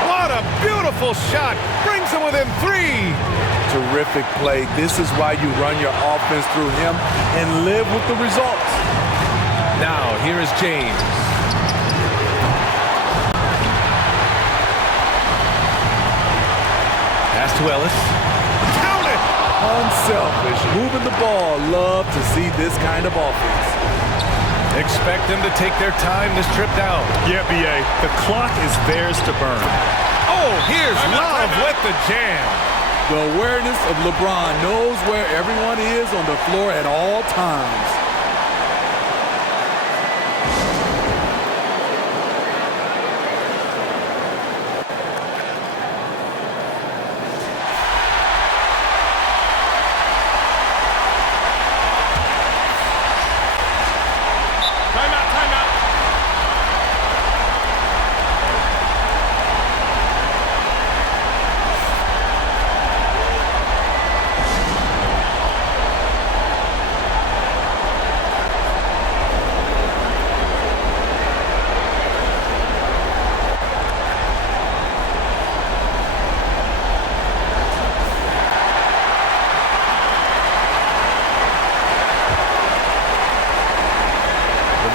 What a beautiful shot. Brings him within 3. Terrific play. This is why you run your offense through him and live with the results. Now, here is James. Pass to Ellis. Count it! Unselfish. Moving the ball. Love to see this kind of offense. Expect them to take their time this trip down. Yeah, B.A. The clock is theirs to burn. Oh, here's Love with the jam. The awareness of LeBron knows where everyone is on the floor at all times.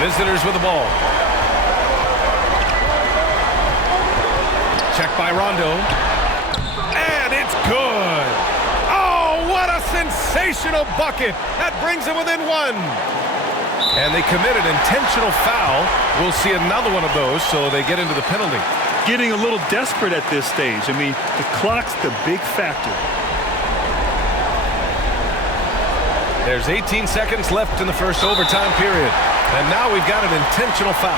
Visitors with the ball. Check by Rondo. And it's good. Oh, what a sensational bucket. That brings him within 1. And they committed intentional foul. We'll see another one of those, so they get into the penalty. Getting a little desperate at this stage. I mean, the clock's the big factor. There's 18 seconds left in the first overtime period. And now we've got an intentional foul.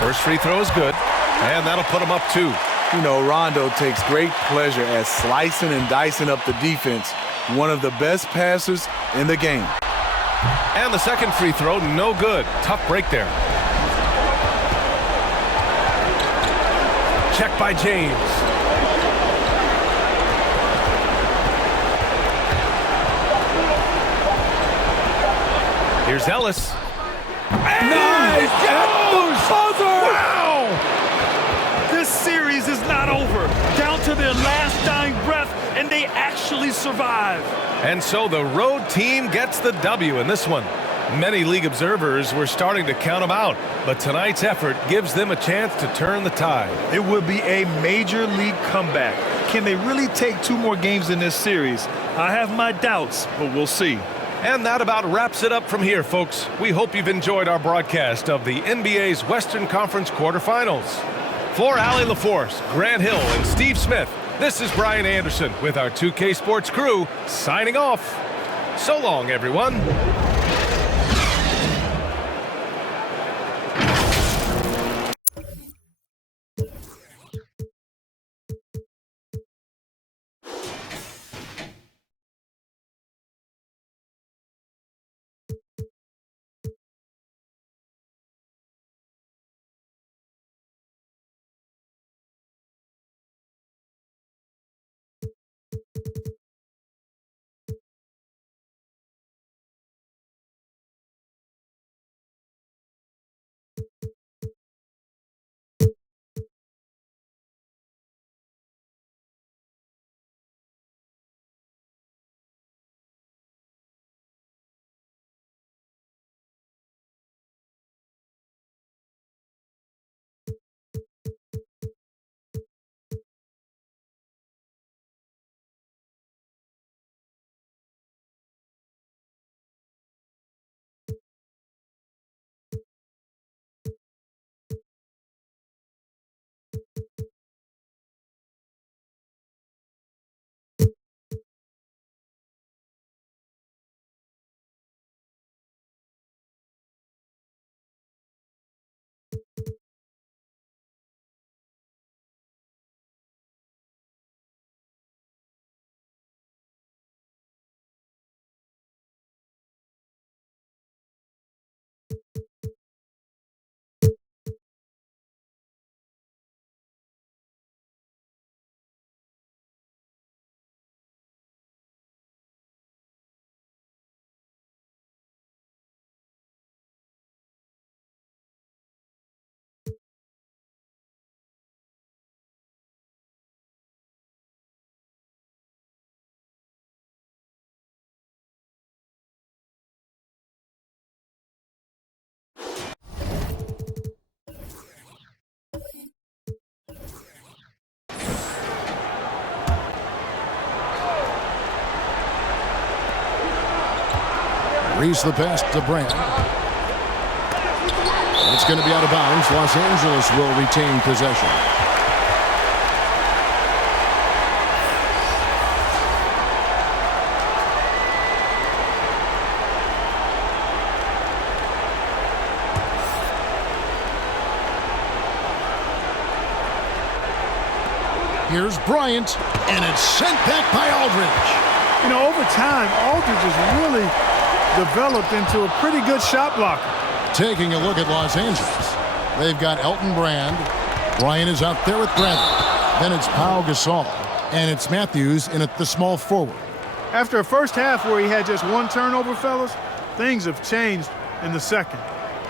First free throw is good, and that'll put him up 2. You know, Rondo takes great pleasure at slicing and dicing up the defense. One of the best passers in the game. And the second free throw, no good. Tough break there. Check by James. Here's Ellis. Nice! At the buzzer! Wow! This series is not over. Down to their last dying breath, and they actually survive. And so the road team gets the W in this one. Many league observers were starting to count them out, but tonight's effort gives them a chance to turn the tide. It would be a major league comeback. Can they really take 2 more games in this series? I have my doubts, but we'll see. And that about wraps it up from here, folks. We hope you've enjoyed our broadcast of the NBA's Western Conference quarterfinals. For Allie LaForce, Grant Hill, and Steve Smith, this is Brian Anderson with our 2K Sports crew signing off. So long, everyone. Reese the pass to Brand. It's going to be out of bounds. Los Angeles will retain possession. Here's Bryant, and it's sent back by Aldridge. You know, over time, Aldridge has really developed into a pretty good shot blocker. Taking a look at Los Angeles. They've got Elton Brand. Bryant is out there with Bradley. Then it's Pau Gasol. And it's Matthews in at the small forward. After a first half where he had just one turnover, fellas, things have changed in the second.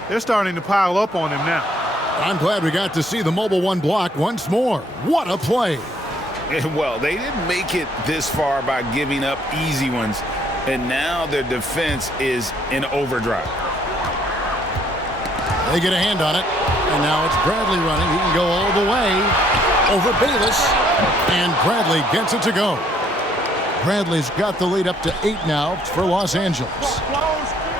They're starting to pile up on him now. I'm glad we got to see the mobile one block once more. What a play. Well, they didn't make it this far by giving up easy ones. And now their defense is in overdrive. They get a hand on it. And now it's Bradley running. He can go all the way over Bayless. And Bradley gets it to go. Bradley's got the lead up to 8 now for Los Angeles.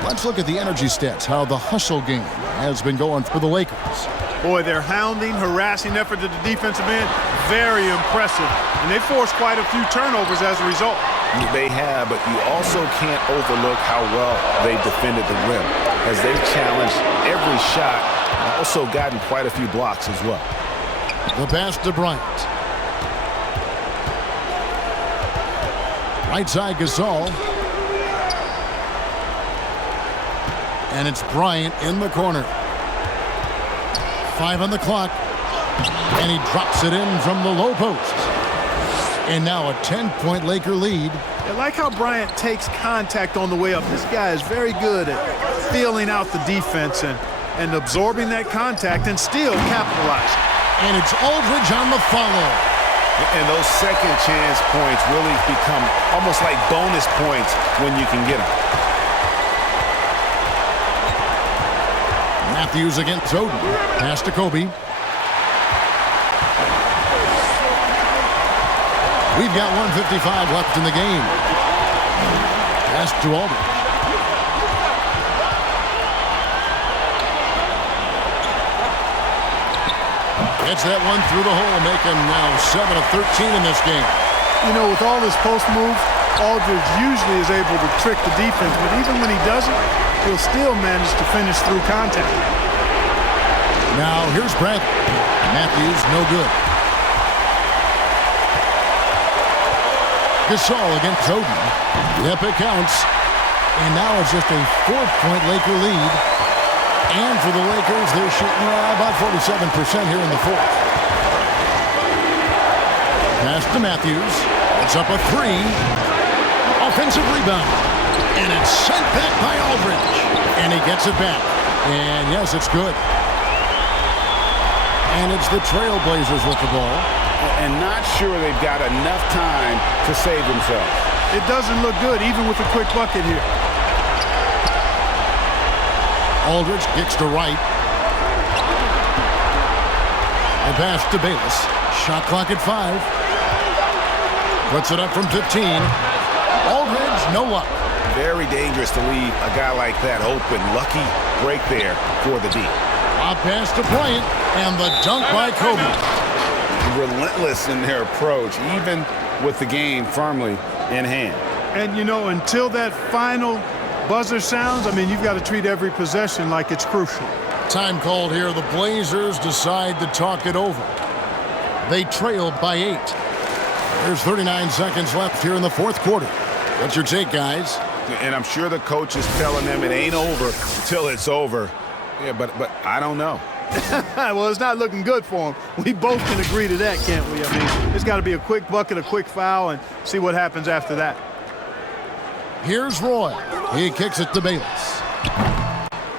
Let's look at the energy stats, how the hustle game has been going for the Lakers. Boy, their hounding, harassing effort to the defensive end, very impressive. And they forced quite a few turnovers as a result. They have, but you also can't overlook how well they've defended the rim, as they've challenged every shot and also gotten quite a few blocks as well. The pass to Bryant. Right side Gasol. And it's Bryant in the corner. 5 on the clock. And he drops it in from the low post. And now a 10-point Laker lead. I like how Bryant takes contact on the way up. This guy is very good at feeling out the defense and absorbing that contact and still capitalizing. And it's Aldridge on the follow. And those second chance points really become almost like bonus points when you can get them. Matthews against Oden. Pass to Kobe. We've got 1:55 left in the game. Pass to Aldridge. Gets that one through the hole, making now 7 of 13 in this game. You know, with all his post moves, Aldridge usually is able to trick the defense, but even when he doesn't, he'll still manage to finish through contact. Now here's Bradley. Matthews, no good. Gasol against Oden. Yep, it counts. And now it's just a 4-point Laker lead. And for the Lakers, they're shooting about 47% here in the fourth. Pass to Matthews. It's up a 3. Offensive rebound. And it's sent back by Aldridge. And he gets it back. And yes, it's good. And it's the Trailblazers with the ball. And not sure they've got enough time to save themselves. It doesn't look good, even with a quick bucket here. Aldridge kicks to right. The pass to Bayless. Shot clock at 5. Puts it up from 15. Aldridge, no luck. Very dangerous to leave a guy like that open. Lucky break there for the D. Lob pass to Bryant. And the dunk by Kobe. Relentless in their approach, even with the game firmly in hand. And, you know, until that final buzzer sounds, I mean, you've got to treat every possession like it's crucial. Time called here. The Blazers decide to talk it over. They trail by 8. There's 39 seconds left here in the fourth quarter. What's your take, guys? And I'm sure the coach is telling them it ain't over until it's over. Yeah, but I don't know. Well, it's not looking good for him. We both can agree to that, can't we? I mean, it's got to be a quick bucket, a quick foul, and see what happens after that. Here's Roy. He kicks it to Bayless.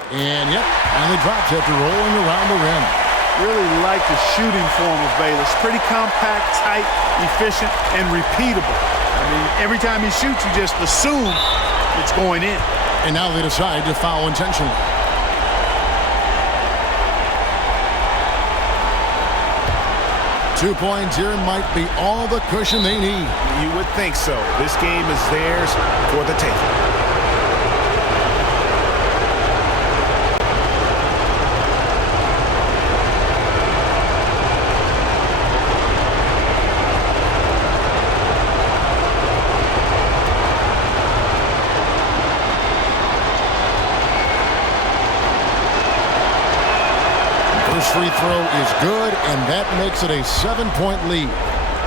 And, yep, finally drops after rolling around the rim. Really like the shooting form of Bayless. Pretty compact, tight, efficient, and repeatable. I mean, every time he shoots, you just assume it's going in. And now they decide to foul intentionally. .2 points here might be all the cushion they need. You would think so. This game is theirs for the taking. Free throw is good, and that makes it a 7-point lead.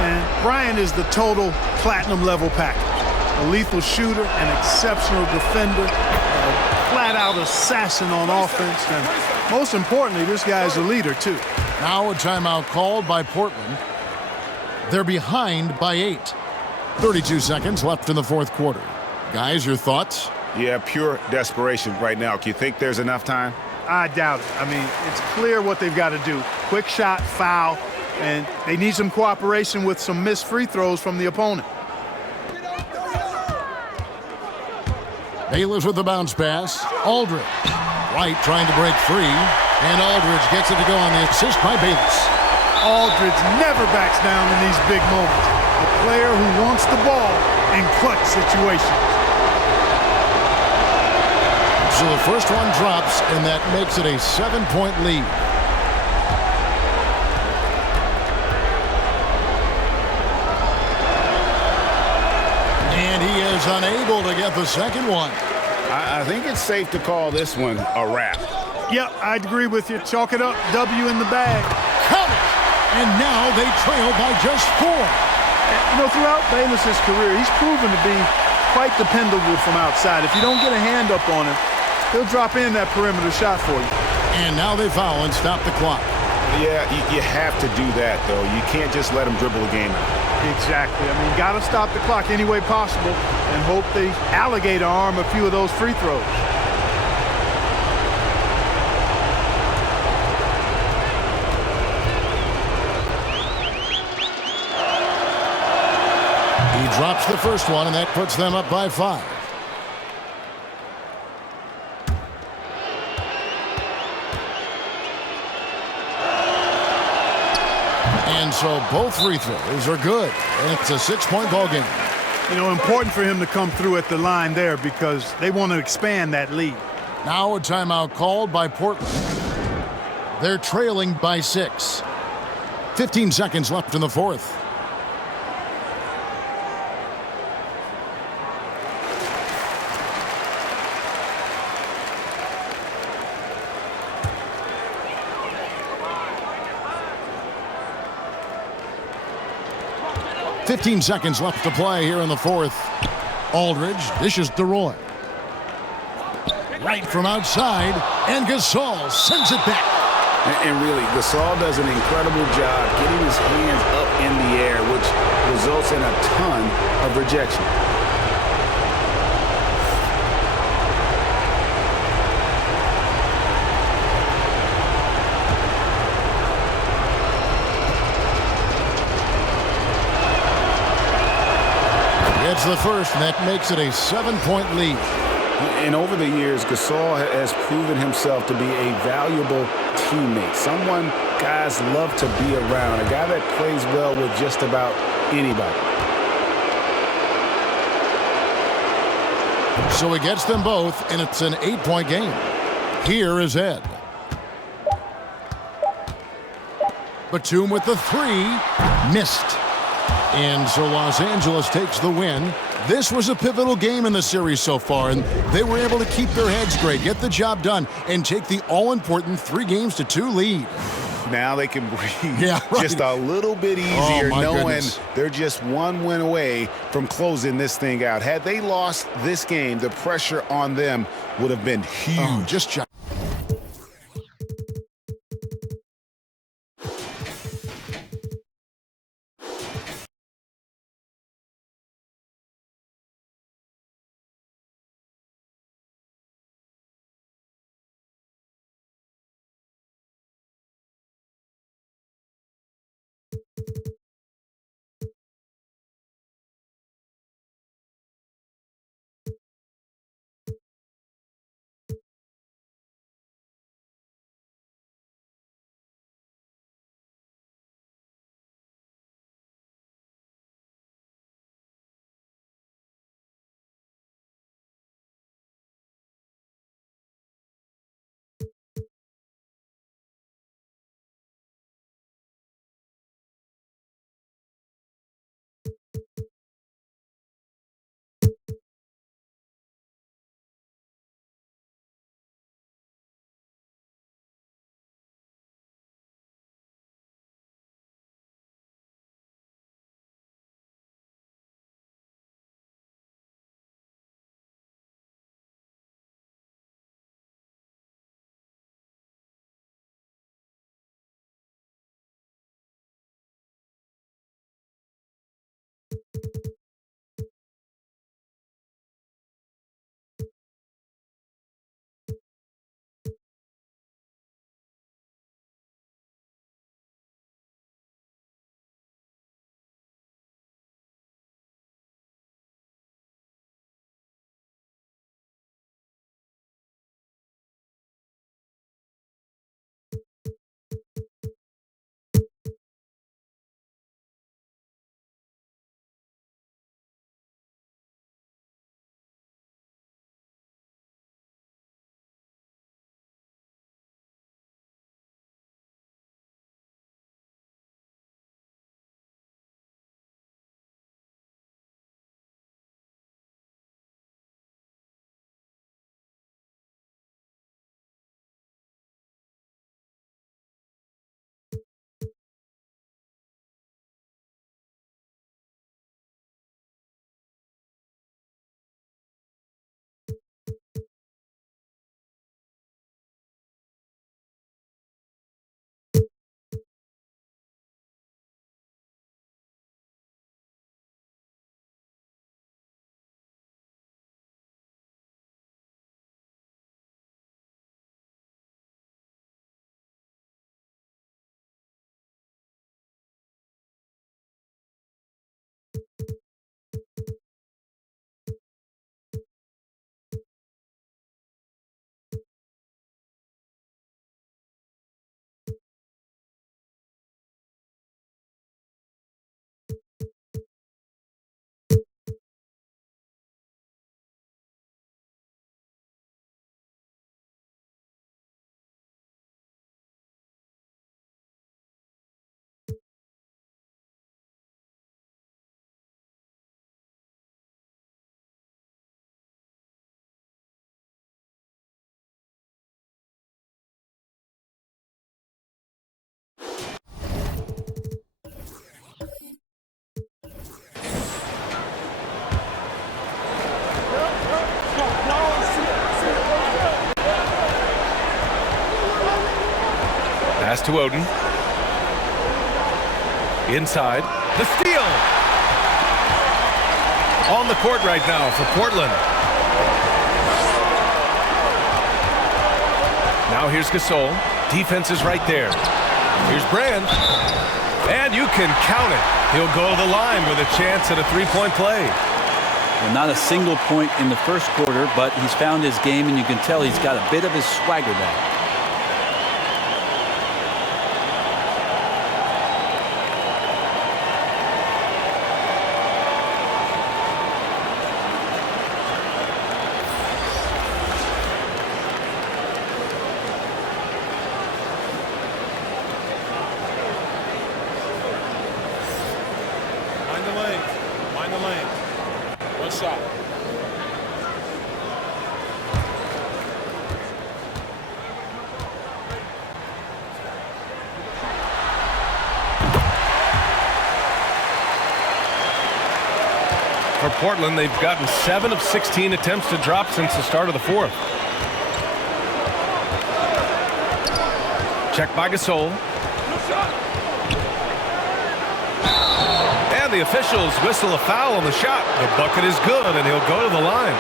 And Bryant is the total platinum level package. A lethal shooter, an exceptional defender, a flat-out assassin on offense, and most importantly, this guy is a leader too. Now a timeout called by Portland. They're behind by 8. 32 seconds left in the fourth quarter. Guys, your thoughts? Yeah, pure desperation right now. Do you think there's enough time? I doubt it. I mean, it's clear what they've got to do. Quick shot, foul, and they need some cooperation with some missed free throws from the opponent. Bayless with the bounce pass. Aldridge. White trying to break free, and Aldridge gets it to go on the assist by Bayless. Aldridge never backs down in these big moments. A player who wants the ball in clutch situations. So the first one drops, and that makes it a 7-point lead. And he is unable to get the second one. I think it's safe to call this one a wrap. Yep, I'd agree with you. Chalk it up, W in the bag. Count it! And now they trail by just 4. You know, throughout Bayless's career, he's proven to be quite dependable from outside. If you don't get a hand up on him, he'll drop in that perimeter shot for you. And now they foul and stop the clock. Yeah, you have to do that, though. You can't just let him dribble the game out. Exactly. I mean, got to stop the clock any way possible and hope they alligator arm a few of those free throws. He drops the first one, and that puts them up by 5. And so both free throws are good. And it's a 6-point ball game. You know, important for him to come through at the line there because they want to expand that lead. Now a timeout called by Portland. They're trailing by 6. 15 seconds left in the fourth. .15 seconds left to play here in the fourth. Aldridge dishes to Roy. Right from outside, and Gasol sends it back. And really, Gasol does an incredible job getting his hands up in the air, which results in a ton of rejection. It's the first, and that makes it a 7-point lead. And over the years, Gasol has proven himself to be a valuable teammate, someone guys love to be around, a guy that plays well with just about anybody. So he gets them both, and it's an 8-point game. Here is Ed. Batum with the 3, missed. And so Los Angeles takes the win. This was a pivotal game in the series so far, and they were able to keep their heads straight, get the job done, and take the all-important 3-2 lead. Now they can breathe Yeah, right. just a little bit easier, knowing goodness. they're just one win away from closing this thing out. Had they lost this game, the pressure on them would have been huge. Just check. Pass to Oden. Inside. The steal! On the court right now for Portland. Now here's Gasol. Defense is right there. Here's Brand. And you can count it. He'll go to the line with a chance at a three-point play. Well, not a single point in the first quarter, but he's found his game, and you can tell he's got a bit of his swagger back. lane. One shot. For Portland, they've gotten 7 of 16 attempts to drop since the start of the fourth. Check by Gasol. And the officials whistle a foul on the shot. The bucket is good, and he'll go to the line.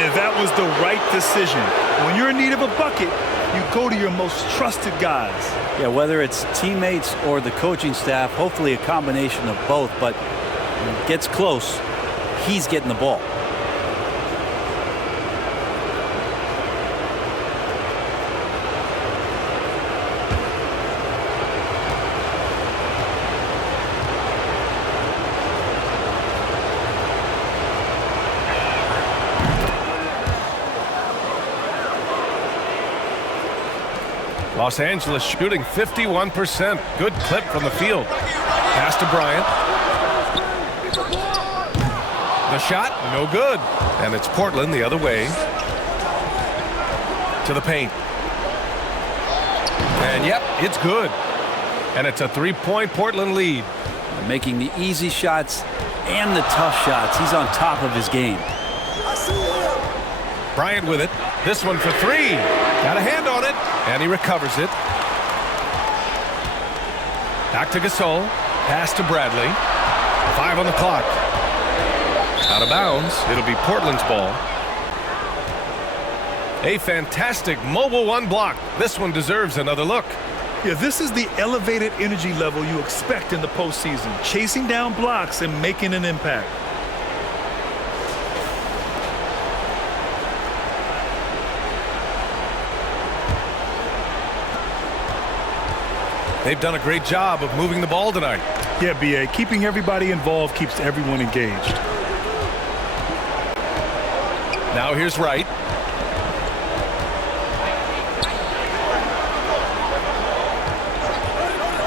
And that was the right decision. When you're in need of a bucket, you go to your most trusted guys. Yeah, whether it's teammates or the coaching staff, hopefully a combination of both, but when it gets close, he's getting the ball. Los Angeles shooting 51%. Good clip from the field. Pass to Bryant. The shot, no good. And it's Portland the other way. To the paint. And yep, it's good. And it's a 3-point Portland lead. Making the easy shots and the tough shots. He's on top of his game. Bryant with it. This one for 3. Got a hand on it. And he recovers it. Back to Gasol. Pass to Bradley. 5 on the clock. Out of bounds. It'll be Portland's ball. A fantastic mobile one block. This one deserves another look. Yeah, this is the elevated energy level you expect in the postseason. Chasing down blocks and making an impact. They've done a great job of moving the ball tonight. Yeah, B.A. Keeping everybody involved keeps everyone engaged. Now here's Wright.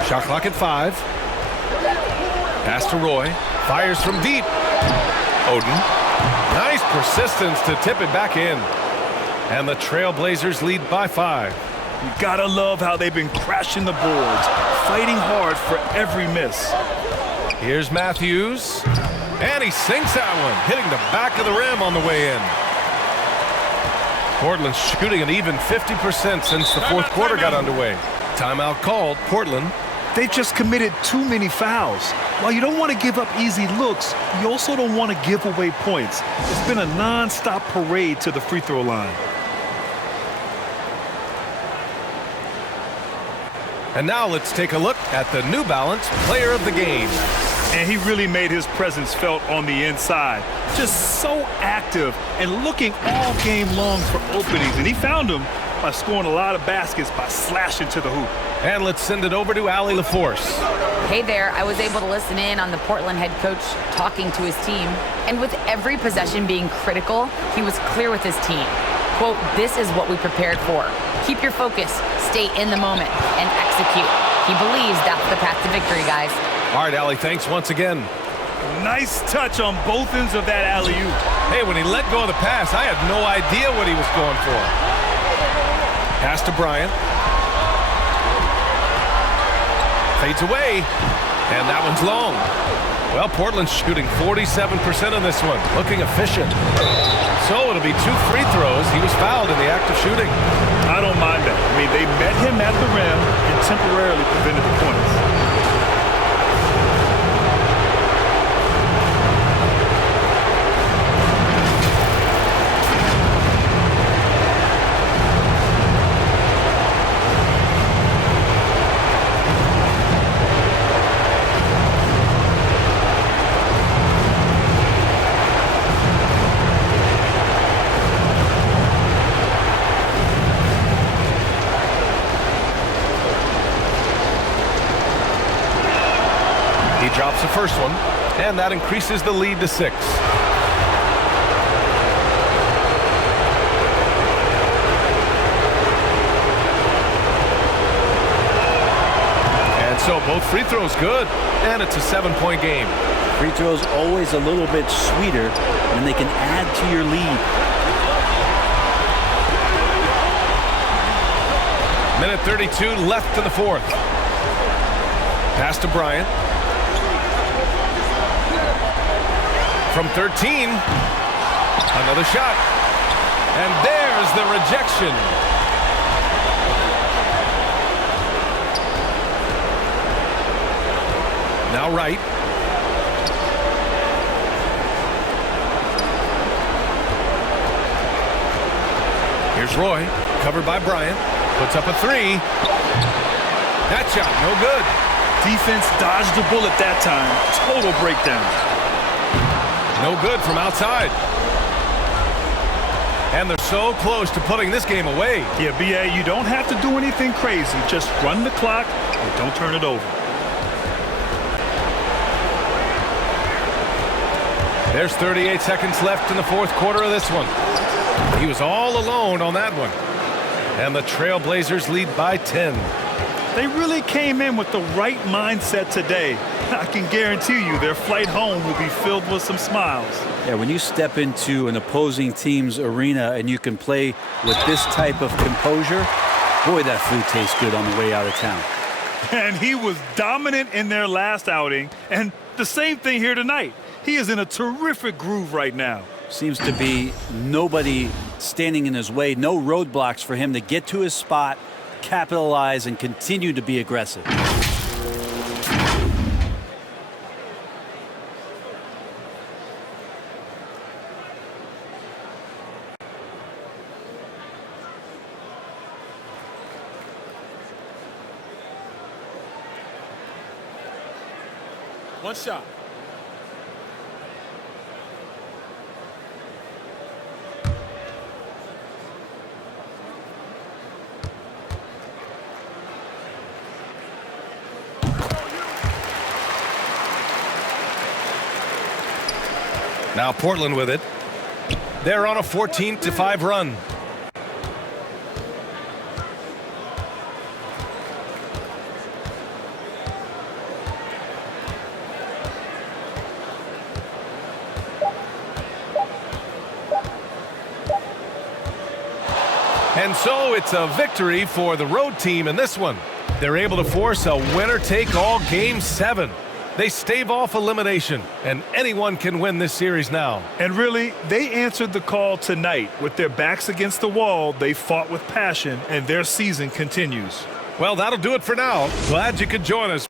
Shot clock at 5. Pass to Roy. Fires from deep. Oden. Nice persistence to tip it back in. And the Trailblazers lead by 5. You gotta love how they've been crashing the boards, fighting hard for every miss. Here's Matthews. And he sinks that one, hitting the back of the rim on the way in. Portland's shooting an even 50% since the fourth quarter got underway. Timeout called. Portland. They've just committed too many fouls. While you don't want to give up easy looks, you also don't want to give away points. It's been a non-stop parade to the free throw line. And now let's take a look at the New Balance Player of the Game. And he really made his presence felt on the inside. Just so active and looking all game long for openings. And he found them by scoring a lot of baskets by slashing to the hoop. And let's send it over to Allie LaForce. Hey there, I was able to listen in on the Portland head coach talking to his team. And with every possession being critical, he was clear with his team. Quote, "This is what we prepared for. Keep your focus, stay in the moment, and execute." He believes that's the path to victory, guys. All right, Allie, thanks once again. Nice touch on both ends of that alley-oop. Hey, when he let go of the pass, I had no idea what he was going for. Pass to Bryant. Fades away, and that one's long. Well, Portland's shooting 47% on this one, looking efficient. So it'll be 2 free throws. He was fouled in the act of shooting. I don't mind that. I mean, they met him at the rim and temporarily prevented the points. Drops the first one, and that increases the lead to 6. And So both free throws good, and it's a 7-point game. Free throws always a little bit sweeter when they can add to your lead. Minute 32 left in the fourth. Pass to Bryant. From 13, another shot. And there's the rejection. Now Wright. Here's Roy, covered by Bryant. Puts up a three. That shot, no good. Defense dodged the bullet that time. Total breakdown. No good from outside. And they're so close to putting this game away. Yeah, B.A., you don't have to do anything crazy. Just run the clock and don't turn it over. There's 38 seconds left in the fourth quarter of this one. He was all alone on that one. And the Trailblazers lead by 10. They really came in with the right mindset today. I can guarantee you their flight home will be filled with some smiles. Yeah, when you step into an opposing team's arena and you can play with this type of composure, boy, that food tastes good on the way out of town. And he was dominant in their last outing, and the same thing here tonight. He is in a terrific groove right now. Seems to be nobody standing in his way, no roadblocks for him to get to his spot, capitalize, and continue to be aggressive. One shot. Now Portland with it. They're on a 14-5 run. And so it's a victory for the road team in this one. They're able to force a winner-take-all Game 7. They stave off elimination, and anyone can win this series now. And really, they answered the call tonight. With their backs against the wall, they fought with passion, and their season continues. Well, that'll do it for now. Glad you could join us.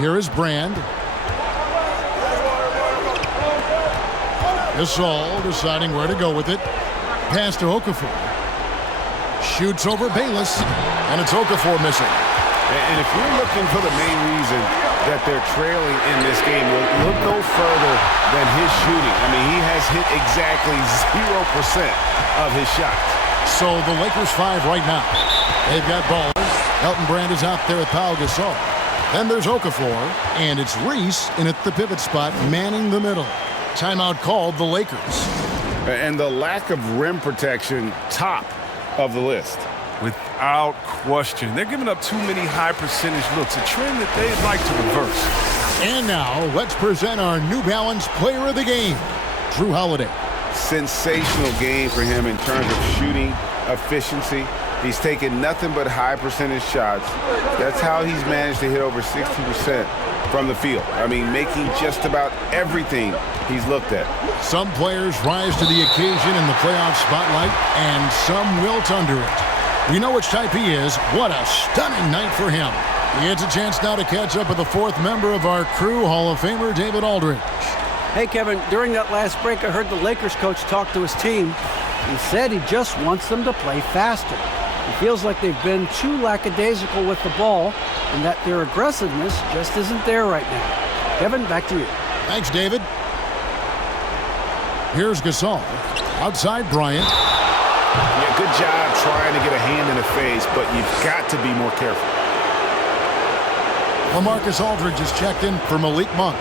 Here is Brand. Gasol deciding where to go with it. Pass to Okafor. Shoots over Bayless, and it's Okafor missing. And if you're looking for the main reason that they're trailing in this game, look no further than his shooting. I mean, he has hit exactly 0% of his shots. So the Lakers 5 right now. They've got ball Elton Brand is out there with Pau Gasol. Then there's Okafor, and it's Reese in at the pivot spot, manning the middle. Timeout called the Lakers. And the lack of rim protection, top of the list. Without question. They're giving up too many high percentage looks, a trend that they'd like to reverse. And now, let's present our New Balance Player of the Game, Drew Holiday. Sensational game for him in terms of shooting efficiency. He's taken nothing but high percentage shots. That's how he's managed to hit over 60% from the field. I mean, making just about everything he's looked at. Some players rise to the occasion in the playoff spotlight, and some wilt under it. We know which type he is. What a stunning night for him. He gets a chance now to catch up with the fourth member of our crew, Hall of Famer David Aldridge. Hey, Kevin, during that last break, I heard the Lakers coach talk to his team. He said he just wants them to play faster. He feels like they've been too lackadaisical with the ball and that their aggressiveness just isn't there right now. Kevin, back to you. Thanks, David. Here's Gasol. Outside Bryant. Yeah, good job trying to get a hand in the face, but you've got to be more careful. LaMarcus Aldridge is checked in for Malik Monk.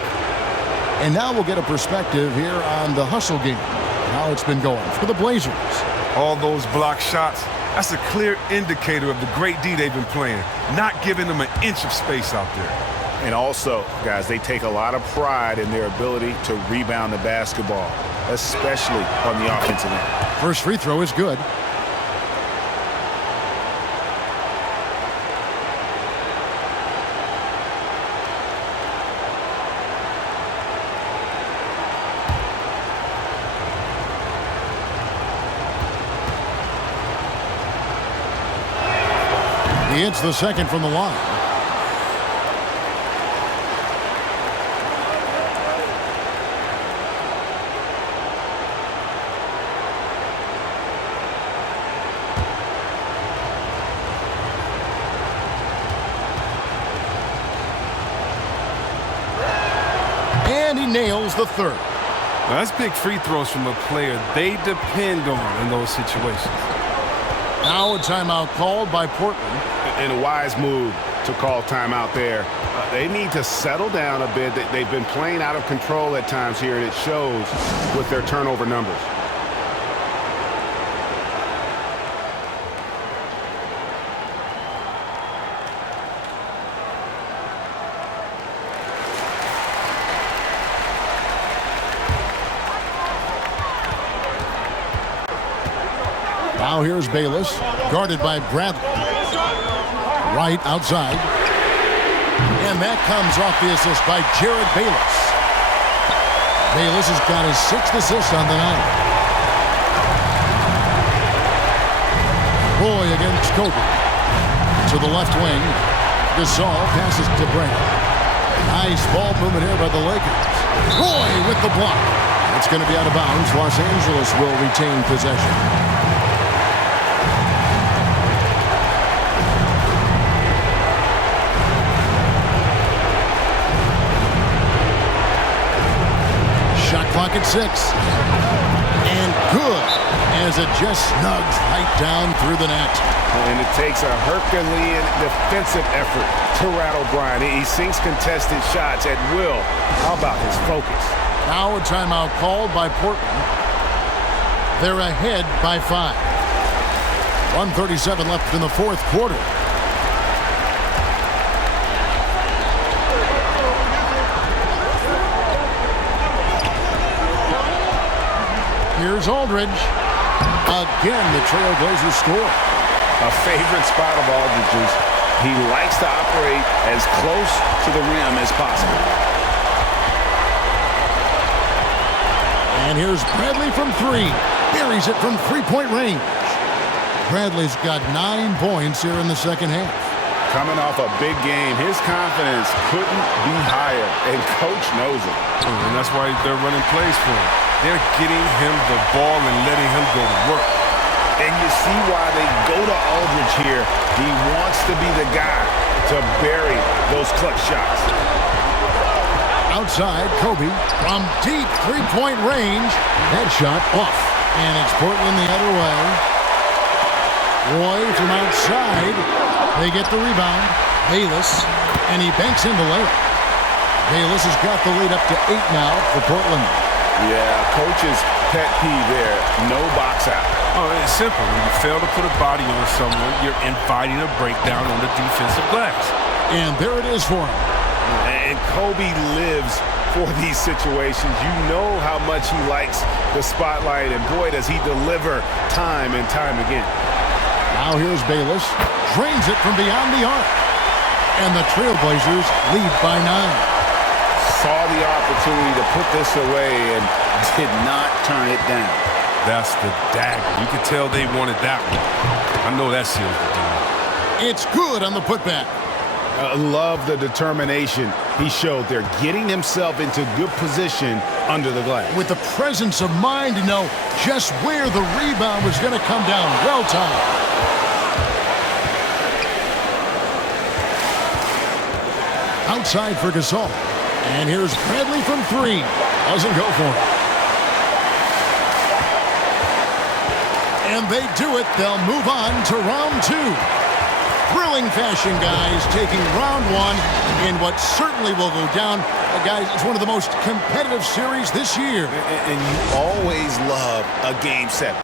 And now we'll get a perspective here on the hustle game. How it's been going for the Blazers. All those block shots, that's a clear indicator of the great D they've been playing, not giving them an inch of space out there. And also, guys, they take a lot of pride in their ability to rebound the basketball, especially on the offensive end. First free throw is good. He hits the second from the line. And he nails the third. Now, that's big free throws from a player they depend on in those situations. Now a timeout called by Portland. And a wise move to call timeout there. They need to settle down a bit. They've been playing out of control at times here, and it shows with their turnover numbers. Now here's Bayless, guarded by Bradley. Right outside. And that comes off the assist by Jared Bayless. Bayless has got his 6th assist on the night. Roy against Kobe. To the left wing. Gasol passes to Brand. Nice ball movement here by the Lakers. Roy with the block. It's going to be out of bounds. Los Angeles will retain possession. Clock at 6. And good as it just snugs right down through the net. And it takes a Herculean defensive effort to rattle Bryant. He sinks contested shots at will. How about his focus? Now a timeout called by Portland. They're ahead by 5. 1:37 left in the fourth quarter. Here's Aldridge. Again, the Trailblazers score. A favorite spot of Aldridge's. He likes to operate as close to the rim as possible. And here's Bradley from 3. Buries it from three-point range. Bradley's got 9 points here in the second half. Coming off a big game, his confidence couldn't be higher, and Coach knows it. And that's why they're running plays for him. They're getting him the ball and letting him go to work. And you see why they go to Aldridge here. He wants to be the guy to bury those clutch shots. Outside, Kobe from deep three-point range. That shot off. And it's Portland the other way. Roy from outside. They get the rebound. Bayless, and he banks in the layup. Bayless has got the lead up to 8 now for Portland. Yeah, coach's pet peeve there, no box out. Oh, it's simple. When you fail to put a body on someone, you're inviting a breakdown on the defensive glass. And there it is for him. And Kobe lives for these situations. You know how much he likes the spotlight, and boy, does he deliver time and time again. Now here's Bayless. Drains it from beyond the arc. And the Trailblazers lead by 9. Saw the opportunity to put this away and did not turn it down. That's the dagger. You could tell they wanted that one. I know that seals the deal. It's good on the putback. Love the determination he showed there, getting himself into good position under the glass. With the presence of mind to know just where the rebound was going to come down. Well timed. Outside for Gasol. And here's Bradley from 3. Doesn't go for it. And they do it. They'll move on to round 2. Thrilling fashion, guys, taking round 1 in what certainly will go down. Guys, it's one of the most competitive series this year. And you always love a game 7.